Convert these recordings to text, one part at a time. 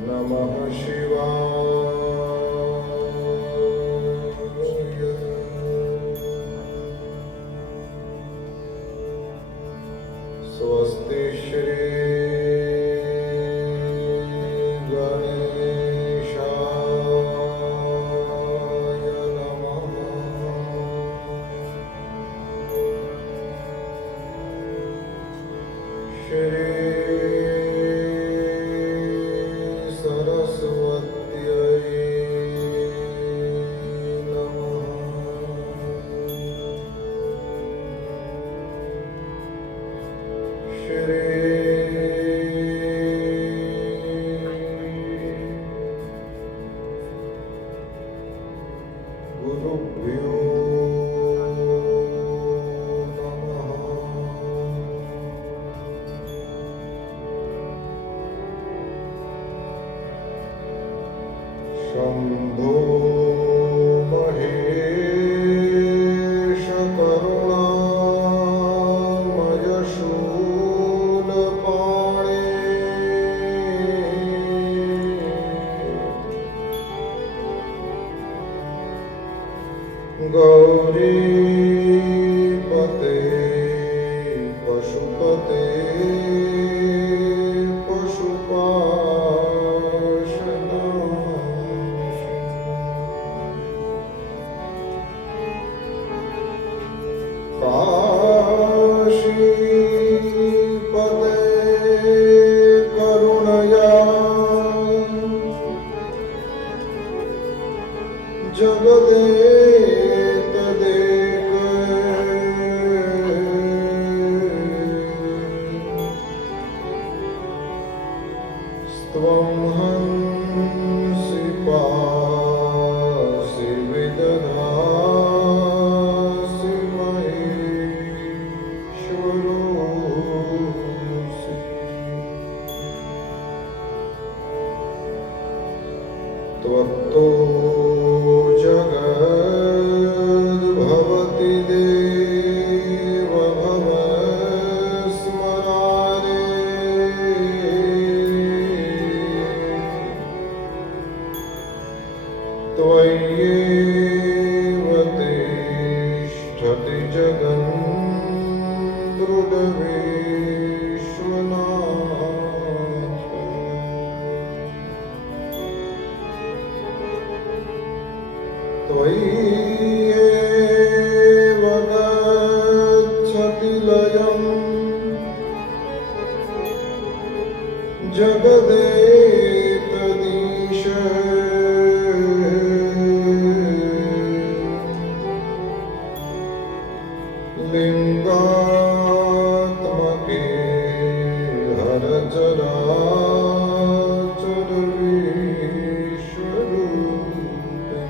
नमः शिवाय। स्वस्ति श्री गणेशाय नमः। श्री गुरुभ्यो नमः। शम्भो महेश करुणामय शूलपाणे। गौरीपते पशुपते पशुपाशनाश। काशीपते करुणया जगदेक त्वं हंसि पासि विदधासि महेश्वरोऽसि। त्वत्तो जगद्भवति देव भवस्मरारे। त्वय्येव तिष्ठति जगन्मृडविश्वनाथ। त्वय्येव गच्छति लयं जगदेतदीश। लिङ्गात्मके हर चराचर विश्वरूपे।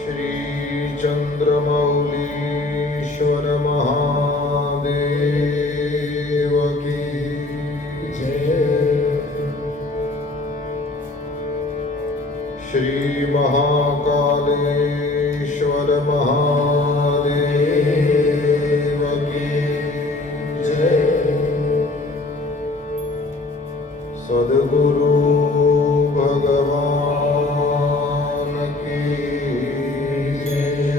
श्रीचन्द्रमौलीश्वर महादेव की जय। श्री महाकालेश्वर महादेव की जय। सद्गुरु भगवान की जय।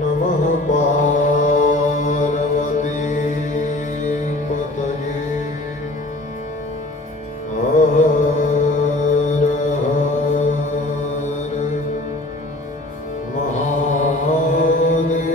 नमः पार्वती पतये। हर हर महादेव।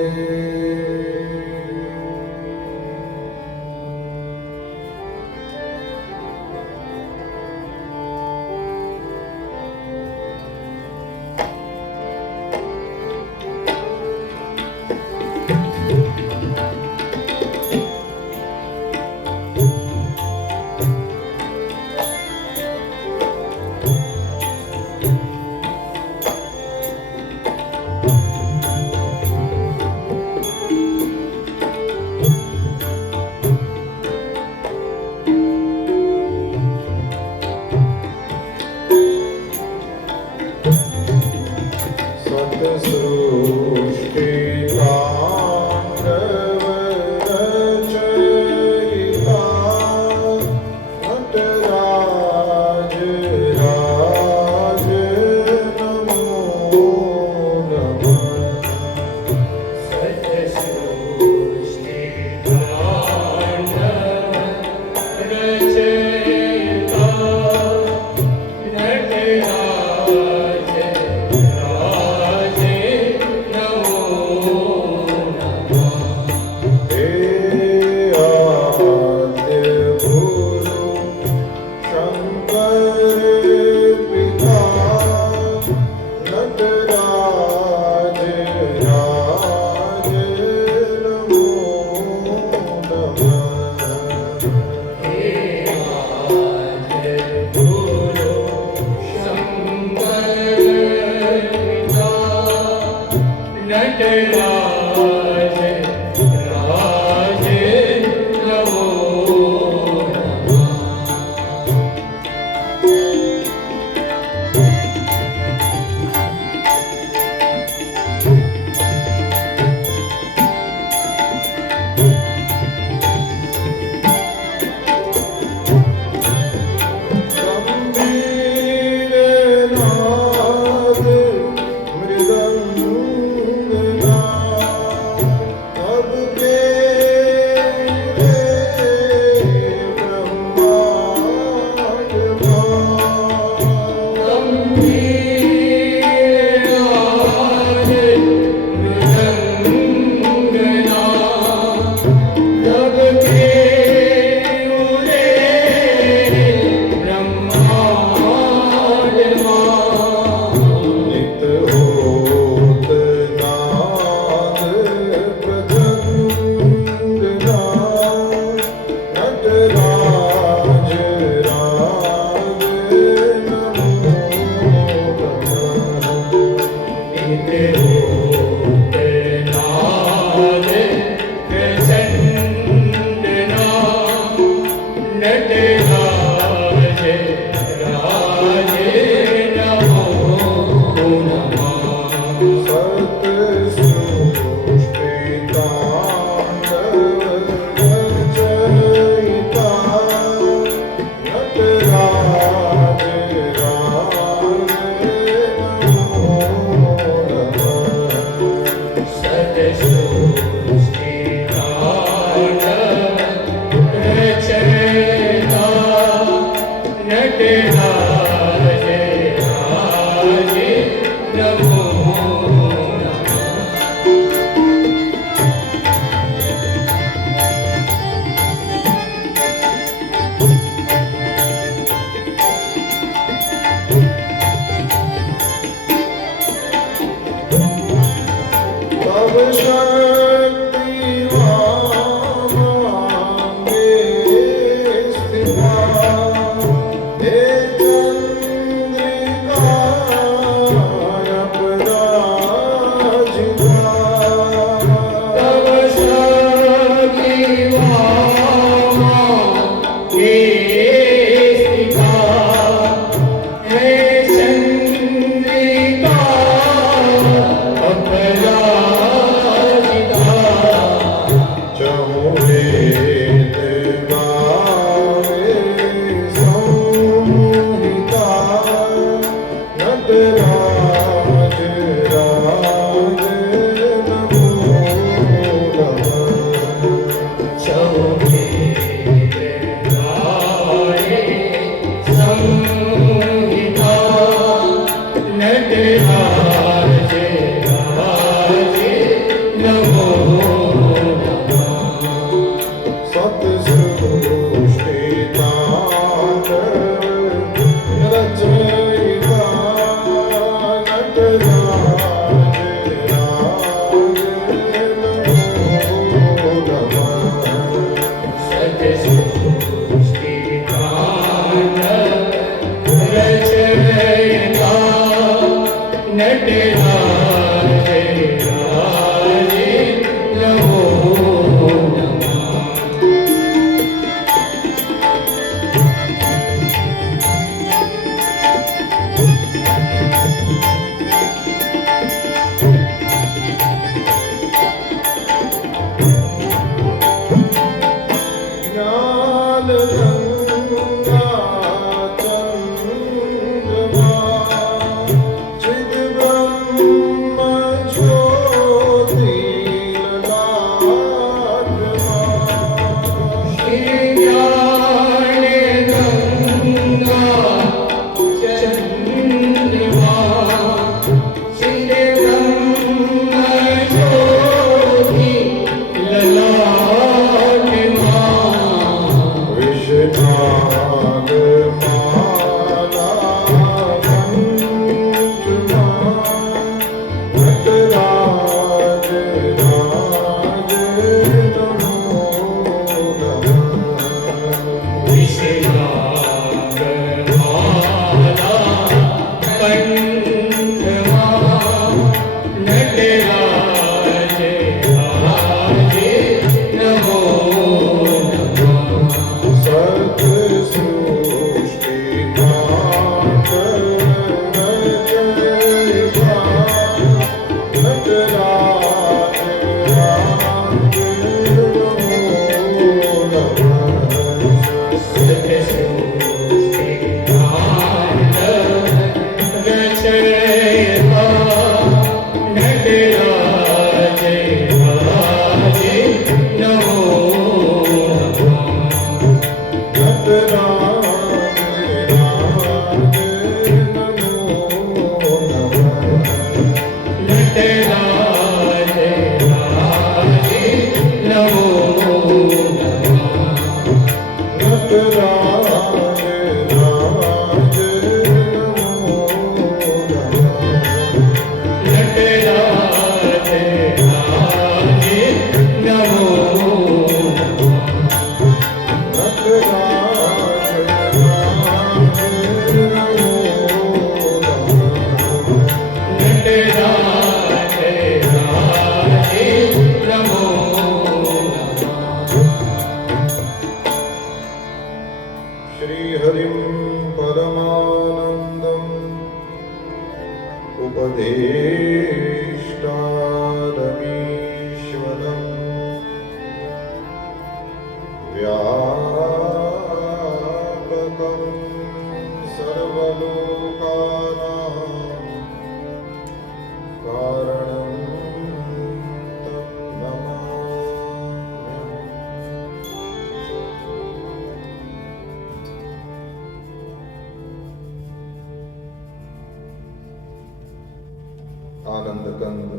आनंद कंद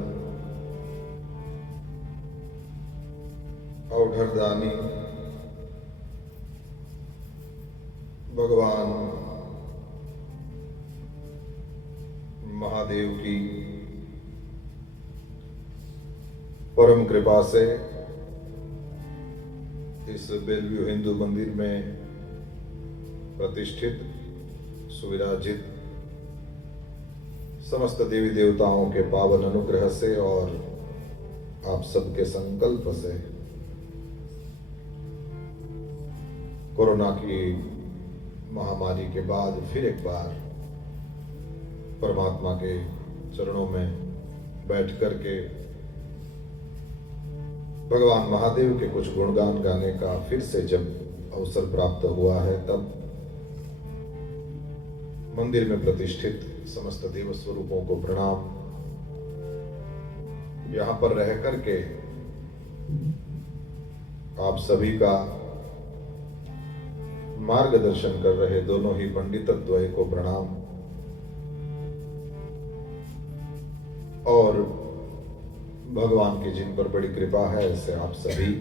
औढ़रदानी भगवान महादेव की परम कृपा से इस बेलव्यू हिंदू मंदिर में प्रतिष्ठित सुविराजित समस्त देवी देवताओं के पावन अनुग्रह से और आप सबके संकल्प से कोरोना की महामारी के बाद फिर एक बार परमात्मा के चरणों में बैठ करके भगवान महादेव के कुछ गुणगान गाने का फिर से जब अवसर प्राप्त हुआ है, तब मंदिर में प्रतिष्ठित समस्त देव स्वरूपों को प्रणाम। यहां पर रह करके आप सभी का मार्गदर्शन कर रहे दोनों ही पंडितद्वय को प्रणाम। और भगवान की जिन पर बड़ी कृपा है, ऐसे आप सभी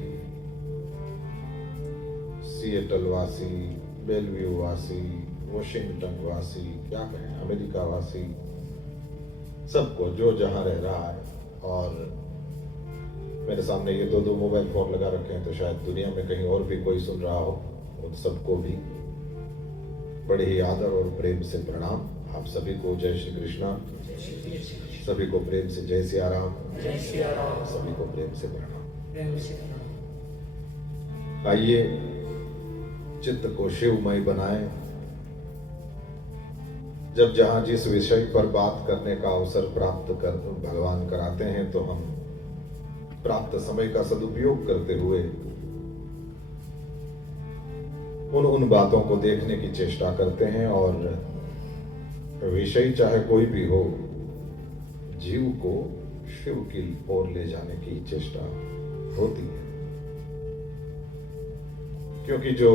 सिएटल वासी, बेलव्यू वासी, वॉशिंगटन वासी, क्या कहें, अमेरिका वासी, सबको जो जहां रह रहा है। और मेरे सामने ये दो मोबाइल फोन लगा रखे हैं, तो शायद दुनिया में कहीं और भी कोई सुन रहा हो, उन सबको भी बड़े ही आदर और प्रेम से प्रणाम। आप सभी को जय श्री कृष्णा, सभी को प्रेम से जय सिया राम, सभी को प्रेम से प्रणाम। आइए चित्त को शिवमय बनाएं। जब जहां जिस विषय पर बात करने का अवसर प्राप्त कर भगवान कराते हैं, तो हम प्राप्त समय का सदुपयोग करते हुए उन बातों को देखने की चेष्टा करते हैं। और विषय चाहे कोई भी हो, जीव को शिव की ओर ले जाने की चेष्टा होती है, क्योंकि जो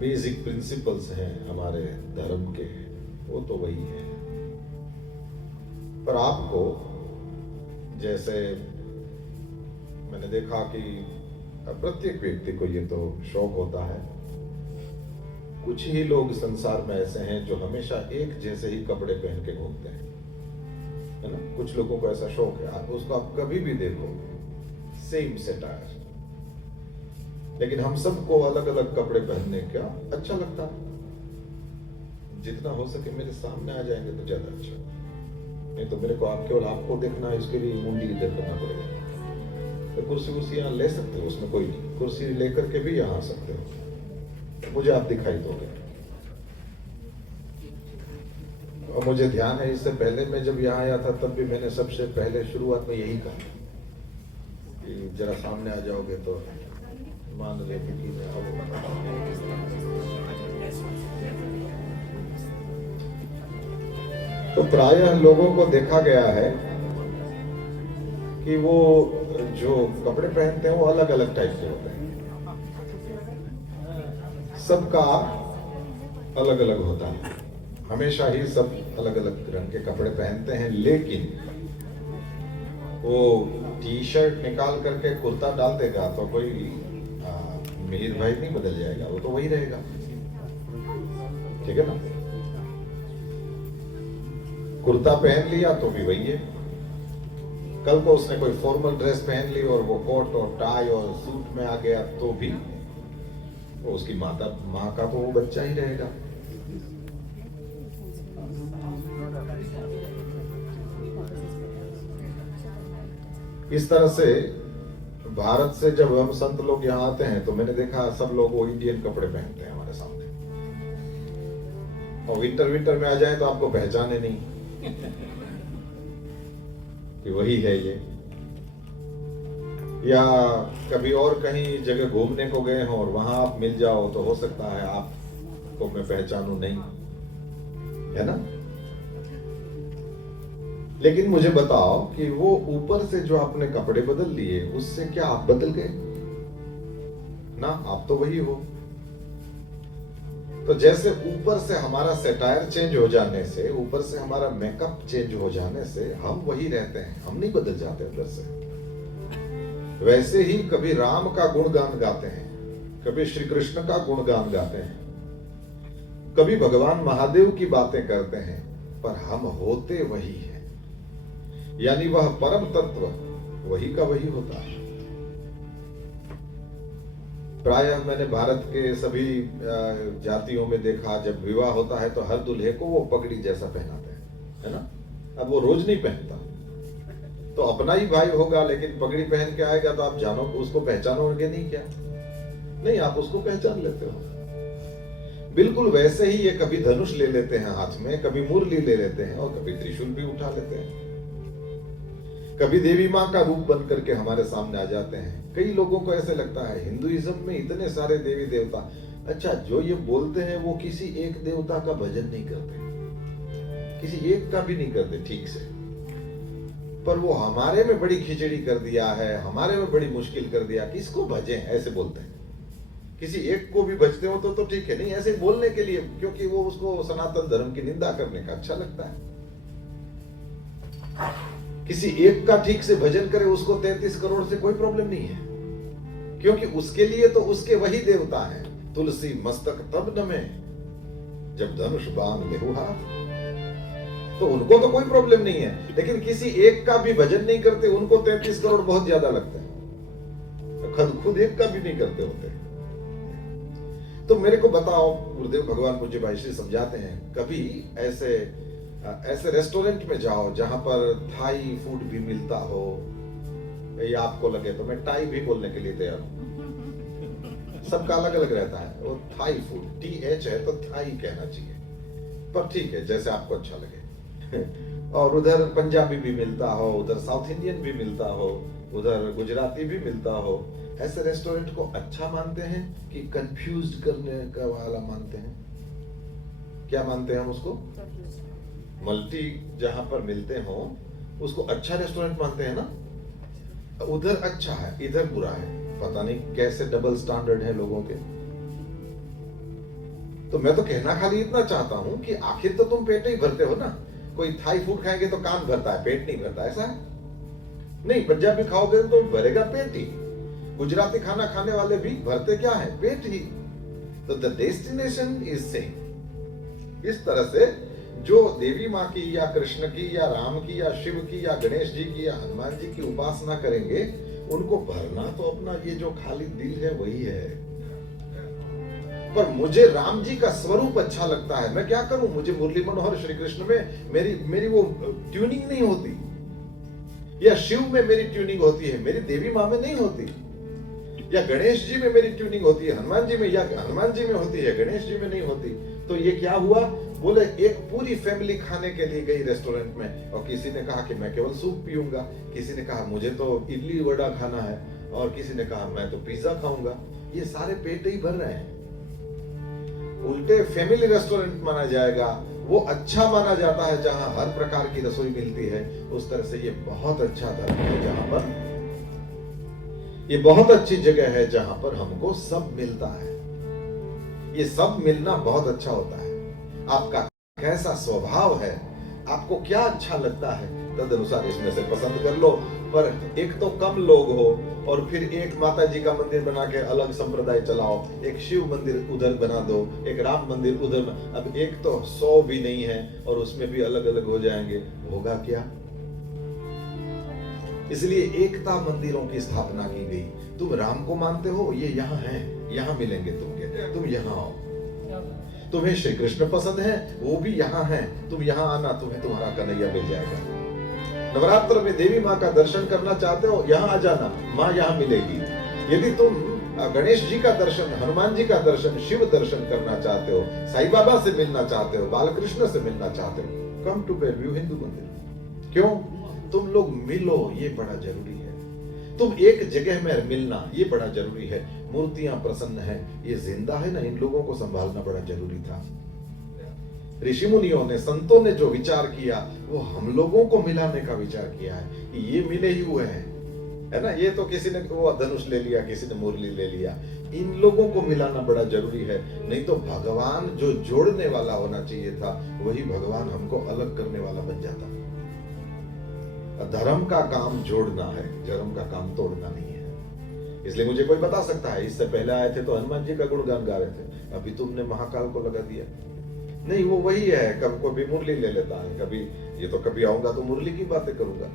बेसिक प्रिंसिपल्स हैं हमारे धर्म के, वो तो वही है। पर आपको, जैसे मैंने देखा कि प्रत्येक व्यक्ति को ये तो शौक होता है, कुछ ही लोग संसार में ऐसे हैं जो हमेशा एक जैसे ही कपड़े पहन के घूमते हैं, है ना। कुछ लोगों को ऐसा शौक है, आप उसको आप कभी भी देखो सेम सेटायर। लेकिन हम सबको अलग अलग कपड़े पहनने का अच्छा लगता है। जितना हो सके मेरे सामने आ जाएंगे तो ज्यादा अच्छा, नहीं तो मेरे को आप केवल आपको देखना है, इसके लिए मुंडी इधर करना पड़ेगा। तो कुर्सी यहाँ ले सकते हो, उसमें कोई नहीं, कुर्सी लेकर के भी यहाँ आ सकते हो, मुझे आप दिखाई दोगे। और मुझे ध्यान है, इससे पहले मैं जब यहाँ आया था, तब भी मैंने सबसे पहले शुरुआत में यही कहा कि जरा सामने आ जाओगे तो मान ले कि तो प्रायः लोगों को देखा गया है कि वो जो कपड़े पहनते हैं वो अलग अलग टाइप के होते हैं, सबका अलग अलग होता है। हमेशा ही सब अलग अलग रंग के कपड़े पहनते हैं, लेकिन वो टी शर्ट निकाल करके कुर्ता डाल देगा तो कोई मिहिर भाई नहीं बदल जाएगा, वो तो वही रहेगा, ठीक है ना। कुर्ता पहन लिया तो भी वही है, कल को उसने कोई फॉर्मल ड्रेस पहन ली और वो कोट और टाई और सूट में आ गया तो भी वो उसकी माँ का तो वो बच्चा ही रहेगा। इस तरह से भारत से जब हम संत लोग यहाँ आते हैं, तो मैंने देखा सब लोग वो इंडियन कपड़े पहनते हैं हमारे सामने, और विंटर में आ जाए तो आपको पहचाने नहीं कि वही है ये। या कभी और कहीं जगह घूमने को गए हो और वहां आप मिल जाओ, तो हो सकता है आपको मैं पहचानूं नहीं, है ना। लेकिन मुझे बताओ कि वो ऊपर से जो आपने कपड़े बदल लिए, उससे क्या आप बदल गए ना? आप तो वही हो। तो जैसे ऊपर से हमारा सेटायर चेंज हो जाने से, ऊपर से हमारा मेकअप चेंज हो जाने से हम वही रहते हैं, हम नहीं बदल जाते अंदर से। वैसे ही कभी राम का गुणगान गाते हैं, कभी श्री कृष्ण का गुणगान गाते हैं, कभी भगवान महादेव की बातें करते हैं, पर हम होते वही हैं। यानी वह परम तत्व वही का वही होता है। प्रायः मैंने भारत के सभी जातियों में देखा, जब विवाह होता है तो हर दूल्हे को वो पगड़ी जैसा पहनाते हैं, है ना। अब वो रोज नहीं पहनता, तो अपना ही भाई होगा, लेकिन पगड़ी पहन के आएगा तो आप जानो, उसको पहचानोगे नहीं क्या? नहीं, आप उसको पहचान लेते हो। बिल्कुल वैसे ही ये कभी धनुष ले लेते हैं हाथ में, कभी मुरली ले लेते हैं, और कभी त्रिशूल भी उठा लेते हैं। कभी देवी माँ का रूप बन करके हमारे सामने आ जाते हैं। कई लोगों को ऐसे लगता है हिंदुइज्म में इतने सारे देवी देवता, अच्छा जो ये बोलते हैं वो किसी एक देवता का भजन नहीं करते, किसी एक का भी नहीं करते ठीक से, पर वो हमारे में बड़ी खिचड़ी कर दिया है, हमारे में बड़ी मुश्किल कर दिया, किसको भजें ऐसे बोलते हैं। किसी एक को भी भजते हो तो ठीक है, नहीं ऐसे बोलने के लिए, क्योंकि वो उसको सनातन धर्म की निंदा करने का अच्छा लगता है। किसी एक का ठीक से भजन करे उसको 33 करोड़ से कोई प्रॉब्लम नहीं है, क्योंकि उसके लिए तो उसके वही देवता है। तुलसी मस्तक तब नमे जब धनुष बाण लेहु हाथ, तो उनको तो कोई प्रॉब्लम नहीं है, लेकिन किसी एक का भी भजन नहीं करते, उनको 33 करोड़ बहुत ज्यादा लगता है, खुद एक का भी नहीं करते होते। तो मेरे को बताओ, गुरुदेव भगवान पूज्य भाई श्री समझाते हैं, कभी ऐसे रेस्टोरेंट में जाओ जहां पर थाई फूड भी मिलता हो, ये आपको लगे तो मैं टाई भी बोलने के लिए तैयार हूं, सबका अलग अलग रहता है, वो थाई फूड, TH है तो थाई कहना चाहिए, पर ठीक है जैसे आपको अच्छा लगे। और उधर पंजाबी भी मिलता हो, उधर साउथ इंडियन भी मिलता हो, उधर गुजराती भी मिलता हो, ऐसे रेस्टोरेंट को अच्छा मानते हैं कि कंफ्यूज करने का वाला मानते हैं? क्या मानते हैं हम उसको? मल्टी जहां पर मिलते हो उसको अच्छा रेस्टोरेंट मानते हैं ना। उधर अच्छा है इधर बुरा है, पता नहीं कैसे डबल स्टैंडर्ड है लोगों के। तो मैं तो कहना खाली इतना चाहता हूं कि आखिर तो तुम पेट ही भरते हो ना, कोई थाई फूड खाएंगे तो कान भरता है, पेट नहीं भरता, ऐसा है नहीं। पंजाबी खाओगे तो भरेगा पेट ही, गुजराती खाना खाने वाले भी भरते क्या है, पेट ही। तो द डेस्टिनेशन इज सेम। इस तरह से जो देवी माँ की या कृष्ण की या राम की या शिव की या गणेश जी की या हनुमान जी की उपासना करेंगे, उनको भरना तो अपना ये जो खाली दिल है वही है। पर मुझे राम जी का स्वरूप अच्छा लगता है, मैं क्या करूं, मुझे मुरली मनोहर श्री कृष्ण में मेरी वो ट्यूनिंग नहीं होती, या शिव में मेरी ट्यूनिंग होती है, मेरी देवी माँ में नहीं होती, या गणेश जी में मेरी ट्यूनिंग होती है हनुमान जी में, या हनुमान जी में होती है गणेश जी में नहीं होती। तो ये क्या हुआ, बोले एक पूरी फैमिली खाने के लिए गई रेस्टोरेंट में, और किसी ने कहा कि मैं केवल सूप पीऊंगा, किसी ने कहा मुझे तो इडली वड़ा खाना है, और किसी ने कहा मैं तो पिज्जा खाऊंगा। ये सारे पेट ही भर रहे हैं। उल्टे फैमिली रेस्टोरेंट माना जाएगा, वो अच्छा माना जाता है जहां हर प्रकार की रसोई मिलती है। उस तरह से ये बहुत अच्छा धर्म है, जहां पर ये बहुत अच्छी जगह है जहां पर हमको सब मिलता है। ये सब मिलना बहुत अच्छा होता है। आपका कैसा स्वभाव है, आपको क्या अच्छा लगता है, तद अनुसार इसमें से पसंद कर लो। पर एक तो कम लोग हो, और फिर एक माता जी का मंदिर बना के अलग संप्रदाय चलाओ, एक शिव मंदिर उधर बना दो, एक राम मंदिर उधर। अब एक तो 100 भी नहीं है और उसमें भी अलग अलग हो जाएंगे, होगा क्या? इसलिए एकता मंदिरों की स्थापना की गई। तुम राम को मानते हो, ये यहाँ है, यहाँ मिलेंगे तुमके, तुम यहाँ आओ। तुम्हें श्री कृष्ण पसंद है, वो भी यहाँ है, तुम यहाँ आना, तुम्हें तुम्हारा कन्हैया मिल जाएगा। नवरात्र में देवी माँ का दर्शन करना चाहते हो, यहाँ आ जाना, माँ यहाँ मिलेगी। यदि तुम गणेश जी का दर्शन, हनुमान जी का दर्शन, शिव दर्शन करना चाहते हो, साईं बाबा से मिलना चाहते हो, बालकृष्ण से मिलना चाहते हो, कम टू बेलव्यू हिंदू मंदिर। क्यों? तुम लोग मिलो, ये बड़ा जरूरी है। तुम एक जगह में मिलना, ये बड़ा जरूरी है। मूर्तियां प्रसन्न है, ये जिंदा है ना, इन लोगों को संभालना बड़ा जरूरी था। ऋषि मुनियों ने, संतों ने जो विचार किया, वो हम लोगों को मिलाने का विचार किया है कि ये मिले ही हुए हैं, है ना। ये तो किसी ने वो धनुष ले लिया, किसी ने मुरली ले लिया, इन लोगों को मिलाना बड़ा जरूरी है। नहीं तो भगवान जो जोड़ने वाला होना चाहिए था, वही भगवान हमको अलग करने वाला बन जाता। धर्म का काम जोड़ना है, धर्म का काम तोड़ना नहीं है। इसलिए मुझे कोई बता सकता है, इससे पहले आए थे तो हनुमान जी का गुणगान गा रहे थे, अभी तुमने महाकाल को लगा दिया। नहीं, वो वही है, कभी मुरली ले लेता है, कभी ये तो कभी आऊंगा तो मुरली की बातें करूंगा,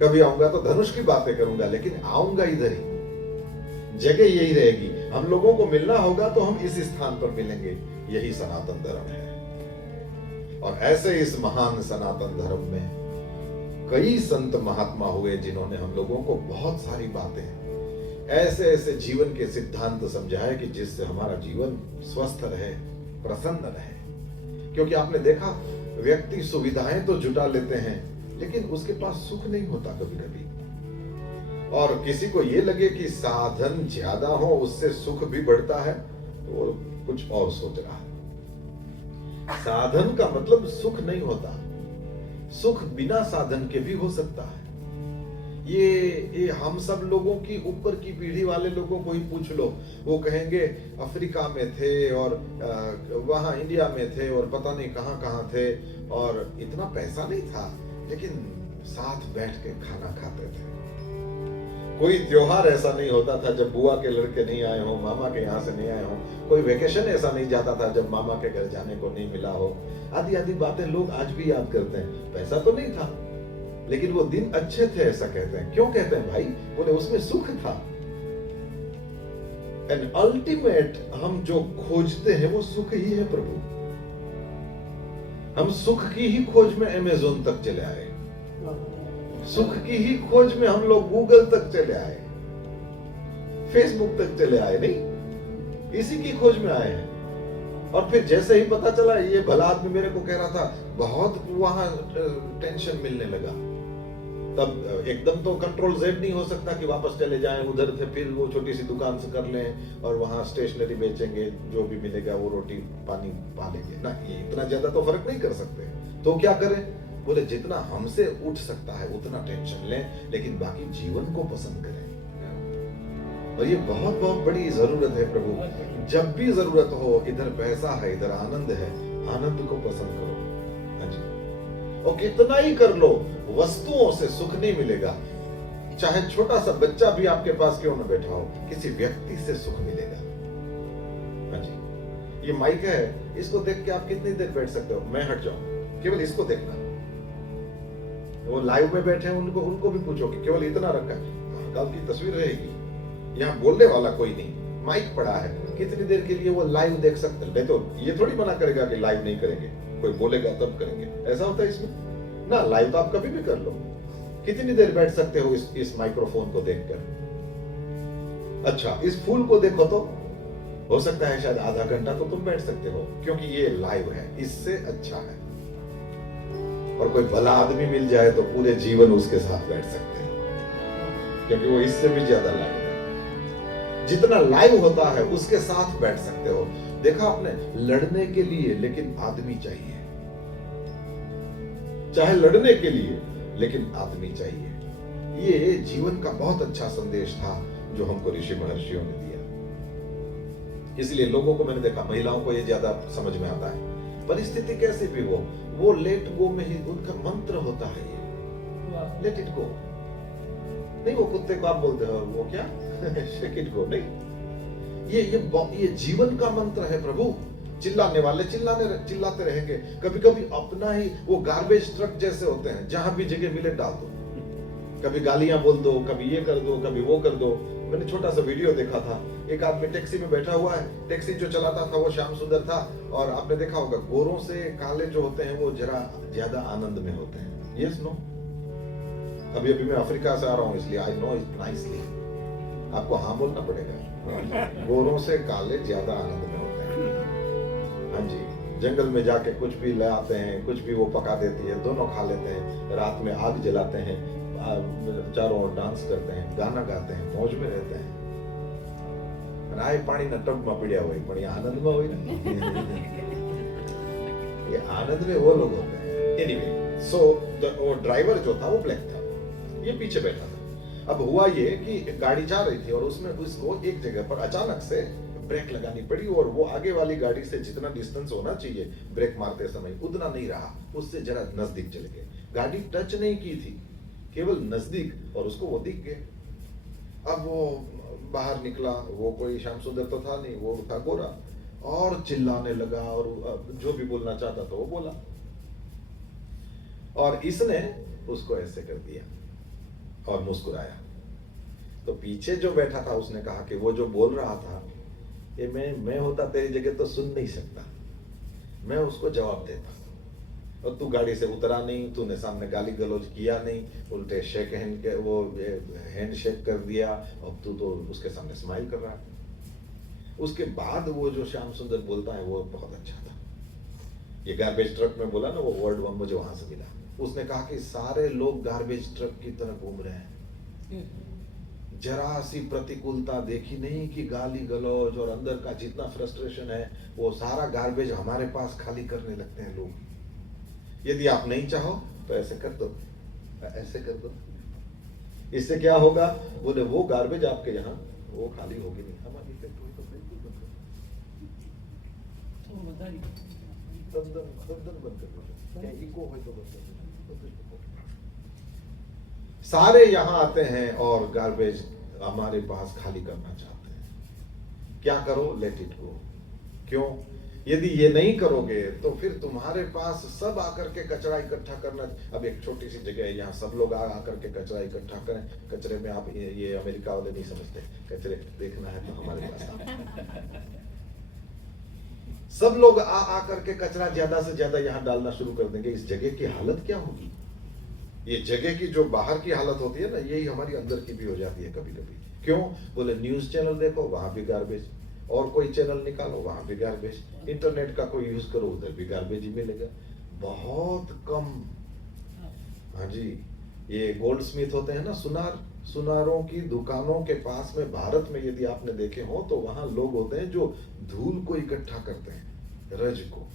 कभी आऊंगा तो धनुष की बातें करूंगा, लेकिन आऊंगा इधर ही, जगह यही रहेगी। हम लोगों को मिलना होगा तो हम इस स्थान पर मिलेंगे, यही सनातन धर्म है। और ऐसे इस महान सनातन धर्म में कई संत महात्मा हुए, जिन्होंने हम लोगों को बहुत सारी बातें, ऐसे ऐसे जीवन के सिद्धांत समझाए कि जिससे हमारा जीवन स्वस्थ रहे, प्रसन्न रहे। क्योंकि आपने देखा, व्यक्ति सुविधाएं तो जुटा लेते हैं, लेकिन उसके पास सुख नहीं होता कभी कभी। और किसी को ये लगे कि साधन ज्यादा हो उससे सुख भी बढ़ता है, तो वो कुछ और सोच रहा है। साधन का मतलब सुख नहीं होता, सुख बिना साधन के भी हो सकता है। ये हम सब लोगों की ऊपर की पीढ़ी वाले लोगों को ही पूछ लो, वो कहेंगे अफ्रीका में थे और वहां इंडिया में थे और पता नहीं कहां कहां थे, और इतना पैसा नहीं था लेकिन साथ बैठ के खाना खाते थे। कोई त्योहार ऐसा नहीं होता था जब बुआ के लड़के नहीं आए हो, मामा के यहाँ से नहीं आए हो। कोई वेकेशन ऐसा नहीं जाता था जब मामा के घर जाने को नहीं मिला हो। आदि आदि बातें लोग आज भी याद करते हैं। पैसा तो नहीं था लेकिन वो दिन अच्छे थे, ऐसा कहते हैं। क्यों कहते हैं भाई? बोले उसमें सुख था। एंड अल्टीमेट हम जो खोजते हैं वो सुख ही है प्रभु। हम सुख की ही खोज में अमेज़न तक चले आए, सुख की ही खोज में हम लोग गूगल तक चले आए, फेसबुक तक चले आए, नहीं इसी की खोज में आए हैं। और फिर जैसे ही पता चला, ये भला आदमी मेरे को कह रहा था बहुत वहां टेंशन मिलने लगा, तब एकदम तो कंट्रोल जेड नहीं हो सकता कि वापस चले जाएं उधर थे, फिर वो छोटी सी दुकान से कर लें और वहां स्टेशनरी बेचेंगे, जो भी मिलेगा वो रोटी पानी पा लेंगे ना। ये इतना ज्यादा तो फर्क नहीं कर सकते, तो क्या करें? बोले जितना हमसे उठ सकता है उतना टेंशन लें, लेकिन बाकी जीवन को पसंद करें। और ये बहुत बहुत बड़ी जरूरत है प्रभु। जब भी जरूरत हो, इधर पैसा है इधर आनंद है, आनंद को पसंद करो। हाँ जी। और कितना ही कर लो, वस्तुओं से सुख नहीं मिलेगा। चाहे छोटा सा बच्चा भी आपके पास क्यों न बैठा हो, किसी व्यक्ति से सुख मिलेगा। हाँ जी। ये माइक है, इसको देख के आप कितनी देर बैठ सकते हो? मैं हट जाऊं, केवल इसको देखना। वो लाइव में बैठे हैं, उनको भी पूछो कि केवल इतना रखा है, महाकाल की तस्वीर रहेगी। यहाँ बोलने वाला कोई नहीं, माइक पड़ा है, कितनी देर के लिए वो लाइव देख सकते हैं। तो ये थोड़ी मना करेगा कि लाइव नहीं करेंगे, कोई बोलेगा तब करेंगे, ऐसा होता है इसमें ना। लाइव तो आप कभी भी कर लो। कितनी देर बैठ सकते हो इस माइक्रोफोन को देखकर? अच्छा, इस फूल को देखो तो हो सकता है शायद आधा घंटा तो तुम बैठ सकते हो, क्योंकि ये लाइव है, इससे अच्छा है। और कोई भला आदमी मिल जाए तो पूरे जीवन उसके साथ बैठ सकते हैं, क्योंकि वो इससे भी ज्यादा लाइव है। जितना लाइव होता है उसके साथ बैठ सकते हो। देखा आपने, लड़ने के लिए लेकिन आदमी चाहिए, चाहे लड़ने के लिए लेकिन आदमी चाहिए। ये जीवन का बहुत अच्छा संदेश था जो हमको ऋषि महर्षियों ने दिया। इसलिए लोगों को मैंने देखा, महिलाओं को ये ज्यादा समझ में आता है। परिस्थिति कैसी भी हो, वो लेट गो में ही उनका मंत्र होता है। ये लेट इट गो नहीं, वो कुत्ते को आप बोलते हो वो क्या शेक इट गो नहीं। ये जीवन का मंत्र है प्रभु। चिल्लाने वाले चिल्लाते रहेंगे। कभी कभी अपना ही वो गार्बेज ट्रक जैसे होते हैं, जहां भी जगह मिले डाल दो। कभी गालियां बोल दो, कभी ये कर दो, कभी वो कर दो। मैंने छोटा सा वीडियो देखा था, एक आदमी टैक्सी में बैठा हुआ है, टैक्सी जो चलाता था वो श्याम सुंदर था, और आपने देखा होगा गोरों से काले जो होते हैं वो जरा ज्यादा आनंद में होते हैं। Yes no? अभी मैं अफ्रीका से आ रहा हूँ, इसलिए आई नो इट नाइसली। आपको हाँ बोलना पड़ेगा। गोरों से काले ज्यादा आनंद में होते हैं। हाँ जी। जंगल में जाके कुछ भी ले आते हैं, कुछ भी वो पका देती है, दोनों खा लेते हैं। रात में आग जलाते हैं, चारों ओर डांस करते हैं, गाना गाते हैं, मौज में रहते हैं। राय पानी न टब में पड़िया हुई, पण आनंद में हुई ना। ये आनंद में वो लोग होते हैं। एनीवे, सो वो ड्राइवर जो था वो ब्लैक था, ये पीछे बैठा था। अब हुआ ये कि गाड़ी जा रही थी और उसमें उसको एक जगह पर अचानक से ब्रेक लगानी पड़ी, और वो आगे वाली गाड़ी से जितना डिस्टेंस होना चाहिए ब्रेक मारते समय उतना नहीं रहा, उससे जरा नजदीक चले गए। गाड़ी टच नहीं की थी, केवल नजदीक, और उसको वो दिख गए। अब वो बाहर निकला, वो कोई श्याम सुंदर तो था नहीं, वो था गोरा, और चिल्लाने लगा और जो भी बोलना चाहता था वो बोला, और इसने उसको ऐसे कर दिया और मुस्कुराया। तो पीछे जो बैठा था उसने कहा कि वो जो बोल रहा था ये मैं होता तेरी जगह तो सुन नहीं सकता, मैं उसको जवाब देता, और तू गाड़ी से उतरा नहीं, तूने सामने गाली गलौज किया नहीं, उल्टे शेक हैंड के वो हैंड शेक कर दिया, अब तू तो उसके सामने स्माइल कर रहा है। उसके बाद वो जो श्याम सुंदर बोलता है वो बहुत अच्छा था। ये गार्बेज ट्रक में बोला ना, वो वर्ड मुझे वहां से मिला, उसने कहा कि सारे लोग गार्बेज ट्रक की तरह घूम रहे हैं, जरा सी प्रतिकूलता देखी नहीं कि गाली गलौज और अंदर का जितना फ्रस्ट्रेशन है वो सारा गार्बेज हमारे पास खाली करने लगते हैं लोग। यदि आप नहीं चाहो तो ऐसे कर दो, ऐसे कर दो, इससे क्या होगा? बोले वो गार्बेज आपके यहाँ वो खाली होगी नहीं, हमारी फैक्ट्री तो बिल्कुल बंद कर दो, इको हो तो बंद कर दो। सारे यहाँ आते हैं और गार्बेज हमारे पास खाली करना चाहते हैं। क्या करो? Let it go. क्यों? यदि ये नहीं करोगे तो फिर तुम्हारे पास सब आकर के कचरा इकट्ठा करना। अब एक छोटी सी जगह है, यहाँ सब लोग आकर के कचरा इकट्ठा करें। कचरे में आप ये अमेरिका वाले नहीं समझते, कचरे देखना है तो हमारे पास सब लोग आकर के कचरा ज्यादा से ज्यादा यहाँ डालना शुरू कर देंगे। इस जगह की हालत क्या होगी? ये जगह की जो बाहर की हालत होती है ना, यही हमारी अंदर की भी हो जाती है कभी कभी। क्यों? बोले न्यूज चैनल देखो, वहां भी गार्बेज, और कोई चैनल निकालो वहां भी गार्बेज, इंटरनेट का कोई यूज करो उधर भी गार्बेज ही मिलेगा। बहुत कम। हाँ जी, ये गोल्ड स्मिथ होते हैं ना, सुनारों की दुकानों के पास में भारत में यदि आपने देखे हो तो वहां लोग होते हैं जो धूल को इकट्ठा करते हैं, रज को,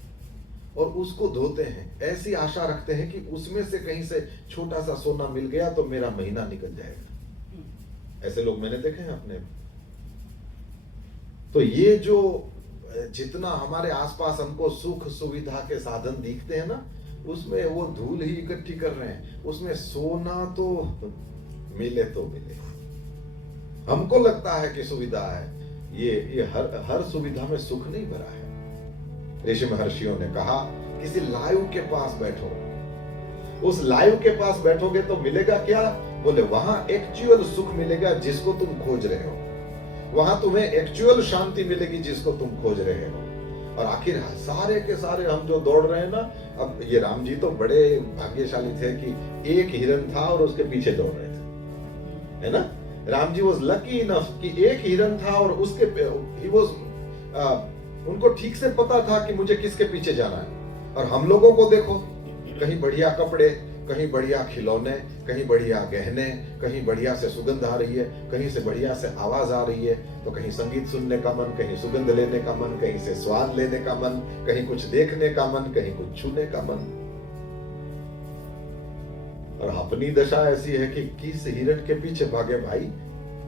और उसको धोते हैं। ऐसी आशा रखते हैं कि उसमें से कहीं से छोटा सा सोना मिल गया तो मेरा महीना निकल जाएगा। ऐसे लोग मैंने देखे हैं अपने। तो ये जो जितना हमारे आसपास हमको सुख सुविधा के साधन दिखते हैं ना, उसमें वो धूल ही इकट्ठी कर रहे हैं। उसमें सोना तो मिले तो मिले, हमको लगता है कि सुविधा है, ये हर सुविधा में सुख नहीं भरा है। ऋषि महर्षियों ने कहा किसी लायु के पास बैठो, उस लायु के पास बैठोगे तो मिलेगा क्या? बोले वहां एक्चुअल सुख मिलेगा जिसको तुम खोज रहे हो, वहां तुम्हें एक्चुअल शांति मिलेगी जिसको तुम खोज रहे हो। और आखिर सारे के सारे हम जो दौड़ रहे हैं ना, अब ये राम जी तो बड़े भाग्यशाली थे कि एक हिरन था और उसके पीछे दौड़ रहे थे, है ना। Ram ji was lucky enough कि एक हिरन था और उसके ही वाज उनको ठीक से पता था कि मुझे किसके पीछे जाना है। और हम लोगों को देखो, कहीं बढ़िया कपड़े, कहीं बढ़िया खिलौने, कहीं बढ़िया गहने, कहीं बढ़िया से सुगंध आ रही है, कहीं से बढ़िया से आवाज आ रही है, तो कहीं संगीत सुनने का मन, कहीं सुगंध लेने का मन, कहीं से स्वाद लेने का मन, कहीं कुछ देखने का मन, कहीं कुछ छूने का मन। और अपनी दशा ऐसी है कि किस हिरन के पीछे भागे भाई?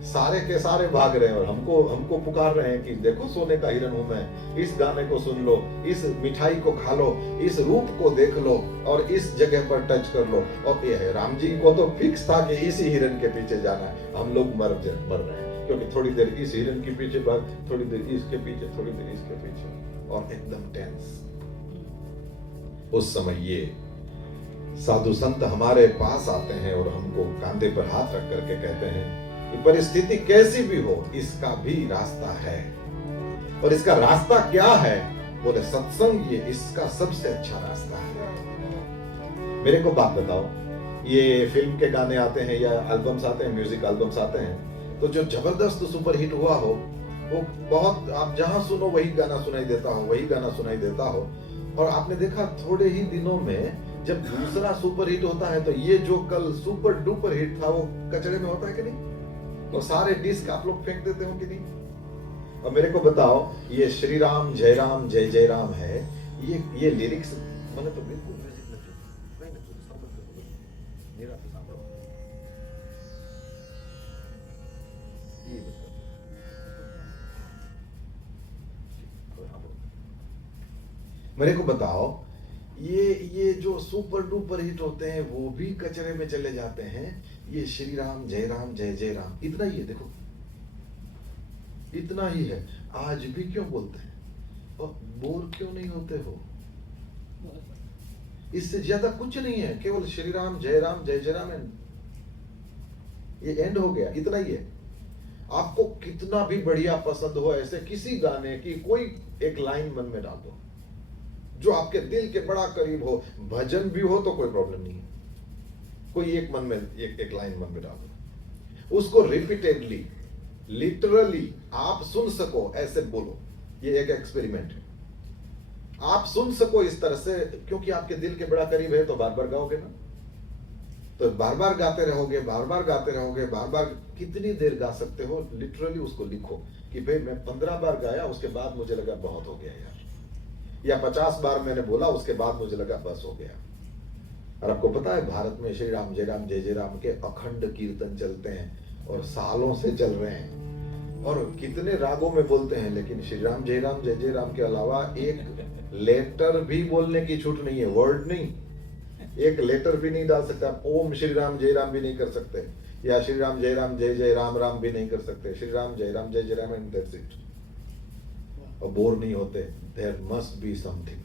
सारे के सारे भाग रहे हैं और हमको पुकार रहे हैं कि देखो सोने का हिरन हूं मैं, इस गाने को सुन लो, इस मिठाई को खा लो, इस रूप को देख लो और इस जगह पर टच कर लो। और ये है, राम जी को तो फिक्स था कि इसी हिरन के पीछे जाना है। हम लोग मर रहे हैं क्योंकि थोड़ी देर इस हिरन के पीछे भाग, थोड़ी देर इसके पीछे, थोड़ी देर इसके पीछे, और एकदम टेंस। उस समय ये साधु संत हमारे पास आते हैं और हमको कांधे पर हाथ रख करके कहते हैं कि परिस्थिति कैसी भी हो, इसका भी रास्ता है। और इसका रास्ता क्या है? बोले सत्संग, ये इसका सबसे अच्छा रास्ता है। मेरे को बात बताओ, ये फिल्म के गाने आते हैं या एल्बम्स आते हैं, म्यूजिक एल्बम्स आते हैं, तो जो जबरदस्त सुपरहिट हुआ हो, वो बहुत, आप जहां सुनो वही गाना सुनाई देता हो, वही गाना सुनाई देता हो। और आपने देखा थोड़े ही दिनों में जब दूसरा सुपरहिट होता है तो ये जो कल सुपर डुपर हिट था वो कचरे में होता है कि नहीं? तो सारे डिस्क आप लोग फेंक देते हो कि नहीं? और मेरे को बताओ, ये श्री राम जय राम है, ये लिरिक्स मैंने तो बिल्कुल म्यूजिक नहीं मेरा तो सांभो ये मेरे को बताओ, ये जो सुपर डुपर हिट होते हैं वो भी कचरे में चले जाते हैं। ये श्री राम जय राम इतना ही है, देखो इतना ही है। आज भी क्यों बोलते हैं? और बोर क्यों नहीं होते हो? इससे ज्यादा कुछ नहीं है, केवल श्री राम जय राम एंड ये एंड हो गया, इतना ही है। आपको कितना भी बढ़िया पसंद हो, ऐसे किसी गाने की कोई एक लाइन मन में डाल दो जो आपके दिल के बड़ा करीब हो, भजन भी हो तो कोई प्रॉब्लम नहीं है, कोई एक मन में एक लाइन मन में डाल दो, उसको रिपीटेडली लिटरली आप सुन सको, ऐसे बोलो। ये एक एक्सपेरिमेंट है, आप सुन सको इस तरह से, क्योंकि आपके दिल के बड़ा करीब है तो बार बार गाओगे ना। तो बार बार गाते रहोगे, बार बार गाते रहोगे, बार बार कितनी देर गा सकते हो? लिटरली उसको लिखो कि भाई मैं 15 बार गाया, उसके बाद मुझे लगा बहुत हो गया यार, या 50 बार मैंने बोला, उसके बाद मुझे लगा बस हो गया। और आपको पता है भारत में श्री राम जय जय राम के अखंड कीर्तन चलते हैं और सालों से चल रहे हैं, और कितने रागों में बोलते हैं, लेकिन श्री राम जय राम के अलावा एक लेटर भी बोलने की छूट नहीं है, वर्ड नहीं, एक लेटर भी नहीं डाल सकता। ओम श्री राम जय राम भी नहीं कर सकते, या श्री राम जय जय राम राम भी नहीं कर सकते। श्री राम जय राम एंड दैट्स इट। और बोर नहीं होते। There must be something.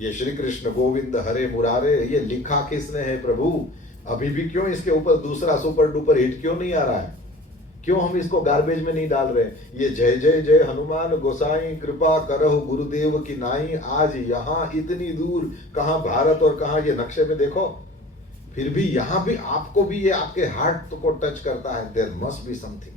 ये श्री कृष्ण गोविंद हरे मुरारे, ये लिखा किसने है प्रभु? अभी भी क्यों इसके ऊपर दूसरा सुपर डुपर हिट क्यों नहीं आ रहा है? क्यों हम इसको गार्बेज में नहीं डाल रहे? ये जय जय जय हनुमान गोसाई कृपा करहु गुरुदेव की नाई, आज यहाँ इतनी दूर, कहाँ भारत और कहाँ ये नक्शे में देखो, फिर भी यहाँ भी आपको भी ये आपके हार्ट को टच करता है। There must be something.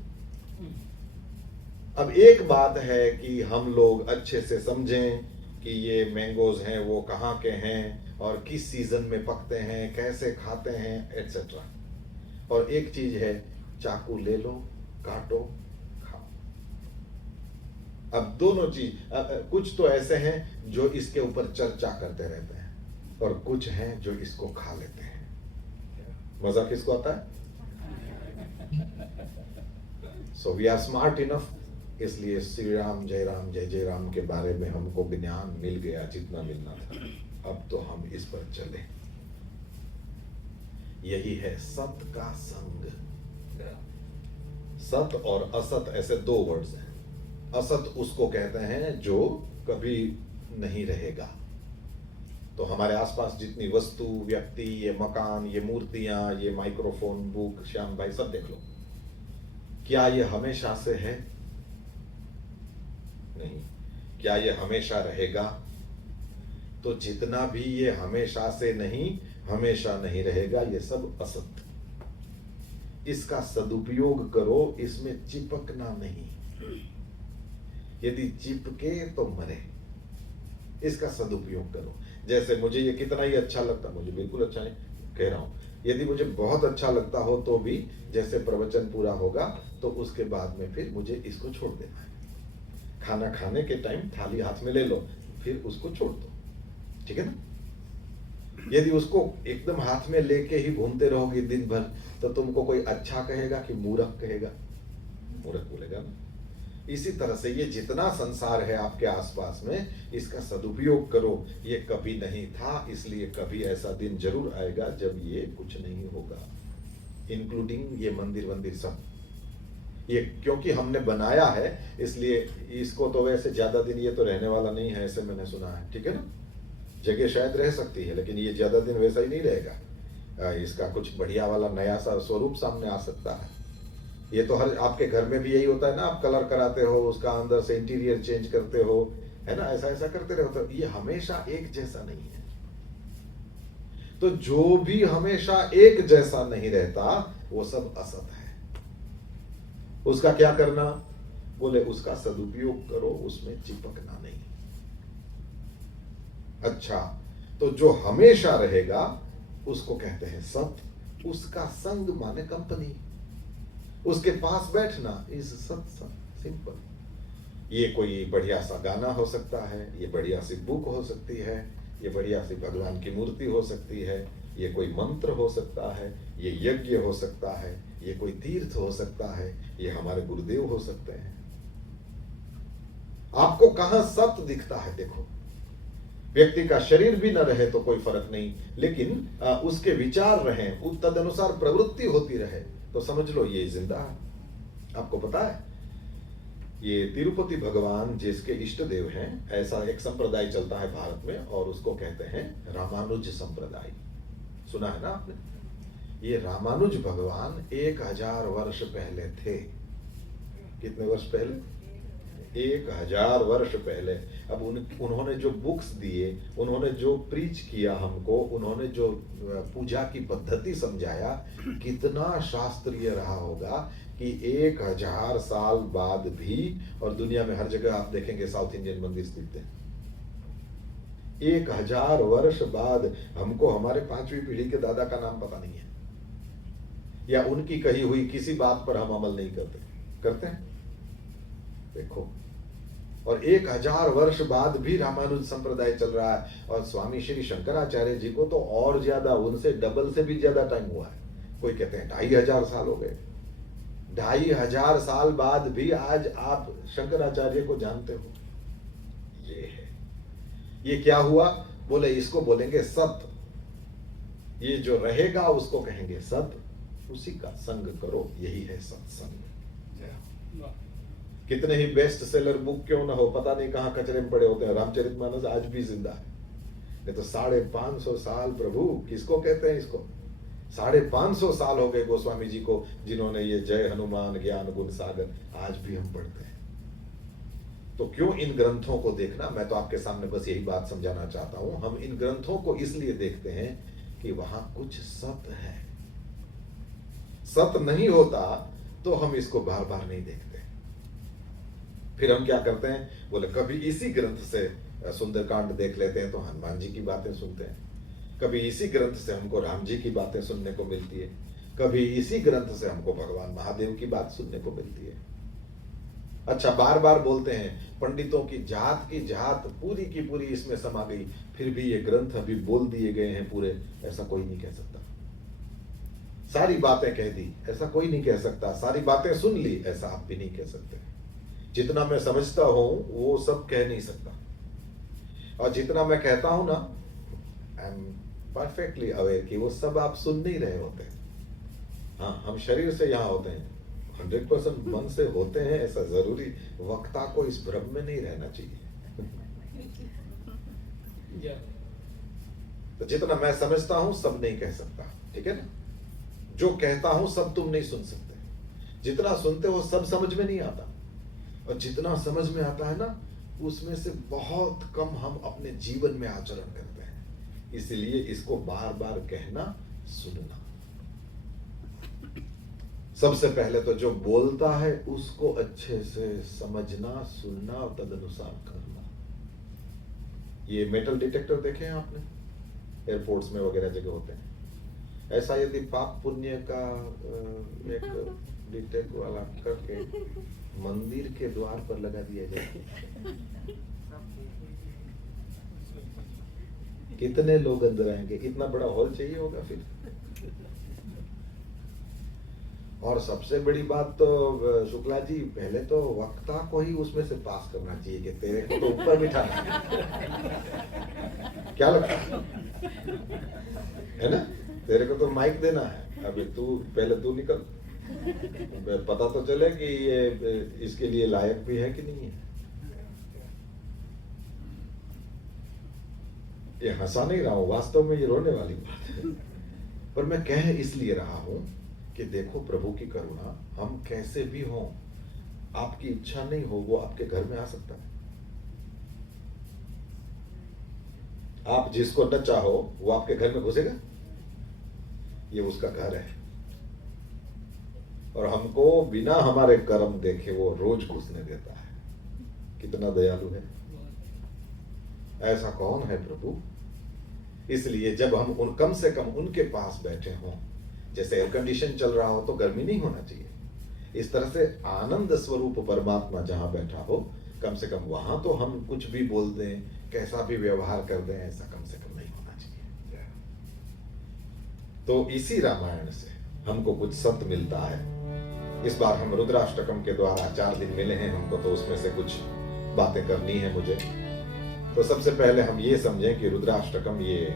अब एक बात है कि हम लोग अच्छे से समझें कि ये मैंगोज हैं वो कहाँ के हैं और किस सीजन में पकते हैं, कैसे खाते हैं, एटसेट्रा। और एक चीज है, चाकू ले लो, काटो, खाओ। अब दोनों चीज, कुछ तो ऐसे हैं जो इसके ऊपर चर्चा करते रहते हैं, और कुछ हैं जो इसको खा लेते हैं। मजा किसको आता है? So we are smart enough, इसलिए श्री राम जय राम के बारे में हमको ज्ञान मिल गया जितना मिलना था। अब तो हम इस पर चले। यही है सत का संग। सत और असत ऐसे दो वर्ड्स हैं। असत उसको कहते हैं जो कभी नहीं रहेगा। तो हमारे आसपास जितनी वस्तु, व्यक्ति, ये मकान, ये मूर्तियां, ये माइक्रोफोन, बुक, श्याम भाई सब देख लो, क्या ये हमेशा से है? नहीं। क्या ये हमेशा रहेगा? तो जितना भी ये हमेशा से नहीं, हमेशा नहीं रहेगा, ये सब असत। इसका सदुपयोग करो, इसमें चिपकना नहीं। यदि चिपके तो मरे। इसका सदुपयोग करो। जैसे मुझे ये कितना ही अच्छा लगता, मुझे बिल्कुल अच्छा नहीं कह रहा हूं, यदि मुझे बहुत अच्छा लगता हो तो भी जैसे प्रवचन पूरा होगा तो उसके बाद में फिर मुझे इसको छोड़ देना है। खाना खाने के टाइम थाली हाथ में ले लो, फिर उसको छोड़ दो, ठीक है ना? यदि उसको एकदम हाथ में लेके ही घूमते रहोगे दिन भर, तो तुमको कोई अच्छा कहेगा कि मूर्ख कहेगा? मूर्ख बोलेगा ना। इसी तरह से ये जितना संसार है आपके आसपास में, इसका सदुपयोग करो। ये कभी नहीं था, इसलिए कभी ऐसा दिन जरूर आएगा जब ये कुछ नहीं होगा, इंक्लूडिंग ये मंदिर सब। ये क्योंकि हमने बनाया है, इसलिए इसको तो वैसे ज्यादा दिन ये तो रहने वाला नहीं है, ऐसे मैंने सुना है, ठीक है ना? जगह शायद रह सकती है, लेकिन ये ज्यादा दिन वैसा ही नहीं रहेगा। इसका कुछ बढ़िया वाला नया सा स्वरूप सामने आ सकता है। ये तो हर आपके घर में भी यही होता है ना, आप कलर कराते हो, उसका अंदर से इंटीरियर चेंज करते हो, है ना? ऐसा करते रहते हो। ये हमेशा एक जैसा नहीं है। तो जो भी हमेशा एक जैसा नहीं रहता, वो सब असत है। उसका क्या करना? बोले उसका सदुपयोग करो, उसमें चिपकना नहीं। अच्छा, तो जो हमेशा रहेगा उसको कहते हैं सत। उसका संग माने कंपनी, उसके पास बैठना इज सत्संग। सिंपल। ये कोई बढ़िया सा गाना हो सकता है, ये बढ़िया सी बुक हो सकती है, ये बढ़िया सी भगवान की मूर्ति हो सकती है, ये कोई मंत्र हो सकता है, ये यज्ञ हो सकता है, ये कोई तीर्थ हो सकता है, ये हमारे गुरुदेव हो सकते हैं। आपको कहां सत्य दिखता है? देखो, व्यक्ति का शरीर भी न रहे तो कोई फर्क नहीं, लेकिन उसके विचार रहे, तदनुसार प्रवृत्ति होती रहे, तो समझ लो ये जिंदा है। आपको पता है, ये तिरुपति भगवान जिसके इष्ट देव हैं, ऐसा एक संप्रदाय चलता है भारत में, और उसको कहते हैं रामानुज संप्रदाय। सुना है ना आपने? ये रामानुज भगवान 1000 वर्ष पहले थे। कितने वर्ष पहले? 1000 वर्ष पहले। अब उन्होंने जो बुक्स दिए, उन्होंने जो प्रीच किया हमको, उन्होंने जो पूजा की पद्धति समझाया, कितना शास्त्रीय रहा होगा कि 1000 साल बाद भी, और दुनिया में हर जगह आप देखेंगे साउथ इंडियन मंदिर दिखते हैं, 1000 वर्ष बाद हमको हमारे 5वीं पीढ़ी के दादा का नाम पता नहीं है, या उनकी कही हुई किसी बात पर हम अमल नहीं करते। करते हैं? देखो, और 1000 वर्ष बाद भी रामानुज संप्रदाय चल रहा है, और स्वामी श्री शंकराचार्य जी को तो और ज्यादा, उनसे डबल से भी ज्यादा टाइम हुआ है। कोई कहते हैं 2500 साल हो गए। 2500 साल बाद भी आज आप शंकराचार्य को जानते हो। ये है, ये क्या हुआ? बोले इसको बोलेंगे सत। ये जो रहेगा उसको कहेंगे सत, उसी का संग करो, यही है सत्संग। कितने ही बेस्ट सेलर बुक क्यों ना हो, पता नहीं कहां कचरे में पड़े होते हैं, रामचरितमानस आज भी जिंदा है। नहीं तो 550 साल प्रभु किसको कहते हैं? इसको 550 साल हो गए गोस्वामी जी को, जिन्होंने ये जय हनुमान ज्ञान गुण सागर आज भी हम पढ़ते हैं। तो क्यों इन ग्रंथों को देखना? मैं तो आपके सामने बस यही बात समझाना चाहता हूं। हम इन ग्रंथों को इसलिए देखते हैं कि वहां कुछ सत्य है। सत्य नहीं होता तो हम इसको बार बार नहीं देखते। फिर हम क्या करते हैं? बोले कभी इसी ग्रंथ से सुंदरकांड देख लेते हैं तो हनुमान जी की बातें सुनते हैं, कभी इसी ग्रंथ से हमको राम जी की बातें सुनने को मिलती है, कभी इसी ग्रंथ से हमको भगवान महादेव की बात सुनने को मिलती है। अच्छा, बार बार बोलते हैं पंडितों की जात पूरी की पूरी इसमें समा गई, फिर भी ये ग्रंथ अभी बोल दिए गए हैं पूरे, ऐसा कोई नहीं कह सकता। सारी बातें कह दी, ऐसा कोई नहीं कह सकता। सारी बातें सुन ली, ऐसा आप भी नहीं कह सकते। जितना मैं समझता हूं वो सब कह नहीं सकता, और जितना मैं कहता हूं ना, आई एम परफेक्टली अवेयर कि वो सब आप सुन नहीं रहे होते। हाँ, हम शरीर से यहाँ होते हैं, 100% मन से होते हैं, ऐसा जरूरी वक्ता को इस भ्रम में नहीं रहना चाहिए। तो जितना मैं समझता हूं सब नहीं कह सकता, ठीक है ना? जो कहता हूं सब तुम नहीं सुन सकते। जितना सुनते हो सब समझ में नहीं आता, और जितना समझ में आता है ना, उसमें से बहुत कम हम अपने जीवन में आचरण करते हैं। इसलिए इसको बार बार कहना, सुनना। सबसे पहले तो जो बोलता है उसको अच्छे से समझना, सुनना और तदनुसार करना। ये मेटल डिटेक्टर देखे हैं आपने? एयरपोर्ट्स में वगैरह जगह होते हैं। ऐसा यदि पाप पुण्य का एक डिटेक्ट वाला करके मंदिर के द्वार पर लगा दिया जाए, कितने लोग अंदर आएंगे? कितना बड़ा हॉल चाहिए होगा फिर। और सबसे बड़ी बात तो शुक्ला जी, पहले तो वक्ता को ही उसमें से पास करना चाहिए कि तेरे को तो ऊपर बिठाना है। क्या लगता है ना? तेरे को तो माइक देना है, अभी पहले तू निकल, पता तो चले कि ये इसके लिए लायक भी है कि नहीं है। ये हंसा नहीं रहा हूं, वास्तव में ये रोने वाली बात है। पर मैं कह इसलिए रहा हूं कि देखो प्रभु की करुणा, हम कैसे भी हों, आपकी इच्छा नहीं हो वो आपके घर में आ सकता है। आप जिसको न चाहो वो आपके घर में घुसेगा, ये उसका घर है। और हमको बिना हमारे कर्म देखे वो रोज घुसने देता है। कितना दयालु है, ऐसा कौन है प्रभु? इसलिए जब हम कम से कम उनके पास बैठे हों, जैसे एयर कंडीशन चल रहा हो तो गर्मी नहीं होना चाहिए, इस तरह से आनंद स्वरूप परमात्मा जहां बैठा हो, कम से कम वहां तो हम कुछ भी बोल दें, कैसा भी व्यवहार कर दें, ऐसा कम से कम नहीं होना चाहिए। तो इसी रामायण से हमको कुछ सत्य मिलता है। इस बार हम रुद्राष्टकम के द्वारा 4 दिन मिले हैं हमको, तो उसमें से कुछ बातें करनी है मुझे। तो सबसे पहले हम ये समझें कि रुद्राष्टकम ये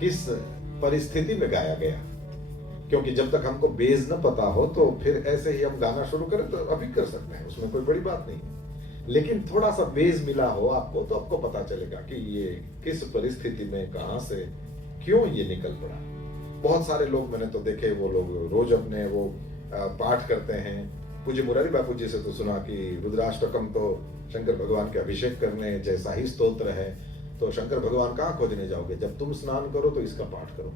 किस परिस्थिति में गाया गया, क्योंकि जब तक हमको बेस न पता हो तो फिर ऐसे ही हम गाना शुरू करें तो अभी कर सकते हैं, उसमें कोई बड़ी बात नहीं है। लेकिन थोड़ा सा बेस मिला हो आपको तो आपको पता चलेगा कि ये किस परिस्थिति में, कहां से, क्यों ये निकल पड़ा। बहुत सारे लोग मैंने तो देखे, वो लोग रोज अपने वो पाठ करते हैं। पूज्य मुरारी बापू जी से तो सुना कि रुद्राष्टकम तो शंकर भगवान के अभिषेक करने जैसा ही स्तोत्र है, तो शंकर भगवान कहाँ खोजने जाओगे? जब तुम स्नान करो तो इसका पाठ करो।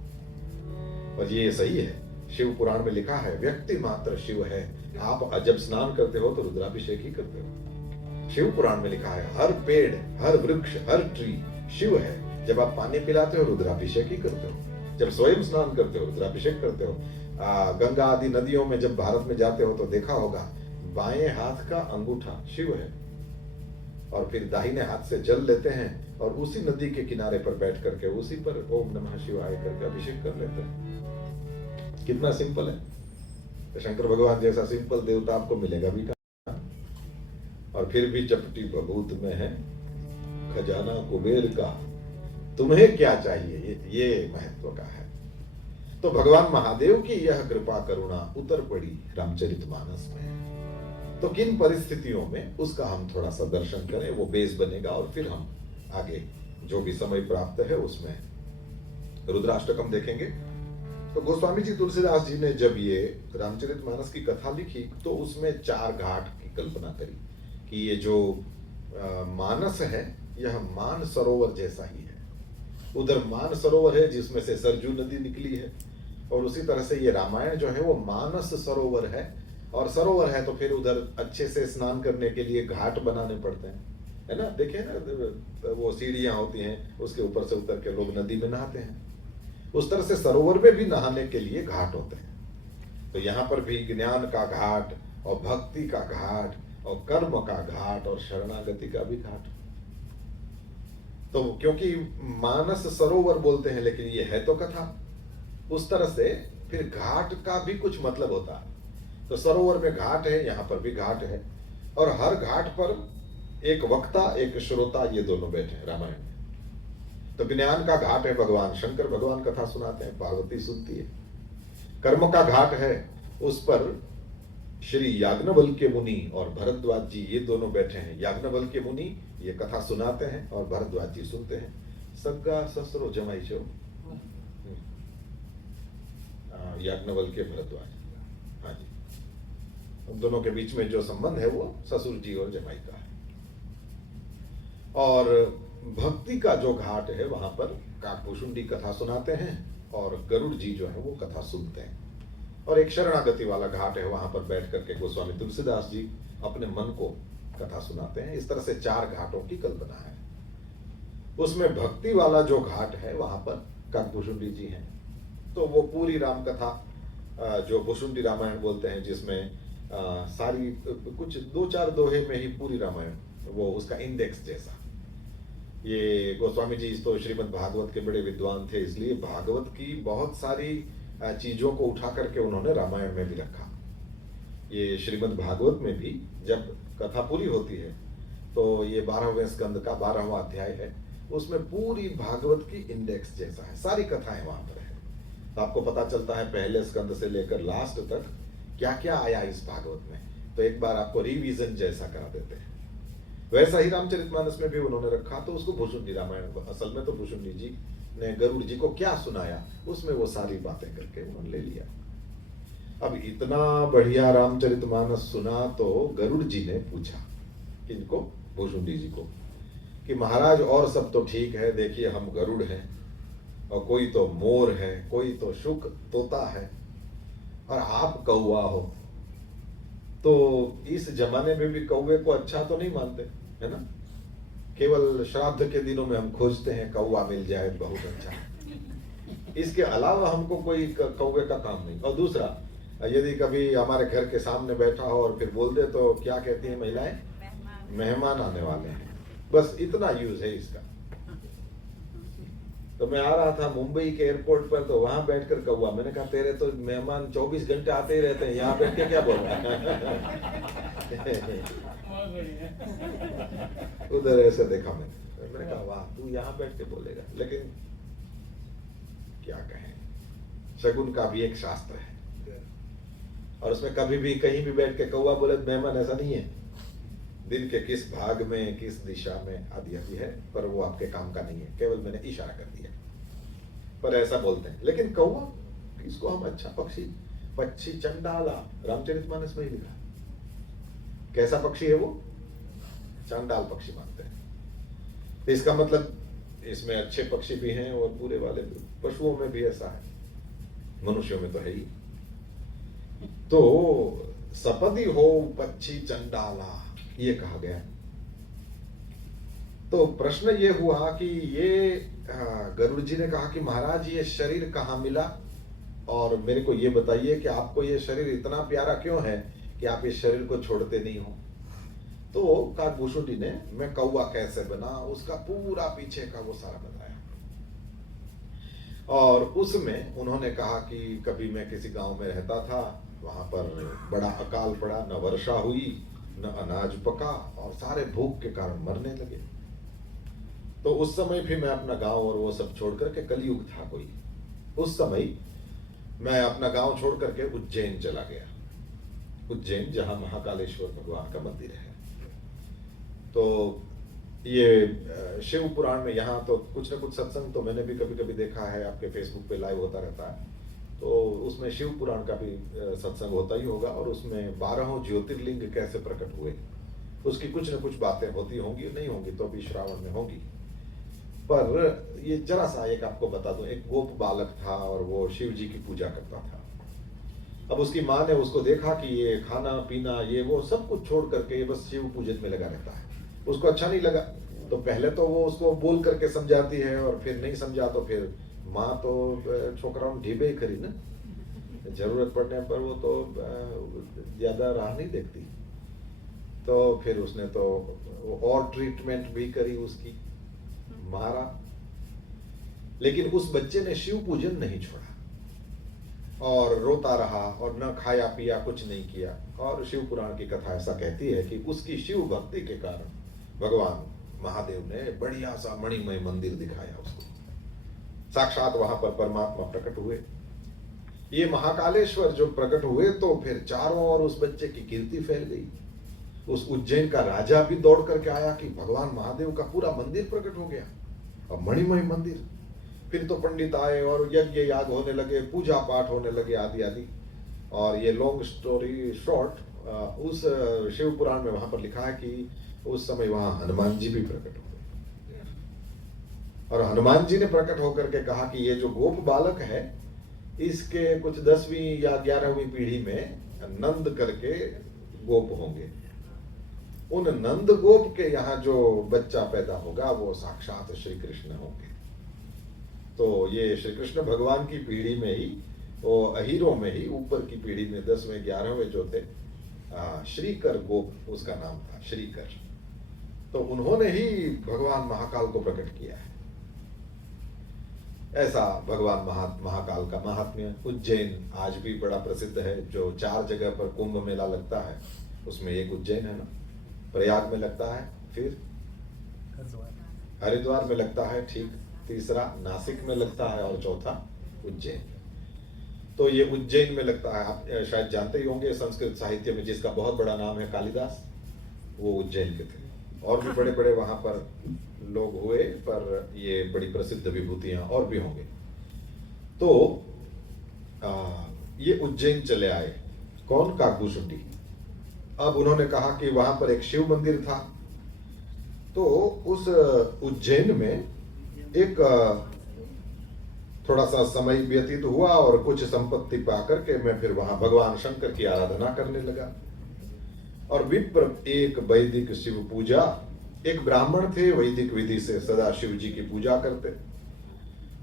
और ये सही है, शिव पुराण में लिखा है व्यक्ति मात्र शिव है। आप जब स्नान करते हो तो रुद्राभिषेक ही करते हो। शिव पुराण में लिखा है हर पेड़, हर वृक्ष, हर ट्री शिव है। जब आप पानी पिलाते हो रुद्राभिषेक ही करते हो, जब स्वयं स्नान करते हो रुद्राभिषेक करते हो। गंगा आदि नदियों में जब भारत में जाते हो तो देखा होगा बाएं हाथ का अंगूठा शिव है, और फिर दाहिने हाथ से जल लेते हैं और उसी नदी के किनारे पर बैठ करके उसी पर ओम नमः शिवाय करके अभिषेक कर लेते हैं। कितना सिंपल है। तो शंकर भगवान जैसा सिंपल देवता आपको मिलेगा भी कहाँ। और फिर भी चपटी बबूत में है खजाना कुबेर का, तुम्हें क्या चाहिए, ये महत्व का है। तो भगवान महादेव की यह कृपा करुणा उतर पड़ी रामचरितमानस में। तो किन परिस्थितियों में उसका हम थोड़ा सा दर्शन करें, वो बेस बनेगा, और फिर हम आगे जो भी समय प्राप्त है उसमें रुद्राष्टकम देखेंगे। तो गोस्वामी जी तुलसीदास जी ने जब ये रामचरितमानस की कथा लिखी तो उसमें 4 घाट की कल्पना करी कि ये जो मानस है यह मान सरोवर जैसा ही है। उधर मान सरोवर है जिसमें से सरजू नदी निकली है, और उसी तरह से ये रामायण जो है वो मानस सरोवर है। और सरोवर है तो फिर उधर अच्छे से स्नान करने के लिए घाट बनाने पड़ते हैं, है ना। देखे ना वो सीढ़ियां होती हैं, उसके ऊपर से उतर के लोग नदी में नहाते हैं। उस तरह से सरोवर में भी नहाने के लिए घाट होते हैं। तो यहाँ पर भी ज्ञान का घाट और भक्ति का घाट और कर्म का घाट और शरणागति का भी घाट। तो क्योंकि मानस सरोवर बोलते हैं लेकिन ये है तो कथा, उस तरह से फिर घाट का भी कुछ मतलब होता है। तो सरोवर में घाट है, यहाँ पर भी घाट है, और हर घाट पर एक वक्ता एक श्रोता, ये दोनों बैठे हैं रामायण में। तो ज्ञान का घाट है, भगवान शंकर भगवान कथा सुनाते हैं, पार्वती सुनती है। कर्म का घाट है, उस पर श्री याज्ञवल्क्य मुनि और भरद्वाज जी ये दोनों बैठे हैं। याज्ञवल्क्य मुनि ये कथा सुनाते हैं और भरद्वाज जी सुनते हैं। सग्गा ससुरो जमाई चो, याज्ञवल्क्य भरद्वाज, हाँ जी, उन दोनों के बीच में जो संबंध है वो ससुर जी और जमाई का है। और भक्ति का जो घाट है वहां पर काकभूषुंडी कथा सुनाते हैं और गरुड़ जी जो है वो कथा सुनते हैं। और एक शरणागति वाला घाट है, वहां पर बैठ करके गोस्वामी तुलसीदास जी अपने मन को कथा सुनाते हैं। इस तरह से 4 घाटों की कल्पना है। उसमें भक्ति वाला जो घाट है वहां पर काकभूषुंडी जी हैं। तो वो पूरी राम कथा जो भुषुंडी रामायण बोलते हैं, जिसमें सारी कुछ 2-4 दोहे में ही पूरी रामायण, वो उसका इंडेक्स जैसा। ये गोस्वामी जी तो श्रीमद् भागवत के बड़े विद्वान थे, इसलिए भागवत की बहुत सारी चीजों को उठा करके उन्होंने रामायण में भी रखा। ये श्रीमद् भागवत में भी जब कथा पूरी होती है तो ये 12वें स्कंद का 12वां अध्याय है, उसमें पूरी भागवत की इंडेक्स जैसा है, सारी कथाएं वहां पर है। तो आपको पता चलता है पहले स्कंद से लेकर लास्ट तक क्या क्या आया इस भागवत में। तो एक बार आपको रिवीजन जैसा करा देते हैं। वैसा ही रामचरितमानस में भी उन्होंने रखा, तो उसको भुषुंडी रामायण, असल में तो भुषुंडी जी ने गरुड़ जी को क्या सुनाया उसमें वो सारी बातें करके उन्होंने ले लिया। अब इतना बढ़िया रामचरितमानस सुना तो गरुड़ जी ने पूछा किनको, भुषुंडी जी को, कि महाराज और सब तो ठीक है, देखिए हम गरुड़ हैं और कोई तो मोर है, कोई तो शुक तोता है, और आप कौआ हो। तो इस जमाने में भी कौवे को अच्छा तो नहीं मानते, है ना। केवल श्राद्ध के दिनों में हम खोजते हैं कौवा मिल जाए बहुत अच्छा, इसके अलावा हमको कोई कौवे का काम नहीं। और दूसरा, यदि कभी हमारे घर के सामने बैठा हो और फिर बोल दे तो क्या कहती हैं महिलाएं, मेहमान आने वाले हैं, बस इतना यूज है इसका। तो मैं आ रहा था मुंबई के एयरपोर्ट पर, तो वहां बैठकर कौवा, मैंने कहा तेरे तो मेहमान 24 घंटे आते ही रहते हैं, यहाँ बैठ के क्या बोल रहा है। उधर ऐसे देखा मैंने कहा वाह तू यहाँ बैठ के बोलेगा, लेकिन क्या कहें, शगुन का भी एक शास्त्र है, और उसमें कभी भी कहीं भी बैठ के कौवा बोले मेहमान, ऐसा नहीं है। दिन के किस भाग में किस दिशा में आदि आदि है, पर वो आपके काम का नहीं है, केवल मैंने इशारा कर दिया, पर ऐसा बोलते हैं। लेकिन कौवा, इसको हम अच्छा पक्षी, पक्षी चंडाला, रामचरितमानस में ही लिखा। कैसा पक्षी है वो, चंडाल पक्षी मानते हैं। तो इसका मतलब इसमें अच्छे पक्षी भी हैं और बुरे वाले भी। पशुओं में भी ऐसा है, मनुष्यों में तो है ही। तो सपदी हो पक्षी चंडाला, ये कहा गया। तो प्रश्न ये हुआ कि ये गरुड़ जी ने कहा कि महाराज ये शरीर कहाँ मिला, और मेरे को ये बताइए कि आपको ये शरीर इतना प्यारा क्यों है कि आप इस शरीर को छोड़ते नहीं हो। तो काकभूषुंडी ने मैं कौवा कैसे बना उसका पूरा पीछे का वो सारा बताया, और उसमें उन्होंने कहा कि कभी मैं किसी गांव में रहता था, वहां पर बड़ा अकाल पड़ा, न वर्षा हुई न अनाज पका, और सारे भूख के कारण मरने लगे। तो उस समय भी मैं अपना गांव और वो सब छोड़ करके, कलयुग था कोई, उस समय मैं अपना गांव छोड़ करके उज्जैन चला गया। उज्जैन जहां महाकालेश्वर भगवान का मंदिर है। तो ये शिव पुराण में यहाँ तो कुछ न कुछ सत्संग तो मैंने भी कभी कभी देखा है, आपके फेसबुक पे लाइव होता रहता है, तो उसमें शिव पुराण का भी सत्संग होता ही होगा, और उसमें 12 ज्योतिर्लिंग कैसे प्रकट हुए उसकी कुछ न कुछ बातें होती होंगी, नहीं होंगी तो अभी श्रावण में होंगी। पर ये जरा सा एक आपको बता दूं, एक गोप बालक था और वो शिव जी की पूजा करता था। अब उसकी माँ ने उसको देखा कि ये खाना पीना ये वो सब कुछ छोड़ करके ये बस शिव पूजन में लगा रहता है, उसको अच्छा नहीं लगा। तो पहले तो वो उसको बोल करके समझाती है, और फिर नहीं समझा तो फिर माँ तो छोकरा ढीबे ही करी ना, जरूरत पड़ने पर वो तो ज्यादा राह नहीं देखती। तो फिर उसने तो और ट्रीटमेंट भी करी, उसकी मारा, लेकिन उस बच्चे ने शिव पूजन नहीं छोड़ा और रोता रहा और न खाया पिया, कुछ नहीं किया। और शिव पुराण की कथा ऐसा कहती है कि उसकी शिव भक्ति के कारण भगवान महादेव ने बढ़िया सा मणिमय मंदिर दिखाया उसको, साक्षात वहां पर परमात्मा प्रकट हुए। ये महाकालेश्वर जो प्रकट हुए तो फिर चारों ओर उस बच्चे की कीर्ति फैल गई। उस उज्जैन का राजा भी दौड़ करके आया कि भगवान महादेव का पूरा मंदिर प्रकट हो गया, अब मणिमय मंदिर। फिर तो पंडित आए और यज्ञ याग होने लगे, पूजा पाठ होने लगे, आदि आदि। और ये लॉन्ग स्टोरी शॉर्ट, उस शिव पुराण में वहां पर लिखा है कि उस समय वहां हनुमान जी भी प्रकट हुए, और हनुमान जी ने प्रकट होकर के कहा कि ये जो गोप बालक है इसके कुछ 10वीं या 11वीं पीढ़ी में नंद करके गोप होंगे, उन नंद गोप के यहाँ जो बच्चा पैदा होगा वो साक्षात श्री कृष्ण होंगे। तो ये श्री कृष्ण भगवान की पीढ़ी में ही, वो अहीरों में ही ऊपर की पीढ़ी में 10वें 11वें जो थे, श्रीकर गोप उसका नाम था, श्रीकर। तो उन्होंने ही भगवान महाकाल को प्रकट किया है। ऐसा भगवान महाकाल का महात्म्य। उज्जैन आज भी बड़ा प्रसिद्ध है, जो 4 जगह पर कुंभ मेला लगता है उसमें एक उज्जैन है ना, प्रयाग में लगता है, फिर हरिद्वार में लगता है, ठीक, तीसरा नासिक में लगता है, और चौथा उज्जैन। तो ये उज्जैन में लगता है। आप शायद जानते ही होंगे, संस्कृत साहित्य में जिसका बहुत बड़ा नाम है कालिदास, वो उज्जैन के थे। और भी बड़े बड़े वहां पर लोग हुए, पर ये बड़ी प्रसिद्ध विभूतियां और भी होंगे। तो ये उज्जैन चले आए, कौन? काकभूषुंडी। अब उन्होंने कहा कि वहां पर एक शिव मंदिर था, तो उस उज्जैन में एक थोड़ा सा समय व्यतीत हुआ और कुछ संपत्ति पा करके मैं फिर वहां भगवान शंकर की आराधना करने लगा। और विप्र एक वैदिक शिव पूजा, एक ब्राह्मण थे, वैदिक विधि से सदा शिव जी की पूजा करते,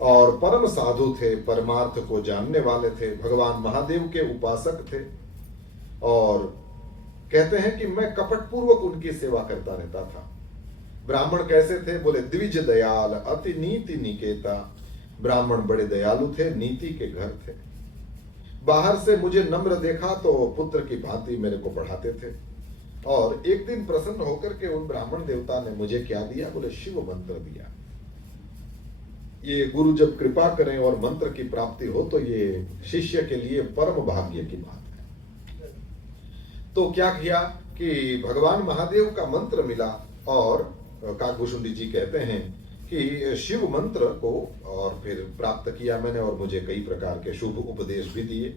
और परम साधु थे, परमार्थ को जानने वाले थे, भगवान महादेव के उपासक थे। और कहते हैं कि मैं कपट पूर्वक उनकी सेवा करता रहता था। ब्राह्मण कैसे थे? बोले द्विज दयाल अति नीति निकेता। ब्राह्मण बड़े दयालु थे, नीति के घर थे। बाहर से मुझे नम्र देखा तो पुत्र की भांति मेरे को पढ़ाते थे। और एक दिन प्रसन्न होकर के उन ब्राह्मण देवता ने मुझे क्या दिया? बोले शिव मंत्र दिया। ये गुरु जब कृपा करें और मंत्र की प्राप्ति हो तो ये शिष्य के लिए परम भाग्य की बात है। तो क्या किया कि भगवान महादेव का मंत्र मिला, और काकभूषुंडी जी कहते हैं कि शिव मंत्र को और फिर प्राप्त किया मैंने, और मुझे कई प्रकार के शुभ उपदेश भी दिए।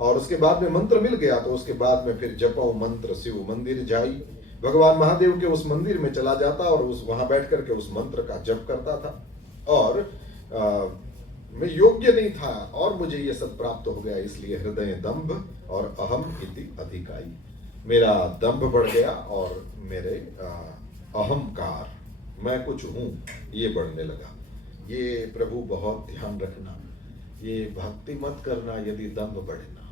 और उसके बाद में मंत्र मिल गया तो उसके बाद में फिर जपो मंत्र शिव मंदिर जाई, भगवान महादेव के उस मंदिर में चला जाता और उस वहां बैठ करके उस मंत्र का जप करता था। और मैं योग्य नहीं था और मुझे ये सब प्राप्त हो गया, इसलिए हृदय दंभ और अहम इति अधिकाई, मेरा दंभ बढ़ गया और मेरे अहंकार, मैं कुछ हूं, ये बढ़ने लगा। ये प्रभु बहुत ध्यान रखना, ये भक्ति मत करना यदि दंभ बढ़ना।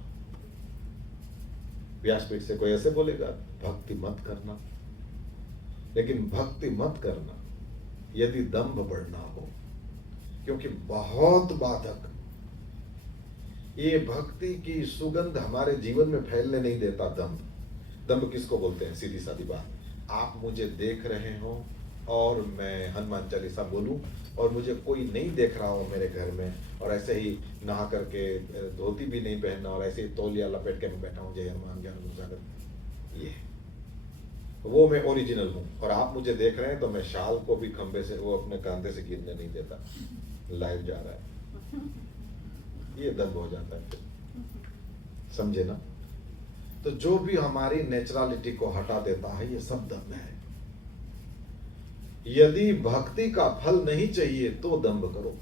व्यासपीठ से कोई ऐसे बोलेगा भक्ति मत करना, लेकिन भक्ति मत करना यदि दंभ बढ़ना हो, क्योंकि बहुत बाधक ये भक्ति की सुगंध हमारे जीवन में फैलने नहीं देता। दंभ, दंभ किसको बोलते हैं? सीधी सादी बात, आप मुझे देख रहे हो और मैं हनुमान चालीसा बोलूं और मुझे कोई नहीं देख रहा हो मेरे घर में, और ऐसे ही नहा करके धोती भी नहीं पहनना और ऐसे ही तौलिया लपेट के मैं बैठा हूं, जय हनुमान ज्ञान गुण सागर, ये वो मैं ओरिजिनल हूं। और आप मुझे देख रहे हैं तो मैं शाल को भी खंबे से, वो अपने कांधे से गिरने नहीं देता, लाइव जा रहा है, ये दंभ हो जाता है। समझे ना? तो जो भी हमारी नेचुरलिटी को हटा देता है ये सब दंभ है। यदि भक्ति का फल नहीं चाहिए तो दंभ करो,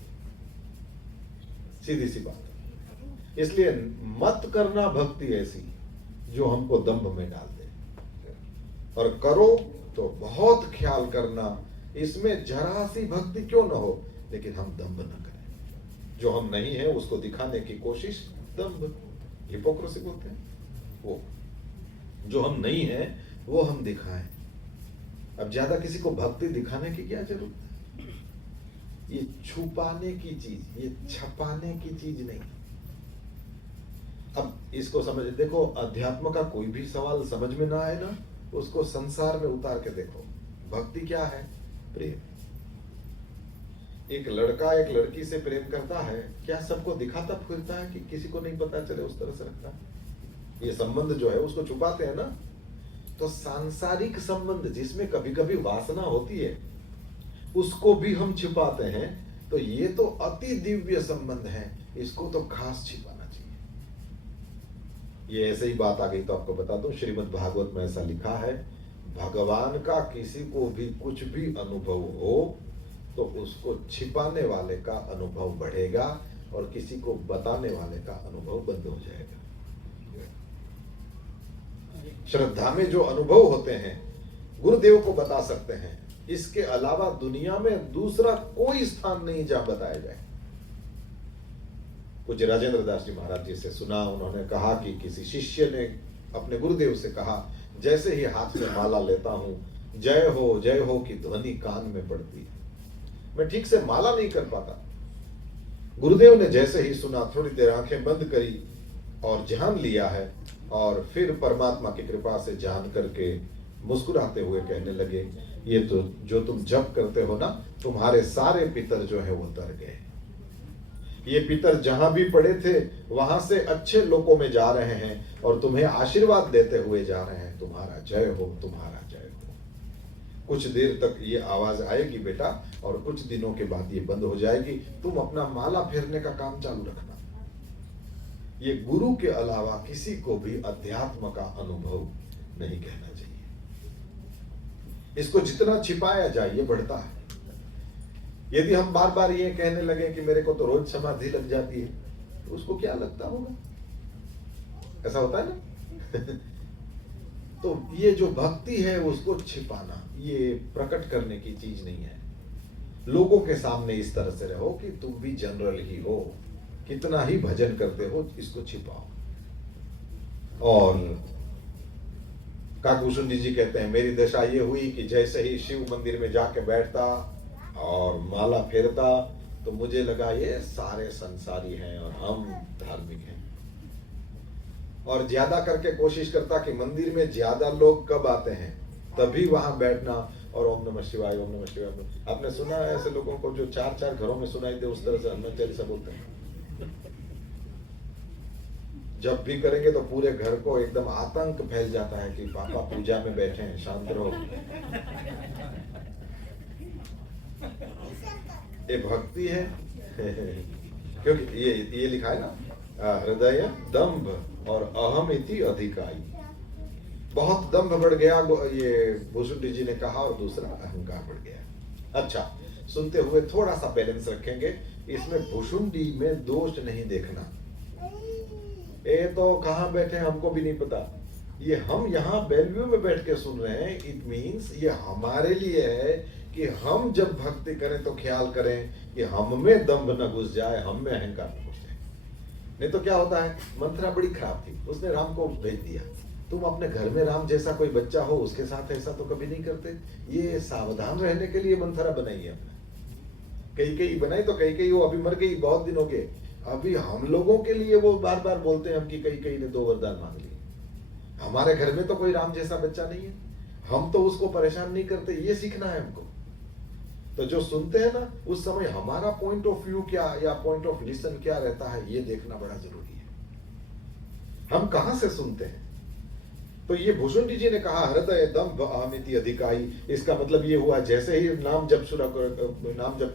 सीधी सी बात है। इसलिए मत करना भक्ति ऐसी जो हमको दंभ में डाल दे, और करो तो बहुत ख्याल करना इसमें जरा सी भक्ति क्यों न हो, लेकिन हम दंभ न करें। जो हम नहीं है उसको दिखाने की कोशिश दंभ, हिपोक्रेसी बोलते हैं। वो जो हम नहीं है वो हम दिखाएं। अब ज्यादा किसी को भक्ति दिखाने की क्या जरूरत है? ये छुपाने की चीज, ये छपाने की चीज नहीं। अब इसको समझ, देखो अध्यात्म का कोई भी सवाल समझ में ना आए ना, उसको संसार में उतार के देखो। भक्ति क्या है? प्रेम। एक लड़का एक लड़की से प्रेम करता है, क्या सबको दिखाता फिरता है कि किसी को नहीं पता चले उस तरह से रखता है? ये संबंध जो है उसको छुपाते हैं ना। तो सांसारिक संबंध जिसमें कभी कभी वासना होती है उसको भी हम छिपाते हैं। तो ये तो अति दिव्य संबंध है, इसको तो खास छिपाना चाहिए। ये ऐसे ही बात आ गई तो आपको बता दूं, श्रीमद् भागवत में ऐसा लिखा है, भगवान का किसी को भी कुछ भी अनुभव हो तो उसको छिपाने वाले का अनुभव बढ़ेगा और किसी को बताने वाले का अनुभव बंद हो जाएगा। श्रद्धा में जो अनुभव होते हैं गुरुदेव को बता सकते हैं, इसके अलावा दुनिया में दूसरा कोई स्थान नहीं जहां बताया जाए। कुछ राजेंद्र दास जी महाराज जी से सुना, उन्होंने कहा कि किसी शिष्य ने अपने गुरुदेव से कहा, जैसे ही हाथ में माला लेता हूं जय हो की ध्वनि कान में पड़ती है, मैं ठीक से माला नहीं कर पाता। गुरुदेव ने जैसे ही सुना थोड़ी देर आंखें बंद करी और ध्यान लिया है, और फिर परमात्मा की कृपा से जान करके मुस्कुराते हुए कहने लगे, ये तो जो तुम जप करते हो ना, तुम्हारे सारे पितर जो है वो तर गए। ये पितर जहां भी पड़े थे वहां से अच्छे लोकों में जा रहे हैं और तुम्हें आशीर्वाद देते हुए जा रहे हैं, तुम्हारा जय हो, तुम्हारा जय हो। कुछ देर तक ये आवाज आएगी बेटा, और कुछ दिनों के बाद ये बंद हो जाएगी। तुम अपना माला फेरने का काम चालू रखना। ये गुरु के अलावा किसी को भी अध्यात्म का अनुभव नहीं कहना चाहिए। इसको जितना छिपाया जाए ये बढ़ता है। यदि हम बार बार ये कहने लगे कि मेरे को तो रोज समाधि लग जाती है, तो उसको क्या लगता होगा? ऐसा होता है ना। तो ये जो भक्ति है उसको छिपाना, ये प्रकट करने की चीज नहीं है। लोगों के सामने इस तरह से रहो कि तुम भी जनरल ही हो, कितना ही भजन करते हो, इसको छिपाओ। और काकभूषण जी कहते हैं, मेरी दशा ये हुई कि जैसे ही शिव मंदिर में जाके बैठता और माला फेरता तो मुझे लगा ये सारे संसारी हैं और हम धार्मिक हैं। और ज्यादा करके कोशिश करता कि मंदिर में ज्यादा लोग कब आते हैं तभी वहां बैठना और ओम नमः शिवाय, ओम नमः शिवाय। आपने सुना है ऐसे लोगों को जो 4-4 घरों में सुनाई दे उस तरह से हनुमान चालीसा बोलते हैं? जब भी करेंगे तो पूरे घर को एकदम आतंक फैल जाता है कि पापा पूजा में बैठे हैं, शांत रहो। ये भक्ति है। क्योंकि ये लिखा है ना, हृदय दंभ और अहम इति अधिकाई। बहुत दंभ बढ़ गया, ये भूषुंडी जी ने कहा, और दूसरा अहंकार बढ़ गया। अच्छा, सुनते हुए थोड़ा सा बैलेंस रखेंगे। इसमें भूषुंडी में दोष नहीं देखना। ये तो कहाँ बैठे हमको भी नहीं पता, ये हम यहाँ बेलव्यू में बैठ के सुन रहे हैं, इट मीन्स ये हमारे लिए है कि हम जब भक्ति करें तो ख्याल करें कि हम में दंभ न घुस जाए, हम में अहंकार न घुस जाए। नहीं तो क्या होता है, मंथरा बड़ी खराब थी, उसने राम को भेज दिया। तुम अपने घर में राम जैसा कोई बच्चा हो उसके साथ ऐसा तो कभी नहीं करते। ये सावधान रहने के लिए मंथरा बनाई है अपने। कई बनाई तो कई वो अभी मर गई, बहुत दिन हो गए। अभी हम लोगों के लिए वो बार बार बोलते हैं हम कि कई ने 2 वरदान मांग लिए। हमारे घर में तो कोई राम जैसा बच्चा नहीं है, हम तो उसको परेशान नहीं करते। ये सीखना है हमको। तो जो सुनते हैं ना, उस समय हमारा पॉइंट ऑफ व्यू क्या या पॉइंट ऑफ लिसन क्या रहता है, ये देखना बड़ा जरूरी है। हम कहां से सुनते हैं। तो ये भूषुंडी जी ने कहा हृदय दंभ अहमिति अधिकाई। इसका मतलब ये हुआ जैसे ही नाम जप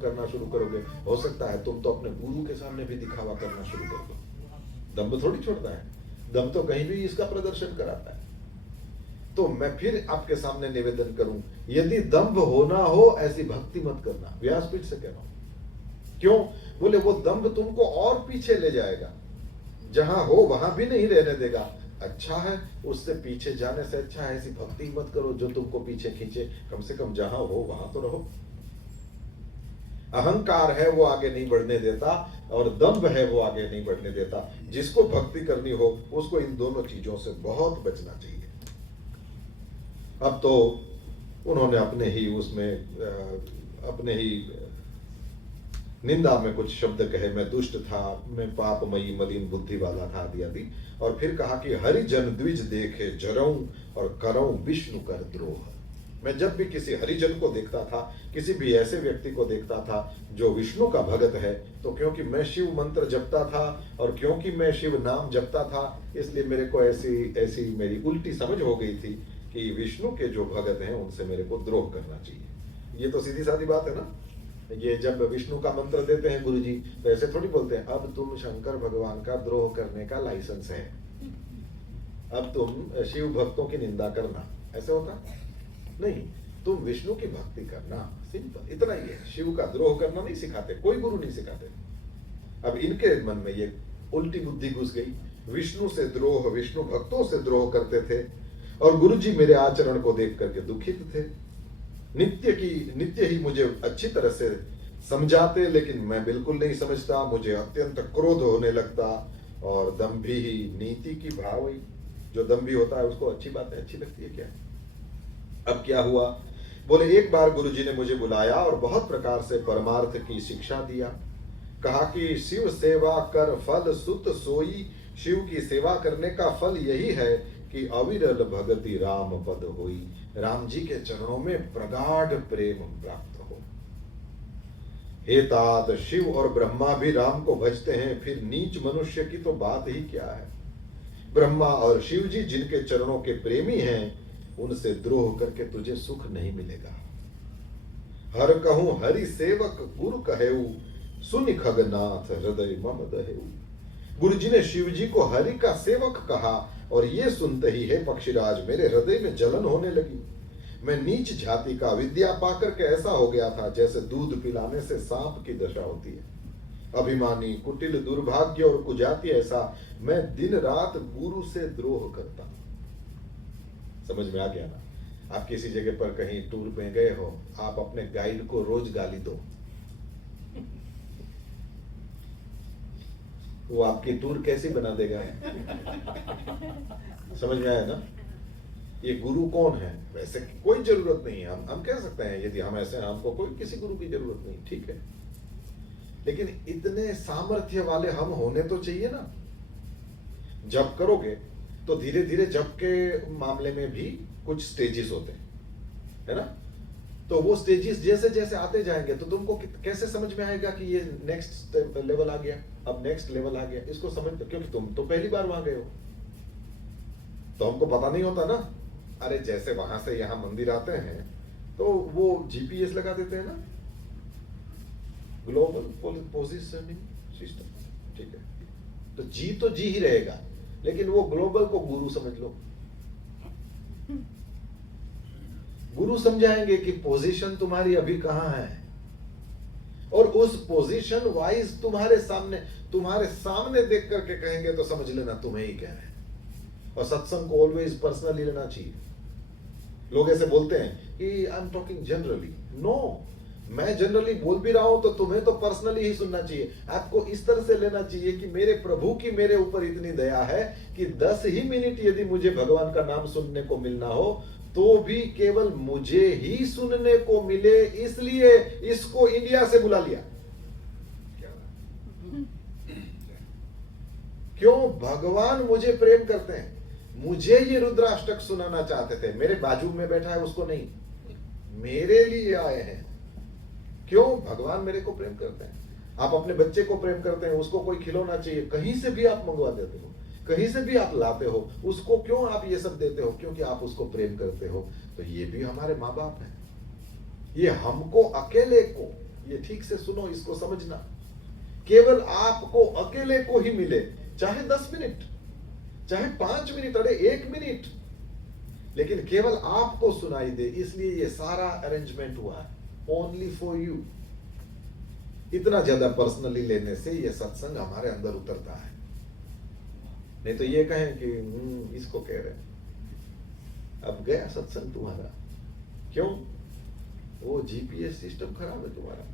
करना शुरू करोगे, हो सकता है तुम तो अपने गुरु के सामने भी दिखावा करना शुरू कर दो। दंभ थोड़ी छोड़ता है, दंभ तो कहीं भी इसका प्रदर्शन कराता है। तो मैं फिर आपके सामने निवेदन करूं, यदि दंभ होना हो ऐसी भक्ति मत करना। व्यासपीठ से कह रहा हूं। क्यों? बोले वो दंभ तुमको और पीछे ले जाएगा, जहां हो वहां भी नहीं रहने देगा। अच्छा है, उससे पीछे जाने से अच्छा है ऐसी भक्ति मत करो जो तुमको पीछे खींचे। कम से कम जहां हो वहां तो रहो। अहंकार है वो आगे नहीं बढ़ने देता, और दंभ है वो आगे नहीं बढ़ने देता। जिसको भक्ति करनी हो उसको इन दोनों चीजों से बहुत बचना चाहिए। अब तो उन्होंने अपने ही निंदा में कुछ शब्द कहे, मैं दुष्ट था, मैं पापमयी मलिन बुद्धि वाला था आदि आदि। और फिर कहा कि हरिजन द्विज देखे जरऊं और करऊं विष्णु कर द्रोह। मैं जब भी किसी हरिजन को देखता था, किसी भी ऐसे व्यक्ति को देखता था जो विष्णु का भगत है, तो क्योंकि मैं शिव मंत्र जपता था और क्योंकि मैं शिव नाम जपता था, इसलिए मेरे को ऐसी मेरी उल्टी समझ हो गई थी कि विष्णु के जो भगत हैं उनसे मेरे को द्रोह करना चाहिए। ये तो सीधी सादी बात है ना। ये जब विष्णु का मंत्र देते हैं गुरुजी, तो ऐसे थोड़ी बोलते हैं अब तुम शंकर भगवान का द्रोह करने का लाइसेंस है, अब तुम शिव भक्तों की निंदा करना। ऐसे होता नहीं, तुम विष्णु की भक्ति करना, सिंपल इतना ही है। शिव का द्रोह करना नहीं सिखाते, कोई गुरु नहीं सिखाते। अब इनके मन में ये उल्टी बुद्धि घुस गई, विष्णु से द्रोह, विष्णु भक्तों से द्रोह करते थे। और गुरुजी मेरे आचरण को देख करके दुखित थे। नित्य ही मुझे अच्छी तरह से समझाते, लेकिन मैं बिल्कुल नहीं समझता। मुझे अत्यंत क्रोध होने लगता और दंभी ही नीति की भाव ही। जो दंभी होता है उसको अच्छी बातें अच्छी लगती है क्या? अब क्या हुआ? बोले एक बार गुरुजी ने मुझे बुलाया और बहुत प्रकार से परमार्थ की शिक्षा दिया। कहा कि शिव सेवा कर फल सुत सोई। शिव की सेवा करने का फल यही है कि अविरल भगति राम पद होई। राम जी के चरणों में प्रगाढ़ प्रेम प्राप्त हो। हे तात, शिव और ब्रह्मा भी राम को भजते हैं, फिर नीच मनुष्य की तो बात ही क्या है। ब्रह्मा और शिव जी जिनके चरणों के प्रेमी हैं, उनसे द्रोह करके तुझे सुख नहीं मिलेगा। हर कहूं हरि सेवक गुरु कहेऊ, सुनि खगनाथ हृदय मम दहेऊ। गुरु जी ने शिव जी को हरि का सेवक कहा, और ये सुनते ही है पक्षीराज मेरे हृदय में जलन होने लगी। मैं नीच जाति का, विद्या पाकर के ऐसा हो गया था जैसे दूध पिलाने से सांप की दशा होती है। अभिमानी, कुटिल, दुर्भाग्य और कुजाति ऐसा मैं दिन रात गुरु से द्रोह करता। समझ में आ गया ना? आप किसी जगह पर कहीं टूर पे गए हो, आप अपने गाइड को रोज गाली दो, वो आपकी टूर कैसी बना देगा? समझ में आया ना? ये गुरु कौन है? वैसे कोई जरूरत नहीं है। हम कह सकते हैं यदि हम ऐसे हैं, हमको कोई किसी गुरु की जरूरत नहीं, ठीक है। लेकिन इतने सामर्थ्य वाले हम होने तो चाहिए ना। जब करोगे तो धीरे धीरे जब के मामले में भी कुछ स्टेजेस होते हैं, है ना? तो वो स्टेजेस जैसे जैसे आते जाएंगे तो तुमको कैसे समझ में आएगा कि ये नेक्स्ट लेवल आ गया, अब नेक्स्ट लेवल आ गया। इसको समझ, क्योंकि तुम तो पहली बार वहां गए हो, तो हमको पता नहीं होता ना। अरे जैसे वहां से यहाँ मंदिर आते हैं तो वो जीपीएस लगा देते हैं ना, ग्लोबल पोजिशनिंग सिस्टम, ठीक है। तो जी ही रहेगा, लेकिन वो ग्लोबल को गुरु समझ लो। गुरु समझाएंगे कि पोजीशन तुम्हारी अभी कहां है, और उस पोजीशन वाइज तुम्हारे सामने देख करके कहेंगे तो समझ लेना तुम्हें ही कह रहे हैं। और सत्संग को ऑलवेज पर्सनली लेना चाहिए। लोग ऐसे बोलते हैं कि I am talking generally. No, मैं जनरली बोल भी रहा हूं तो तुम्हें तो पर्सनली ही सुनना चाहिए। आपको इस तरह से लेना चाहिए कि मेरे प्रभु की मेरे ऊपर इतनी दया है कि 10 ही मिनट यदि मुझे भगवान का नाम सुनने को मिलना हो तो भी केवल मुझे ही सुनने को मिले, इसलिए इसको इंडिया से बुला लिया। क्यों? भगवान मुझे प्रेम करते हैं। मुझे ये रुद्राष्टक सुनाना चाहते थे, मेरे बाजू में बैठा है उसको नहीं, मेरे लिए आए हैं। क्यों? भगवान मेरे को प्रेम करते हैं। आप अपने बच्चे को प्रेम करते हैं, उसको कोई खिलौना चाहिए, कहीं से भी आप मंगवा देते हो, कहीं से भी आप लाते हो, उसको क्यों आप ये सब देते हो? क्योंकि आप उसको प्रेम करते हो। तो ये भी हमारे माँ बाप हैं। ये हमको अकेले को, ये ठीक से सुनो, इसको समझना, केवल आपको अकेले को ही मिले, चाहे 10 मिनट, चाहे 5 मिनट, अरे 1 मिनट, लेकिन केवल आपको सुनाई दे, इसलिए ये सारा अरेंजमेंट हुआ है, ओनली फॉर यू। इतना ज्यादा पर्सनली लेने से ये सत्संग हमारे अंदर उतरता है। नहीं तो ये कहें कि इसको कह रहे हैं, अब गया सत्संग तुम्हारा। क्यों? वो जीपीएस सिस्टम खराब है तुम्हारा।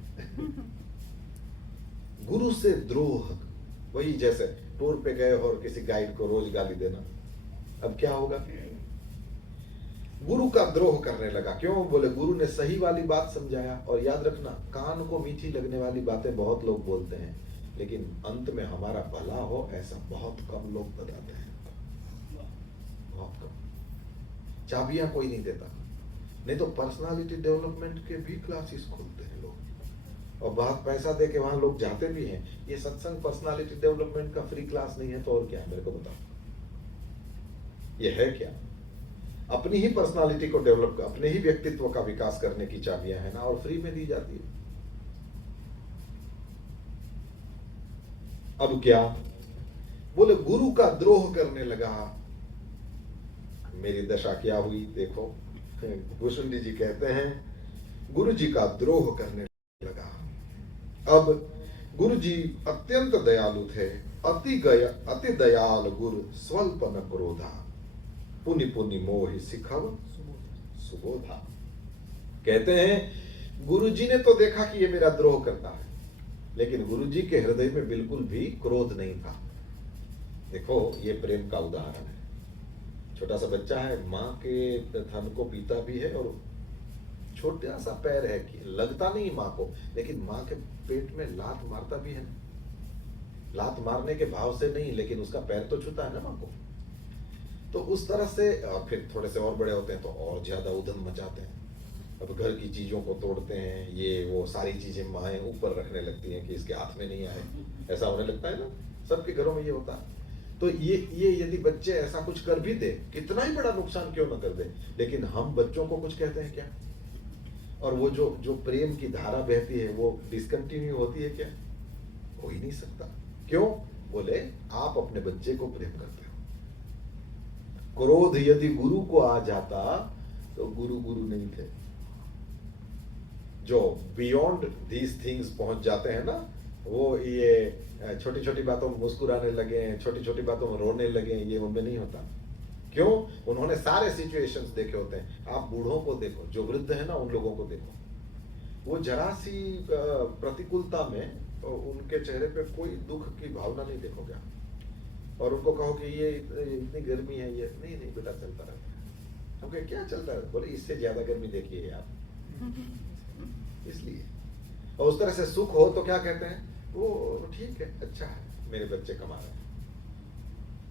गुरु से द्रोह, वही जैसे टूर पे गए और किसी गाइड को रोज गाली देना, अब क्या होगा? गुरु का द्रोह करने लगा। क्यों? बोले गुरु ने सही वाली बात समझाया। और याद रखना, कान को मीठी लगने वाली बातें बहुत लोग बोलते हैं, लेकिन अंत में हमारा भला हो ऐसा बहुत कम लोग बताते हैं, बहुत कम। चाबियां कोई नहीं देता। नहीं तो पर्सनालिटी डेवलपमेंट के भी क्लासेस खोलते हैं लोग, और बहुत पैसा दे के वहां लोग जाते भी हैं। ये सत्संग पर्सनालिटी डेवलपमेंट का फ्री क्लास नहीं है तो और क्या है? मेरे को बताओ, ये है क्या? अपनी ही पर्सनालिटी को डेवलप, अपने ही व्यक्तित्व का विकास करने की चाबियां है ना, और फ्री में दी जाती है। अब क्या? बोले गुरु का द्रोह करने लगा। मेरी दशा क्या हुई देखो। भूषुंडी जी कहते हैं गुरु जी का द्रोह करने लगा। अब गुरु जी अत्यंत दयालु थे। अति दयाल गुरु स्वल्प न क्रोधा, पुनि पुनि मोहि सिखव सुबोधा। कहते हैं गुरु जी ने तो देखा कि ये मेरा द्रोह करता है, लेकिन गुरु जी के हृदय में बिल्कुल भी क्रोध नहीं था। देखो ये प्रेम का उदाहरण है। छोटा सा बच्चा है, माँ के थन को पीता भी है, और छोटा सा पैर है कि लगता नहीं माँ को, लेकिन माँ के पेट में लात मारता भी है। लात मारने के भाव से नहीं, लेकिन उसका पैर तो छूता है ना माँ को। तो उस तरह से, और फिर थोड़े से और बड़े होते हैं तो और ज्यादा उधम मचाते हैं। अब घर की चीजों को तोड़ते हैं, ये वो सारी चीजें माएँ ऊपर रखने लगती हैं कि इसके हाथ में नहीं आए, ऐसा होने लगता है ना, सबके घरों में ये होता है। तो ये यदि बच्चे ऐसा कुछ कर भी दे, कितना ही बड़ा नुकसान क्यों ना कर दे, लेकिन हम बच्चों को कुछ कहते हैं क्या? और वो जो प्रेम की धारा बहती है वो डिसकंटिन्यू होती है क्या? हो ही नहीं सकता। क्यों? बोले आप अपने बच्चे को प्रेम करते हो। क्रोध यदि गुरु को आ जाता तो गुरु नहीं थे। जो बियॉन्ड दीज थिंग्स पहुंच जाते हैं ना, वो ये छोटी छोटी बातों में मुस्कुराने लगे, छोटी छोटी बातों में रोने लगे, ये उनमें नहीं होता। क्यों? उन्होंने सारे सिचुएशंस देखे होते हैं। आप बूढ़ों को देखो, जो वृद्ध है ना, उन लोगों को देखो, वो जरा सी प्रतिकूलता में उनके चेहरे पे कोई दुख की भावना नहीं देखोगे। और उनको कहो कि ये इतनी गर्मी है, ये नहीं बेटा चलता रहता है। हम कहे क्या चलता है? बोले इससे ज्यादा गर्मी देखिए आप। इसलिए, और उस तरह से सुख हो तो क्या कहते हैं? वो ठीक है, अच्छा है, मेरे बच्चे कमा रहे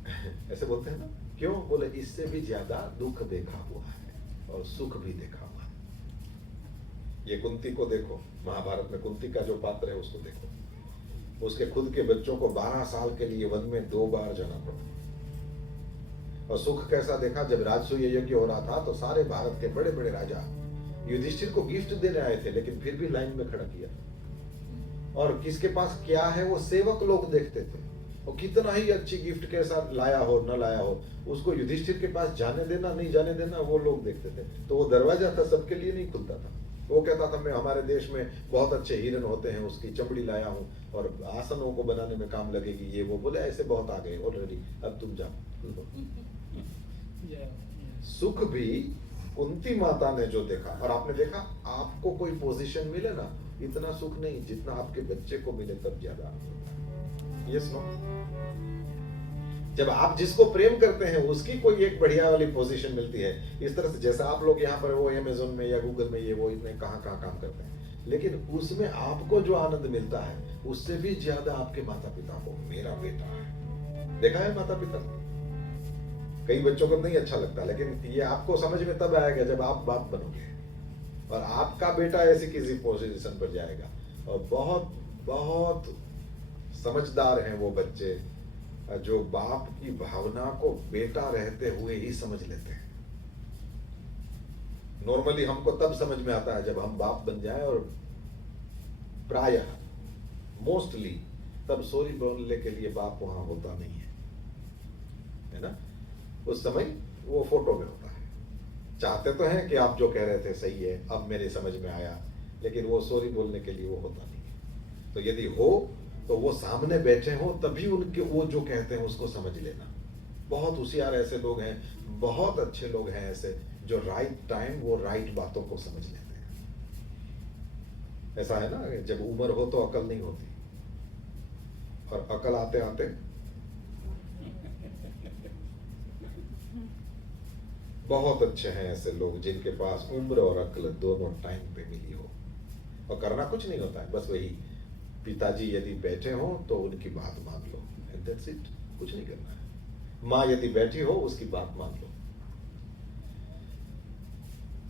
हैं। ऐसे बोलते हैं ना। क्यों? बोले इससे भी ज्यादा दुख देखा हुआ है और सुख भी देखा हुआ है। ये कुंती को देखो, महाभारत में कुंती का जो पात्र है उसको देखो। उसके खुद के बच्चों को 12 साल के लिए वन में 2 बार जाना पड़ा। और सुख कैसा देखा? जब राजसूय यज्ञ हो रहा था तो सारे भारत के बड़े बड़े राजा युधिष्ठिर को गिफ्ट देने आए थे, लेकिन फिर भी लाइन में खड़ा किया। और किसके पास क्या है वो सेवक लोग देखते थे। और कितना ही अच्छी गिफ्ट कैसा लाया हो न लाया हो, उसको युधिष्ठिर के पास जाने देना नहीं जाने देना वो लोग देखते थे। तो वो दरवाजा था, सबके लिए नहीं खुलता था। वो कहता था मैं हमारे देश में बहुत अच्छे हिरन होते हैं, उसकी चमड़ी लाया हूँ और आसनों को बनाने में काम लगेगी, ये वो। बोले ऐसे बहुत आ गए ऑलरेडी, अब तुम जाओ। सुख भी कुंती माता ने जो देखा, और आपने देखा आपको कोई पोजीशन मिले ना, इतना सुख नहीं जितना आपके बच्चे को मिले तब ज्यादा। Yes no? जब आप जिसको प्रेम करते हैं उसकी कोई एक बढ़िया वाली पोजीशन मिलती है, इस तरह से जैसा आप लोग यहाँ पर वो अमेज़न में या गूगल में ये वो इतने कहाँ कहाँ काम करते हैं, लेकिन उसमें आपको जो आनंद मिलता है उससे भी ज्यादा आपके माता पिता को, मेरा बेटा है। देखा है माता पिता, कई बच्चों को नहीं अच्छा लगता, लेकिन ये आपको समझ में तब आएगा जब आप बाप बनोगे और आपका बेटा ऐसी किसी पोजीशन पर जाएगा। और बहुत बहुत समझदार हैं वो बच्चे जो बाप की भावना को बेटा रहते हुए ही समझ लेते हैं। नॉर्मली हमको तब समझ में आता है जब हम बाप बन जाएं, और प्रायः मोस्टली तब सॉरी बोलने के लिए बाप वहां होता नहीं है ना? उस समय वो फोटो में होता है। चाहते तो हैं कि आप जो कह रहे थे सही है, अब मेरे समझ में आया, लेकिन वो सॉरी बोलने के लिए वो होता नहीं है। तो यदि हो तो वो सामने बैठे हो तभी उनके वो जो कहते हैं उसको समझ लेना। बहुत होशियार ऐसे लोग हैं, बहुत अच्छे लोग हैं ऐसे जो राइट टाइम वो राइट बातों को समझ लेते हैं। ऐसा है ना, जब उम्र हो तो अकल नहीं होती, और अकल आते आते बहुत अच्छे हैं ऐसे लोग जिनके पास उम्र और अकल दोनों टाइम पे मिली हो, और करना कुछ नहीं होता है, बस वही पिताजी यदि बैठे हो तो उनकी बात मान लो, एंड दैट्स इट, कुछ नहीं करना है। माँ यदि बैठी हो उसकी बात मान लो।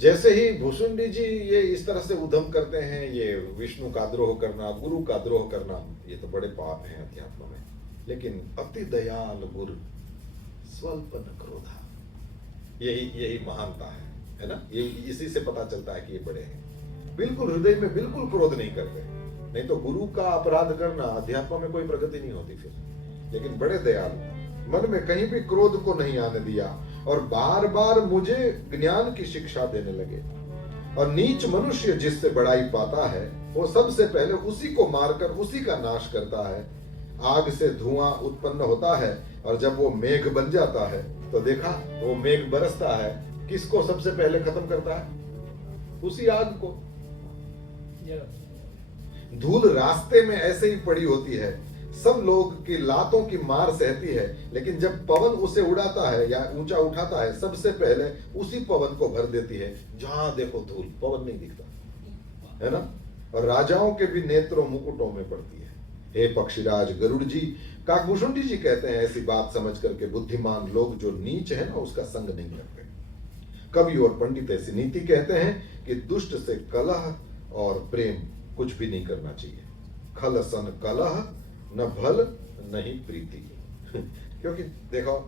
जैसे ही भुसुंडी जी ये इस तरह से उद्यम करते हैं, ये विष्णु का द्रोह करना, गुरु का द्रोह करना, ये तो बड़े पाप हैं अध्यात्म में। लेकिन अति दयाल गुरु स्वल्प न क्रोधा, यही महानता है ना? ये इसी से पता चलता है कि ये बड़े हैं। बिल्कुल हृदय में बिल्कुल क्रोध नहीं करते, नहीं तो गुरु का अपराध करना अध्यात्म में कोई प्रगति नहीं होती फिर। लेकिन बड़े दयालु, मन में कहीं भी क्रोध को नहीं आने दिया, और बार बार मुझे ज्ञान की शिक्षा देने लगे। और नीच मनुष्य जिससे बड़ाई पाता है वो सबसे पहले उसी को मारकर उसी का नाश करता है। आग से धुआं उत्पन्न होता है, और जब वो मेघ बन जाता है तो देखा वो मेघ बरसता है, किसको सबसे पहले खत्म करता है? उसी आग को। धूल रास्ते में ऐसे ही पड़ी होती है, सब लोग की लातों की मार सहती है, लेकिन जब पवन उसे उड़ाता है या ऊंचा उठाता है, सबसे पहले उसी पवन को भर देती है। जहां देखो धूल, पवन नहीं दिखता है ना? और राजाओं के भी नेत्रों मुकुटों में पड़ती है। हे पक्षीराज गरुड़ जी, काकभूषुंडी जी कहते हैं, ऐसी बात समझ करके बुद्धिमान लोग जो नीच है ना उसका संग नहीं करते। कवि और पंडित ऐसी नीति कहते हैं कि दुष्ट से कलह और प्रेम कुछ भी नहीं करना चाहिए। खल सन कलह न भल नहीं प्रीति। क्योंकि देखो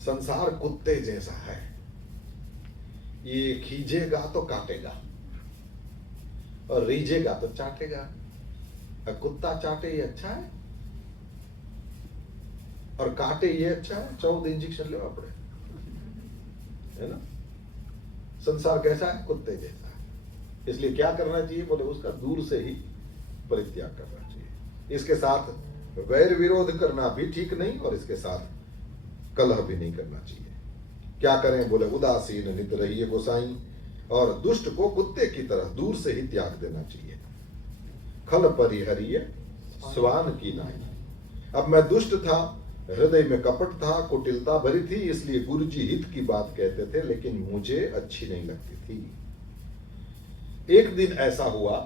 संसार कुत्ते जैसा है, ये खींचेगा तो काटेगा और रीझेगा तो चाटेगा। कुत्ता चाटे ये अच्छा है, और काटे ये अच्छा है? 14 इंजेक्शन लेवा पड़े, है ना? संसार कैसा है? कुत्ते जैसा है। इसलिए क्या करना चाहिए? बोले उसका दूर से ही परित्याग करना चाहिए। इसके साथ वैर विरोध करना भी ठीक नहीं, और इसके साथ कलह भी नहीं करना चाहिए। क्या करें? बोले उदासीन नित रहिए गोसाई, और दुष्ट को कुत्ते की तरह दूर से ही त्याग देना चाहिए। खल परिहरिय स्वान की नाई। अब मैं दुष्ट था, हृदय में कपट था, कुटिलता भरी थी, इसलिए गुरुजी हित की बात कहते थे, लेकिन मुझे अच्छी नहीं लगती थी। एक दिन ऐसा हुआ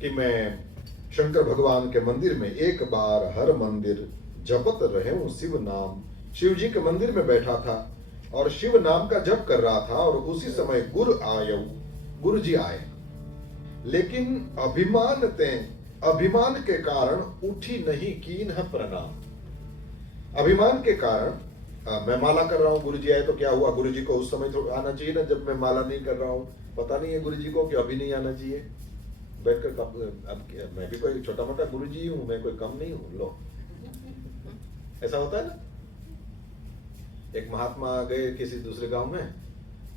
कि मैं शंकर भगवान के मंदिर में एक बार हर मंदिर जपत रहे हूं शिव नाम, शिव जी के मंदिर में बैठा था और शिव नाम का जप कर रहा था, और उसी समय गुरु जी आए। लेकिन अभिमान के कारण उठी नहीं कीन है प्रणाम। अभिमान के कारण मैं माला कर रहा हूं, गुरुजी आए तो क्या हुआ? गुरुजी को उस समय तो आना चाहिए ना जब मैं माला नहीं कर रहा हूं। पता नहीं है गुरुजी को कि अभी नहीं आना चाहिए। बैठकर अब मैं भी कोई छोटा मोटा गुरुजी हूं, मैं कोई कम नहीं हूं। लो, ऐसा होता है ना। एक महात्मा गए किसी दूसरे गांव में,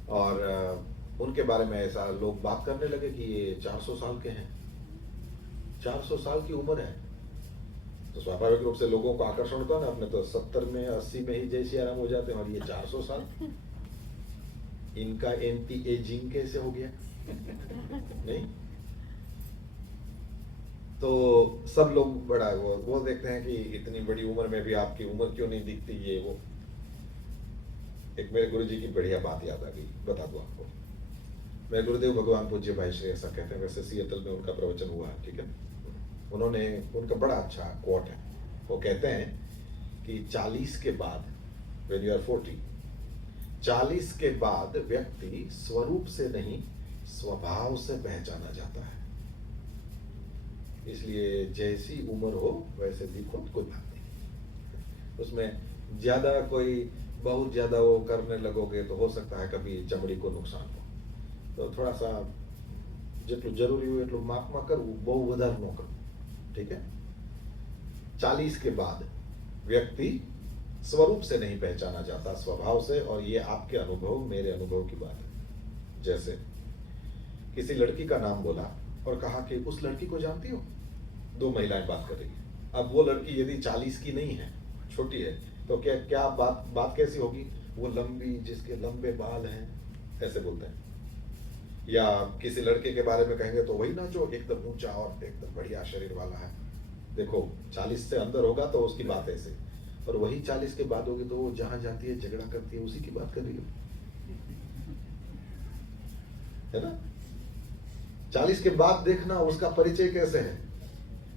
और उनके बारे में ऐसा लोग बात करने लगे कि ये 400 साल के हैं, 400 साल की उम्र है। तो स्वाभाविक रूप से लोगों को आकर्षण होता है ना, अपने तो 70 में 80 में ही जय श्री राम हो जाते हैं, और ये 400 साल इनका एंटी एजिंग कैसे हो गया? नहीं, तो सब लोग बड़ा वो देखते हैं कि इतनी बड़ी उम्र में भी आपकी उम्र क्यों नहीं दिखती, ये वो। एक मेरे गुरुजी की बढ़िया बात याद आ गई, बता दूं आपको। मेरे गुरुदेव भगवान पूज्य भाई श्री ऐसा कहते हैं, वैसे सिएटल में उनका प्रवचन हुआ, ठीक है। उन्होंने, उनका बड़ा अच्छा कोट है, वो कहते हैं कि 40 के बाद, when you are 40, 40 के बाद व्यक्ति स्वरूप से नहीं स्वभाव से पहचाना जाता है। इसलिए जैसी उम्र हो वैसे दिखो, कोई बात नहीं। उसमें ज्यादा कोई बहुत ज्यादा वो करने लगोगे तो हो सकता है कभी चमड़ी को नुकसान हो, तो थोड़ा सा જેટલું જરૂરી હોય એટલું માપમાં કરવું, બહુ વધારે ન કરવું, ठीक है। 40 के बाद व्यक्ति स्वरूप से नहीं पहचाना जाता, स्वभाव से। और ये आपके अनुभव, मेरे अनुभव की बात है। जैसे किसी लड़की का नाम बोला और कहा कि उस लड़की को जानती हो, 2 महिलाएं बात कर रही है। अब वो लड़की यदि 40 की नहीं है, छोटी है, तो क्या बात कैसी होगी? वो लंबी, जिसके लंबे बाल हैं, ऐसे बोलते हैं। या किसी लड़के के बारे में कहेंगे तो वही ना जो एकदम ऊंचा और एकदम बढ़िया शरीर वाला है। देखो 40 से अंदर होगा तो उसकी बात ऐसे, और वही 40 के बाद होगी तो वो जहां जाती है झगड़ा करती है, उसी की बात कर रही है ना। 40 के बाद देखना उसका परिचय कैसे है।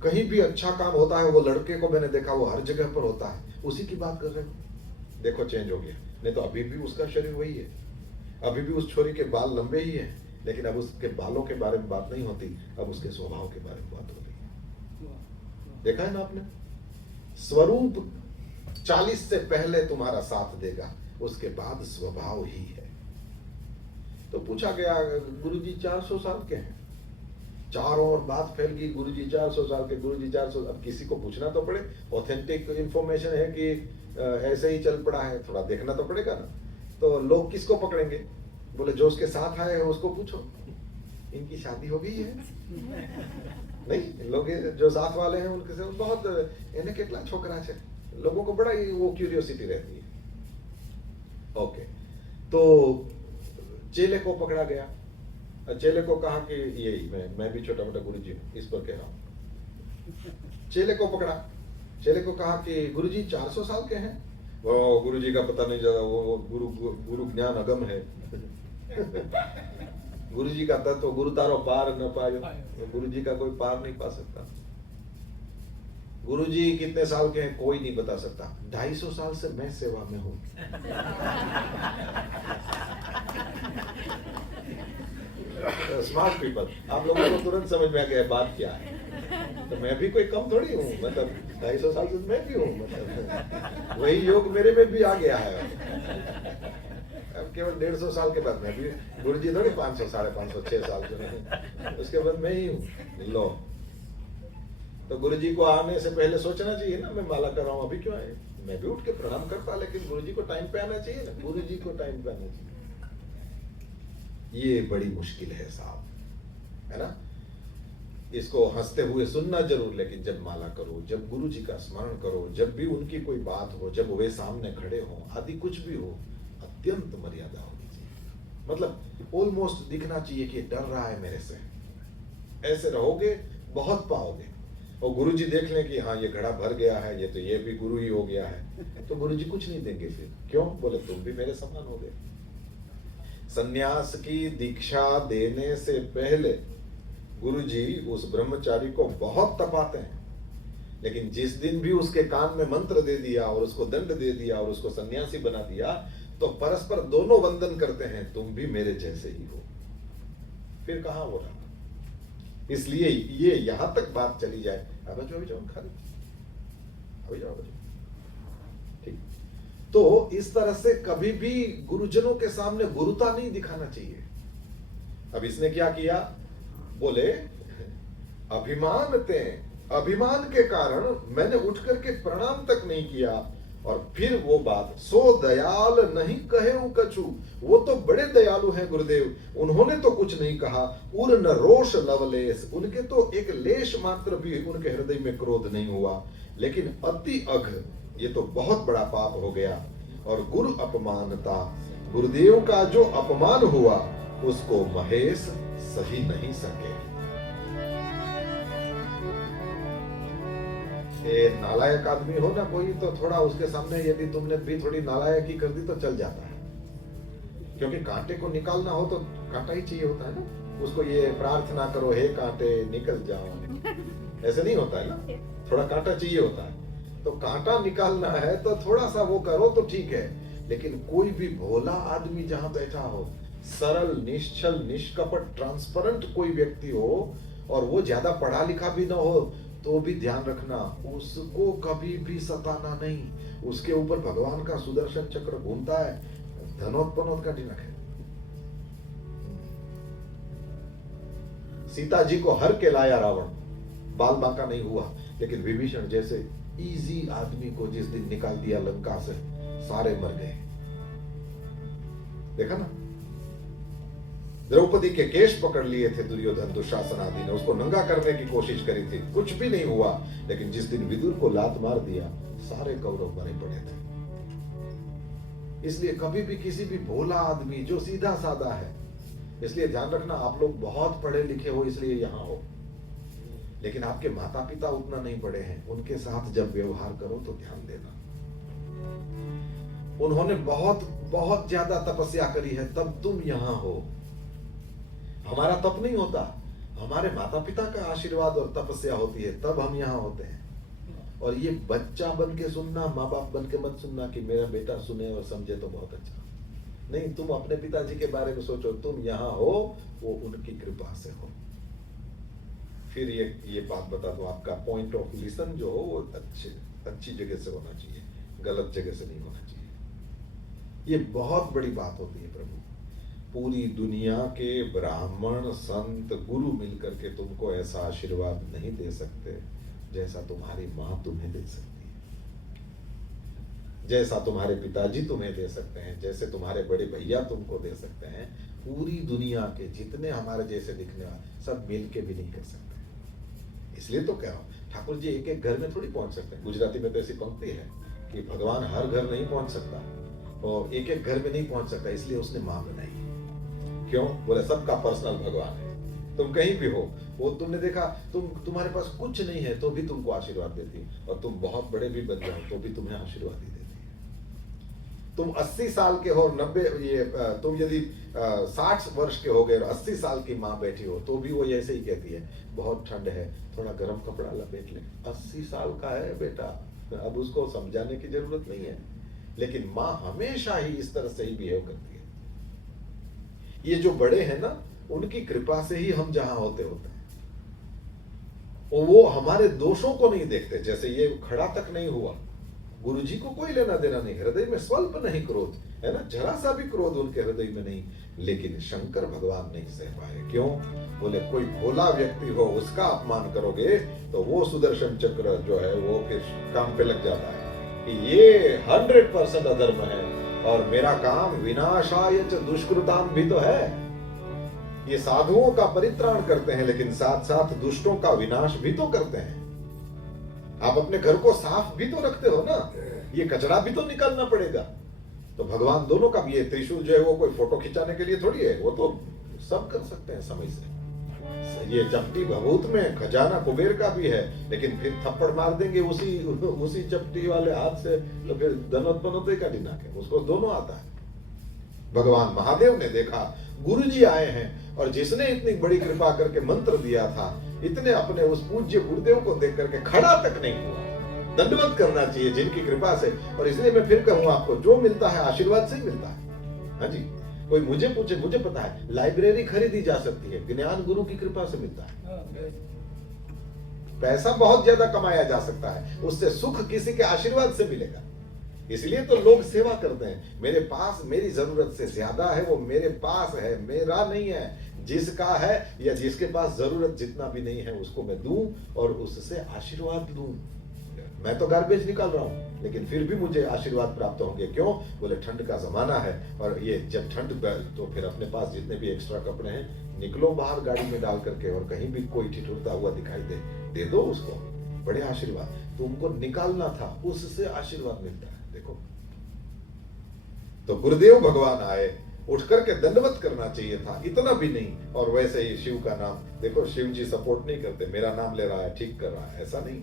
कहीं भी अच्छा काम होता है, वो लड़के को मैंने देखा वो हर जगह पर होता है, उसी की बात कर रहे हो। देखो चेंज हो गया, नहीं तो अभी भी उसका शरीर वही है, अभी भी उस छोरी के बाल लंबे ही हैं, लेकिन अब उसके बालों के बारे में बात नहीं होती, अब उसके स्वभाव के बारे में बात हो रही है। देखा है ना आपने, स्वरूप 40 से पहले तुम्हारा साथ देगा, उसके बाद स्वभाव ही है। तो पूछा गया, गुरुजी 400 साल के हैं, चारों ओर बात फैल गई, गुरुजी 400 साल के, गुरुजी 400। अब किसी को पूछना तो पड़े, ऑथेंटिक इंफॉर्मेशन है कि ऐसे ही चल पड़ा है, थोड़ा देखना तो पड़ेगा ना। तो लोग किसको पकड़ेंगे? बोले जो उसके साथ आए हैं उसको पूछो, इनकी शादी हो गई है? नहीं, लोग जो साथ वाले हैं उनके से बहुत इन्हें कितना छोकरा है, लोगों को बड़ा ही वो क्यूरियोसिटी रहती है। ओके, तो चेले को पकड़ा गया। चेले को कहा कि यही मैं भी छोटा मोटा गुरुजी हूं, इस पर कह रहा हूं। चेले को पकड़ा, चेले को कहा कि गुरुजी 400 साल के हैं। वो गुरुजी का पता नहीं चला, वो गुरु ज्ञान अगम है। गुरुजी का तत्व गुरु तारो पार न पायो, गुरुजी का कोई पार नहीं पा सकता। गुरुजी कितने साल के हैं कोई नहीं बता सकता। 250 साल से मैं सेवा में हूं। स्मार्ट पीपल, आप लोगों को तुरंत समझ में आ गया बात क्या है। तो मैं भी कोई कम थोड़ी हूँ, मतलब 250 साल से मैं भी हूँ, मतलब वही योग मेरे में भी आ गया है। अब केवल 150 साल के बाद मैं भी, गुरुजी थोड़ी 500, 550, 6 साल के, उसके बाद मैं ही हूँ। लो, तो गुरुजी को आने से पहले सोचना चाहिए ना, मैं माला कर रहा हूँ, अभी क्यों आए? मैं भी उठ के प्रणाम करता, लेकिन गुरुजी को टाइम पे आना चाहिए ना, गुरुजी को टाइम पे आना चाहिए। ये बड़ी मुश्किल है साहब, है ना। इसको हंसते हुए सुनना जरूर, लेकिन जब माला करो, जब गुरु जी का स्मरण करो, जब भी उनकी कोई बात हो, जब वे सामने खड़े हो, आदि कुछ भी हो, अत्यंत मर्यादा होनी चाहिए। मतलब ऑलमोस्ट दिखना चाहिए कि डर रहा है मेरे से। ऐसे रहोगे बहुत पाओगे। और गुरु जी देख लें कि हाँ ये घड़ा भर गया है, ये तो ये भी गुरु ही हो गया है, तो गुरु जी कुछ नहीं देंगे फिर। क्यों? बोले तुम भी मेरे समान हो गए। सन्यास की दीक्षा देने से पहले गुरुजी उस ब्रह्मचारी को बहुत तपाते हैं, लेकिन जिस दिन भी उसके कान में मंत्र दे दिया और उसको दंड दे दिया और उसको सन्यासी बना दिया, तो परस्पर दोनों वंदन करते हैं, तुम भी मेरे जैसे ही हो। फिर कहां हो रहा? इसलिए ये यहां तक बात चली जाए। अब जाओ खाली, अब जाओ। ठीक, तो इस तरह से कभी भी गुरुजनों के सामने गुरुता नहीं दिखाना चाहिए। अब इसने क्या किया? बोले अभिमान के कारण मैंने उठ करके प्रणाम तक नहीं किया, और फिर वो बात, सो दयाल नहीं कहे कछु, वो तो बड़े दयालु हैं गुरुदेव, उन्होंने तो कुछ नहीं कहा। उर न रोष लवलेश, उनके तो एक लेश मात्र भी उनके हृदय में क्रोध नहीं हुआ। लेकिन अति अघ, ये तो बहुत बड़ा पाप हो गया। और गुरु अपमानता, गुरुदेव का जो अपमान हुआ उसको महेश सही नहीं सके। ये नालायक आदमी हो ना कोई, तो थोड़ा उसके सामने यदि तुमने भी थोड़ी नालायकी कर दी तो चल जाता है, क्योंकि कांटे को निकालना हो तो कांटा ही चाहिए होता है ना। उसको ये प्रार्थना करो, हे कांटे निकल जाओ, ऐसे नहीं होता है ना, थोड़ा कांटा चाहिए होता है। तो कांटा निकालना है तो थोड़ा सा वो करो तो ठीक है। लेकिन कोई भी भोला आदमी जहां बैठा हो, सरल निश्चल निष्कपट ट्रांसपेरेंट कोई व्यक्ति हो, और वो ज्यादा पढ़ा लिखा भी ना हो, तो भी ध्यान रखना उसको कभी भी सताना नहीं। उसके ऊपर भगवान का सुदर्शन चक्र घूमता है, धनोत्पन्नोत का दिनक है। सीता जी को हर के लाया रावण, बाल बांका नहीं हुआ। लेकिन विभीषण जैसे इजी आदमी को जिस दिन निकाल दिया लंका से, सारे मर गए। देखा ना, द्रौपदी के केश पकड़ लिए थे दुर्योधन दुशासन आदि ने, उसको नंगा करने की कोशिश करी थी, कुछ भी नहीं हुआ। लेकिन जिस दिन विदुर को लात मार दिया, सारे कौरव मरे पड़े थे। इसलिए कभी भी किसी भी भोला आदमी जो सीधा साधा है, इसलिए ध्यान रखना, आप लोग बहुत पढ़े लिखे हो इसलिए यहां हो, लेकिन आपके माता पिता उतना नहीं पढ़े हैं, उनके साथ जब व्यवहार करो तो ध्यान देना। उन्होंने बहुत बहुत ज्यादा तपस्या करी है, तब तुम यहां हो। हमारा तप नहीं होता, हमारे माता पिता का आशीर्वाद और तपस्या होती है, तब हम यहाँ होते हैं। और ये बच्चा बन के सुनना, माँ बाप बन के मत सुनना कि मेरा बेटा सुने और समझे तो बहुत अच्छा। नहीं, तुम अपने पिताजी के बारे में सोचो, तुम यहाँ हो वो उनकी कृपा से हो। फिर ये बात बता दो, आपका पॉइंट ऑफ लिसन जो हो वो अच्छी जगह से होना चाहिए, गलत जगह से नहीं होना चाहिए। ये बहुत बड़ी बात होती है प्रभु। पूरी दुनिया के ब्राह्मण संत गुरु मिलकर के तुमको ऐसा आशीर्वाद नहीं दे सकते जैसा तुम्हारी माँ तुम्हें दे सकती है, जैसा तुम्हारे पिताजी तुम्हें दे सकते हैं, जैसे तुम्हारे बड़े भैया तुमको दे सकते हैं। पूरी दुनिया के जितने हमारे जैसे दिखने वाले सब मिल के भी नहीं कर सकते। इसलिए तो कह रहा हूं, ठाकुर जी एक एक घर में थोड़ी पहुंच सकते हैं। गुजराती में तो ऐसी पंक्ति है कि भगवान हर घर नहीं पहुंच सकता और एक एक घर में नहीं पहुंच सकता, इसलिए उसने मां बनाई। क्यों? बोले सबका पर्सनल भगवान है। तुम कहीं भी हो, वो तुमने देखा, तुम्हारे पास कुछ नहीं है तो भी तुमको आशीर्वाद देती है, और तुम बहुत बड़े भी बन जाओ तो भी तुम्हें आशीर्वाद ही देती है। तुम 80 साल के हो, 90 ये तुम यदि 60 वर्ष के हो गए और 80 साल की माँ बैठी हो तो भी वो ऐसे ही कहती है, बहुत ठंड है, थोड़ा गर्म कपड़ा लपेट ले। 80 साल का है बेटा, अब उसको समझाने की जरूरत नहीं है। लेकिन माँ हमेशा ही इस तरह से ही बिहेव करती है। ये जो बड़े हैं ना, उनकी कृपा से ही हम जहां होते हैं, और वो हमारे दोषों को नहीं देखते। जैसे ये खड़ा तक नहीं हुआ, गुरुजी को कोई लेना देना नहीं, हृदय में स्वल्प नहीं क्रोध है ना, जरा सा भी क्रोध उनके हृदय में नहीं। लेकिन शंकर भगवान नहीं सह पाए। क्यों? बोले कोई भोला व्यक्ति हो उसका अपमान करोगे तो वो सुदर्शन चक्र जो है वो फिर काम पे लग जाता है कि ये 100% अधर्म है और मेरा काम विनाशाय च दुष्कृताम भी तो है। ये साधुओं का परित्राण करते हैं लेकिन साथ साथ दुष्टों का विनाश भी तो करते हैं। आप अपने घर को साफ भी तो रखते हो ना, ये कचरा भी तो निकालना पड़ेगा। तो भगवान दोनों का भी, ये त्रिशूल जो है वो कोई फोटो खिंचाने के लिए थोड़ी है, वो तो सब कर सकते हैं समय से। ये चपटी भभूत में खजाना कुबेर का भी है, लेकिन फिर थप्पड़ मार देंगे उसी चपटी वाले हाथ से, तो फिर धनोत्पन्नोते का दिनाक है, उसको दोनों आता है। भगवान महादेव ने देखा गुरुजी आए हैं और जिसने इतनी बड़ी कृपा करके मंत्र दिया था, इतने अपने उस पूज्य गुरुदेव को देख करके खड़ा तक नहीं हुआ। दंडवत करना चाहिए जिनकी कृपा से। और इसलिए मैं फिर कहूँ आपको, जो मिलता है आशीर्वाद से ही मिलता है। हाँ जी, कोई मुझे पूछे, मुझे पता है लाइब्रेरी खरीदी जा सकती है, ज्ञान गुरु की कृपा से मिलता है। पैसा बहुत ज्यादा कमाया जा सकता है, उससे सुख किसी के आशीर्वाद से मिलेगा। इसलिए तो लोग सेवा करते हैं। मेरे पास मेरी जरूरत से ज्यादा है, वो मेरे पास है, मेरा नहीं है। जिसका है या जिसके पास जरूरत जितना भी नहीं है उसको मैं दूं और उससे आशीर्वाद लूं। मैं तो गार्बेज निकाल रहा हूँ, लेकिन फिर भी मुझे आशीर्वाद प्राप्त होंगे। क्यों? बोले ठंड का जमाना है, और ये जब ठंड, तो फिर अपने पास जितने भी एक्स्ट्रा कपड़े हैं निकलो बाहर गाड़ी में डाल करके, और कहीं भी कोई ठिठुरता हुआ दिखाई दे दो उसको, बड़े आशीर्वाद। तुमको निकालना था, उससे आशीर्वाद मिलता है। देखो, तो गुरुदेव भगवान आए, उठ करके दंडवत करना चाहिए था, इतना भी नहीं। और वैसे ही शिव का नाम देखो, शिव जी सपोर्ट नहीं करते, मेरा नाम ले रहा है, ठीक कर रहा है, ऐसा नहीं।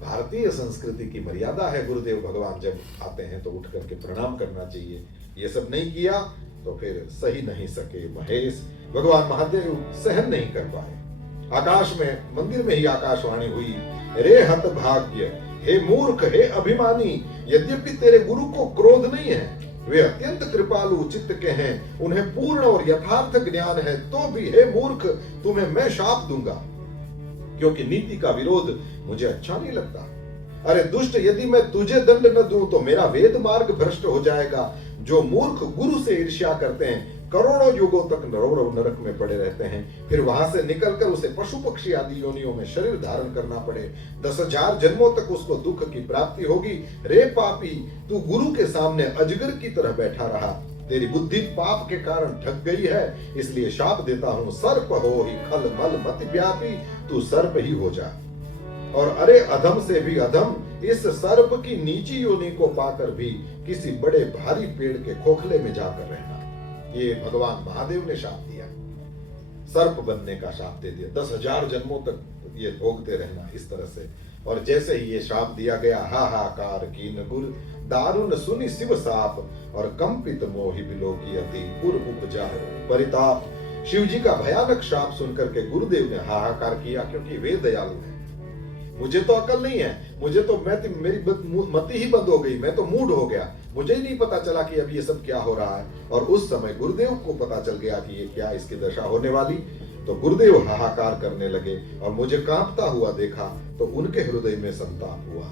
भारतीय संस्कृति की मर्यादा है, गुरुदेव भगवान जब आते हैं तो उठ करके प्रणाम करना चाहिए। ये सब नहीं किया तो फिर सही नहीं सके महेश। भगवान महादेव सहन नहीं कर पाए। आकाश में, मंदिर में ही आकाशवाणी हुई, रे हत भाग्य, हे मूर्ख, हे अभिमानी, यद्यपि तेरे गुरु को क्रोध नहीं है, वे अत्यंत कृपालु चित्त के हैं, उन्हें पूर्ण और यथार्थ ज्ञान है, तो भी हे मूर्ख, तुम्हें मैं शाप दूंगा, क्योंकि नीति का विरोध मुझे अच्छा नहीं लगता। अरे दुष्ट, यदि मैं तुझे दंड न दूं तो मेरा वेद मार्ग भ्रष्ट हो जाएगा। जो मूर्ख गुरु से ईर्ष्या करते हैं, करोड़ों युगों तक नरक में पड़े रहते हैं, फिर वहां से निकलकर उसे पशु पक्षी आदि योनियों में शरीर धारण करना पड़े, 10,000 जन्मों तक उसको दुख की प्राप्ति होगी। रे पापी, तू गुरु के सामने अजगर की तरह बैठा रहा, तेरी बुद्धि पाप के कारण ढक गई है, इसलिए शाप देता हूं, सर्प हो ही खल मल मत व्यापी, तू सर्प ही हो जा। और अरे अधम से भी अधम, इस सर्प की नीची योनि को पाकर भी किसी बड़े भारी पेड़ के खोखले में जाकर रहना। ये भगवान महादेव ने शाप दिया, सर्प बनने का शाप दे दिया, 10,000 जन्मों तक ये भोगते रहना इस तरह से। और जैसे ही ये शाप दिया गया, हाहाकार कीन गुर, दारुण सुनि शिव साप, और कंपित मोहि बिलोकी अति पुर उपजा परिताप। शिव जी का भयानक शाप सुनकर के गुरुदेव ने हाहाकार किया, क्योंकि वे दयालु हैं। मुझे तो अकल नहीं है, मुझे तो मेरी मति ही बंद हो गई, मैं तो मूड हो गया, मुझे ही नहीं पता चला कि अब ये सब क्या हो रहा है। और उस समय गुरुदेव को पता चल गया कि ये क्या इसकी दशा होने वाली, तो गुरुदेव हाहाकार करने लगे, और मुझे कांपता हुआ देखा तो उनके हृदय में संताप हुआ।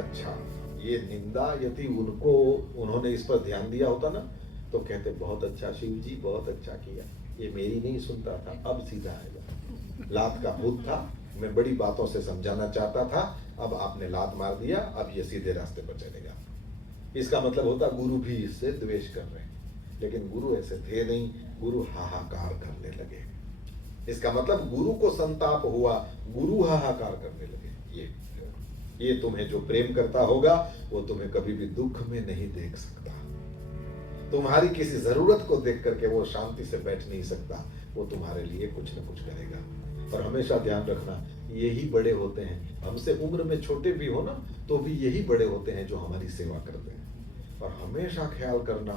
अच्छा, ये निंदा यदि उन्होंने इस पर ध्यान दिया होता ना, तो कहते बहुत अच्छा शिव जी, बहुत अच्छा किया, ये मेरी नहीं सुनता था, अब सीधा आएगा। लात का भूत था, मैं बड़ी बातों से समझाना चाहता था, अब आपने लात मार दिया, अब ये सीधे रास्ते पर चलेगा। इसका मतलब होता गुरु भी इससे द्वेष कर रहे हैं, लेकिन गुरु ऐसे थे नहीं, गुरु हाहाकार करने लगे। इसका मतलब गुरु को संताप हुआ, गुरु हाहाकार करने लगे। ये तुम्हें जो प्रेम करता होगा वो तुम्हें कभी भी दुख में नहीं देख सकता, तुम्हारी किसी जरूरत को देख करके वो शांति से बैठ नहीं सकता, वो तुम्हारे लिए कुछ न कुछ करेगा। और हमेशा ध्यान रखना, यही बड़े होते हैं, हमसे उम्र में छोटे भी हो ना तो भी यही बड़े होते हैं जो हमारी सेवा करते हैं। और हमेशा ख्याल करना,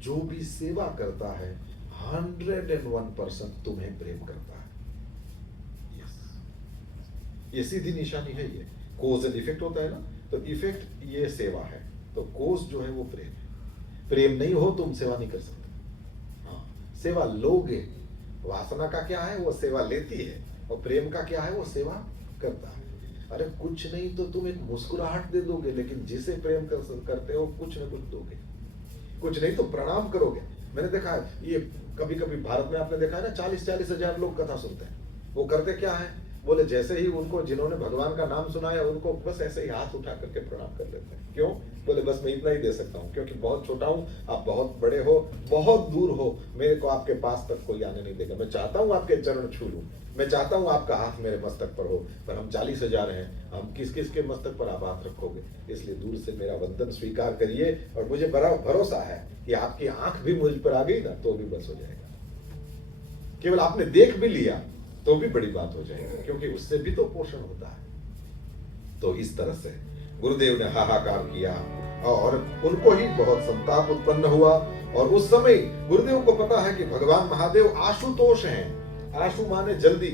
जो भी सेवा करता है 101% तुम्हें प्रेम करता है। ये सीधी निशानी है। ये कोज एंड इफेक्ट होता है ना, तो इफेक्ट ये सेवा है, तो कोज जो है वो प्रेम है। प्रेम नहीं हो तुम सेवा नहीं कर सकते। हाँ, सेवा लोगे, वासना का क्या है, वो सेवा लेती है, और प्रेम का क्या है, वो सेवा करता है। अरे कुछ नहीं तो तुम एक मुस्कुराहट दे दोगे, लेकिन जिसे प्रेम करते हो कुछ न कुछ दोगे, कुछ नहीं तो प्रणाम करोगे। मैंने देखा है, ये कभी कभी भारत में आपने देखा है ना, 40-40 हजार लोग कथा सुनते हैं, वो करते क्या है, बोले जैसे ही उनको, जिन्होंने भगवान का नाम सुनाया, उनको बस ऐसे ही हाथ उठा करके प्रणाम कर लेते हैं। क्यों? बोले बस मैं इतना ही दे सकता हूँ, क्योंकि बहुत छोटा हूँ, आप बहुत बड़े हो, बहुत दूर हो, मेरे को आपके पास तक कोई आने नहीं देगा। मैं चाहता हूँ आपके चरण छू लूं, मैं चाहता हूँ आपका हाथ मेरे मस्तक पर हो, पर हम 40,000 हैं, हम किस किस के मस्तक पर आप हाथ रखोगे, इसलिए दूर से मेरा वंदन स्वीकार करिए। और मुझे बड़ा भरोसा है कि आपकी आंख भी मुझ पर आ गई ना तो भी बस हो जाएगा। केवल आपने देख भी लिया तो भी बड़ी बात हो जाएगी, क्योंकि उससे भी तो पोषण होता है। तो इस तरह से गुरुदेव ने हाहाकार किया, और उनको ही बहुत संताप उत्पन्न हुआ। और उस समय गुरुदेव को पता है कि भगवान महादेव आशुतोष हैं। आशु माने जल्दी,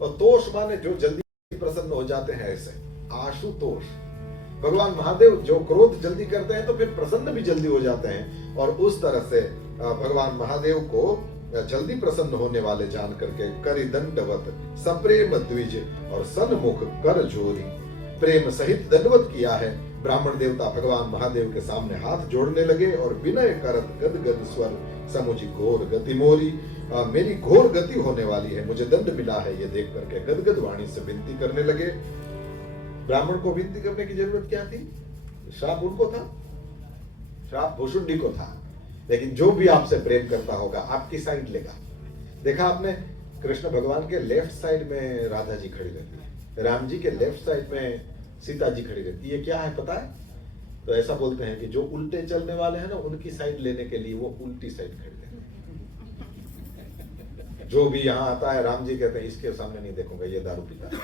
और तोष माने जो जल्दी प्रसन्न हो जाते हैं, ऐसे आशुतोष। भगवान महादेव जो क्रोध जल्दी करते हैं तो फिर प्रसन्न भी जल्दी हो जाते हैं। और उस तरह से भगवान महादेव को जल्दी प्रसन्न होने वाले जान करके करि दंडवत सप्रेम द्विज और सन्मुख कर जोरी, प्रेम सहित दंडवत किया है। ब्राह्मण देवता भगवान महादेव के सामने हाथ जोड़ने लगे और विनय करत गदगद स्वर समुझी घोर गति मोरी, मेरी घोर गति होने वाली है, मुझे दंड मिला है, ये देख करके गदगद वाणी से विनती करने लगे। ब्राह्मण को विनती करने की जरूरत क्या थी? श्राप उनको था, श्राप भुषुंडी को था। लेकिन जो भी आपसे प्रेम करता होगा आपकी साइड लेगा। देखा आपने, कृष्ण भगवान के लेफ्ट साइड में राधा जी खड़ी रहती है, राम जी के लेफ्ट साइड में सीता जी खड़ी रहती है। ये क्या है पता है? तो ऐसा बोलते हैं कि जो उल्टे चलने वाले हैं ना, उनकी साइड लेने के लिए वो उल्टी साइड खड़ी रहती है। जो भी यहाँ आता है, राम जी कहते हैं इसके सामने नहीं देखूंगा, ये दारू पीता है।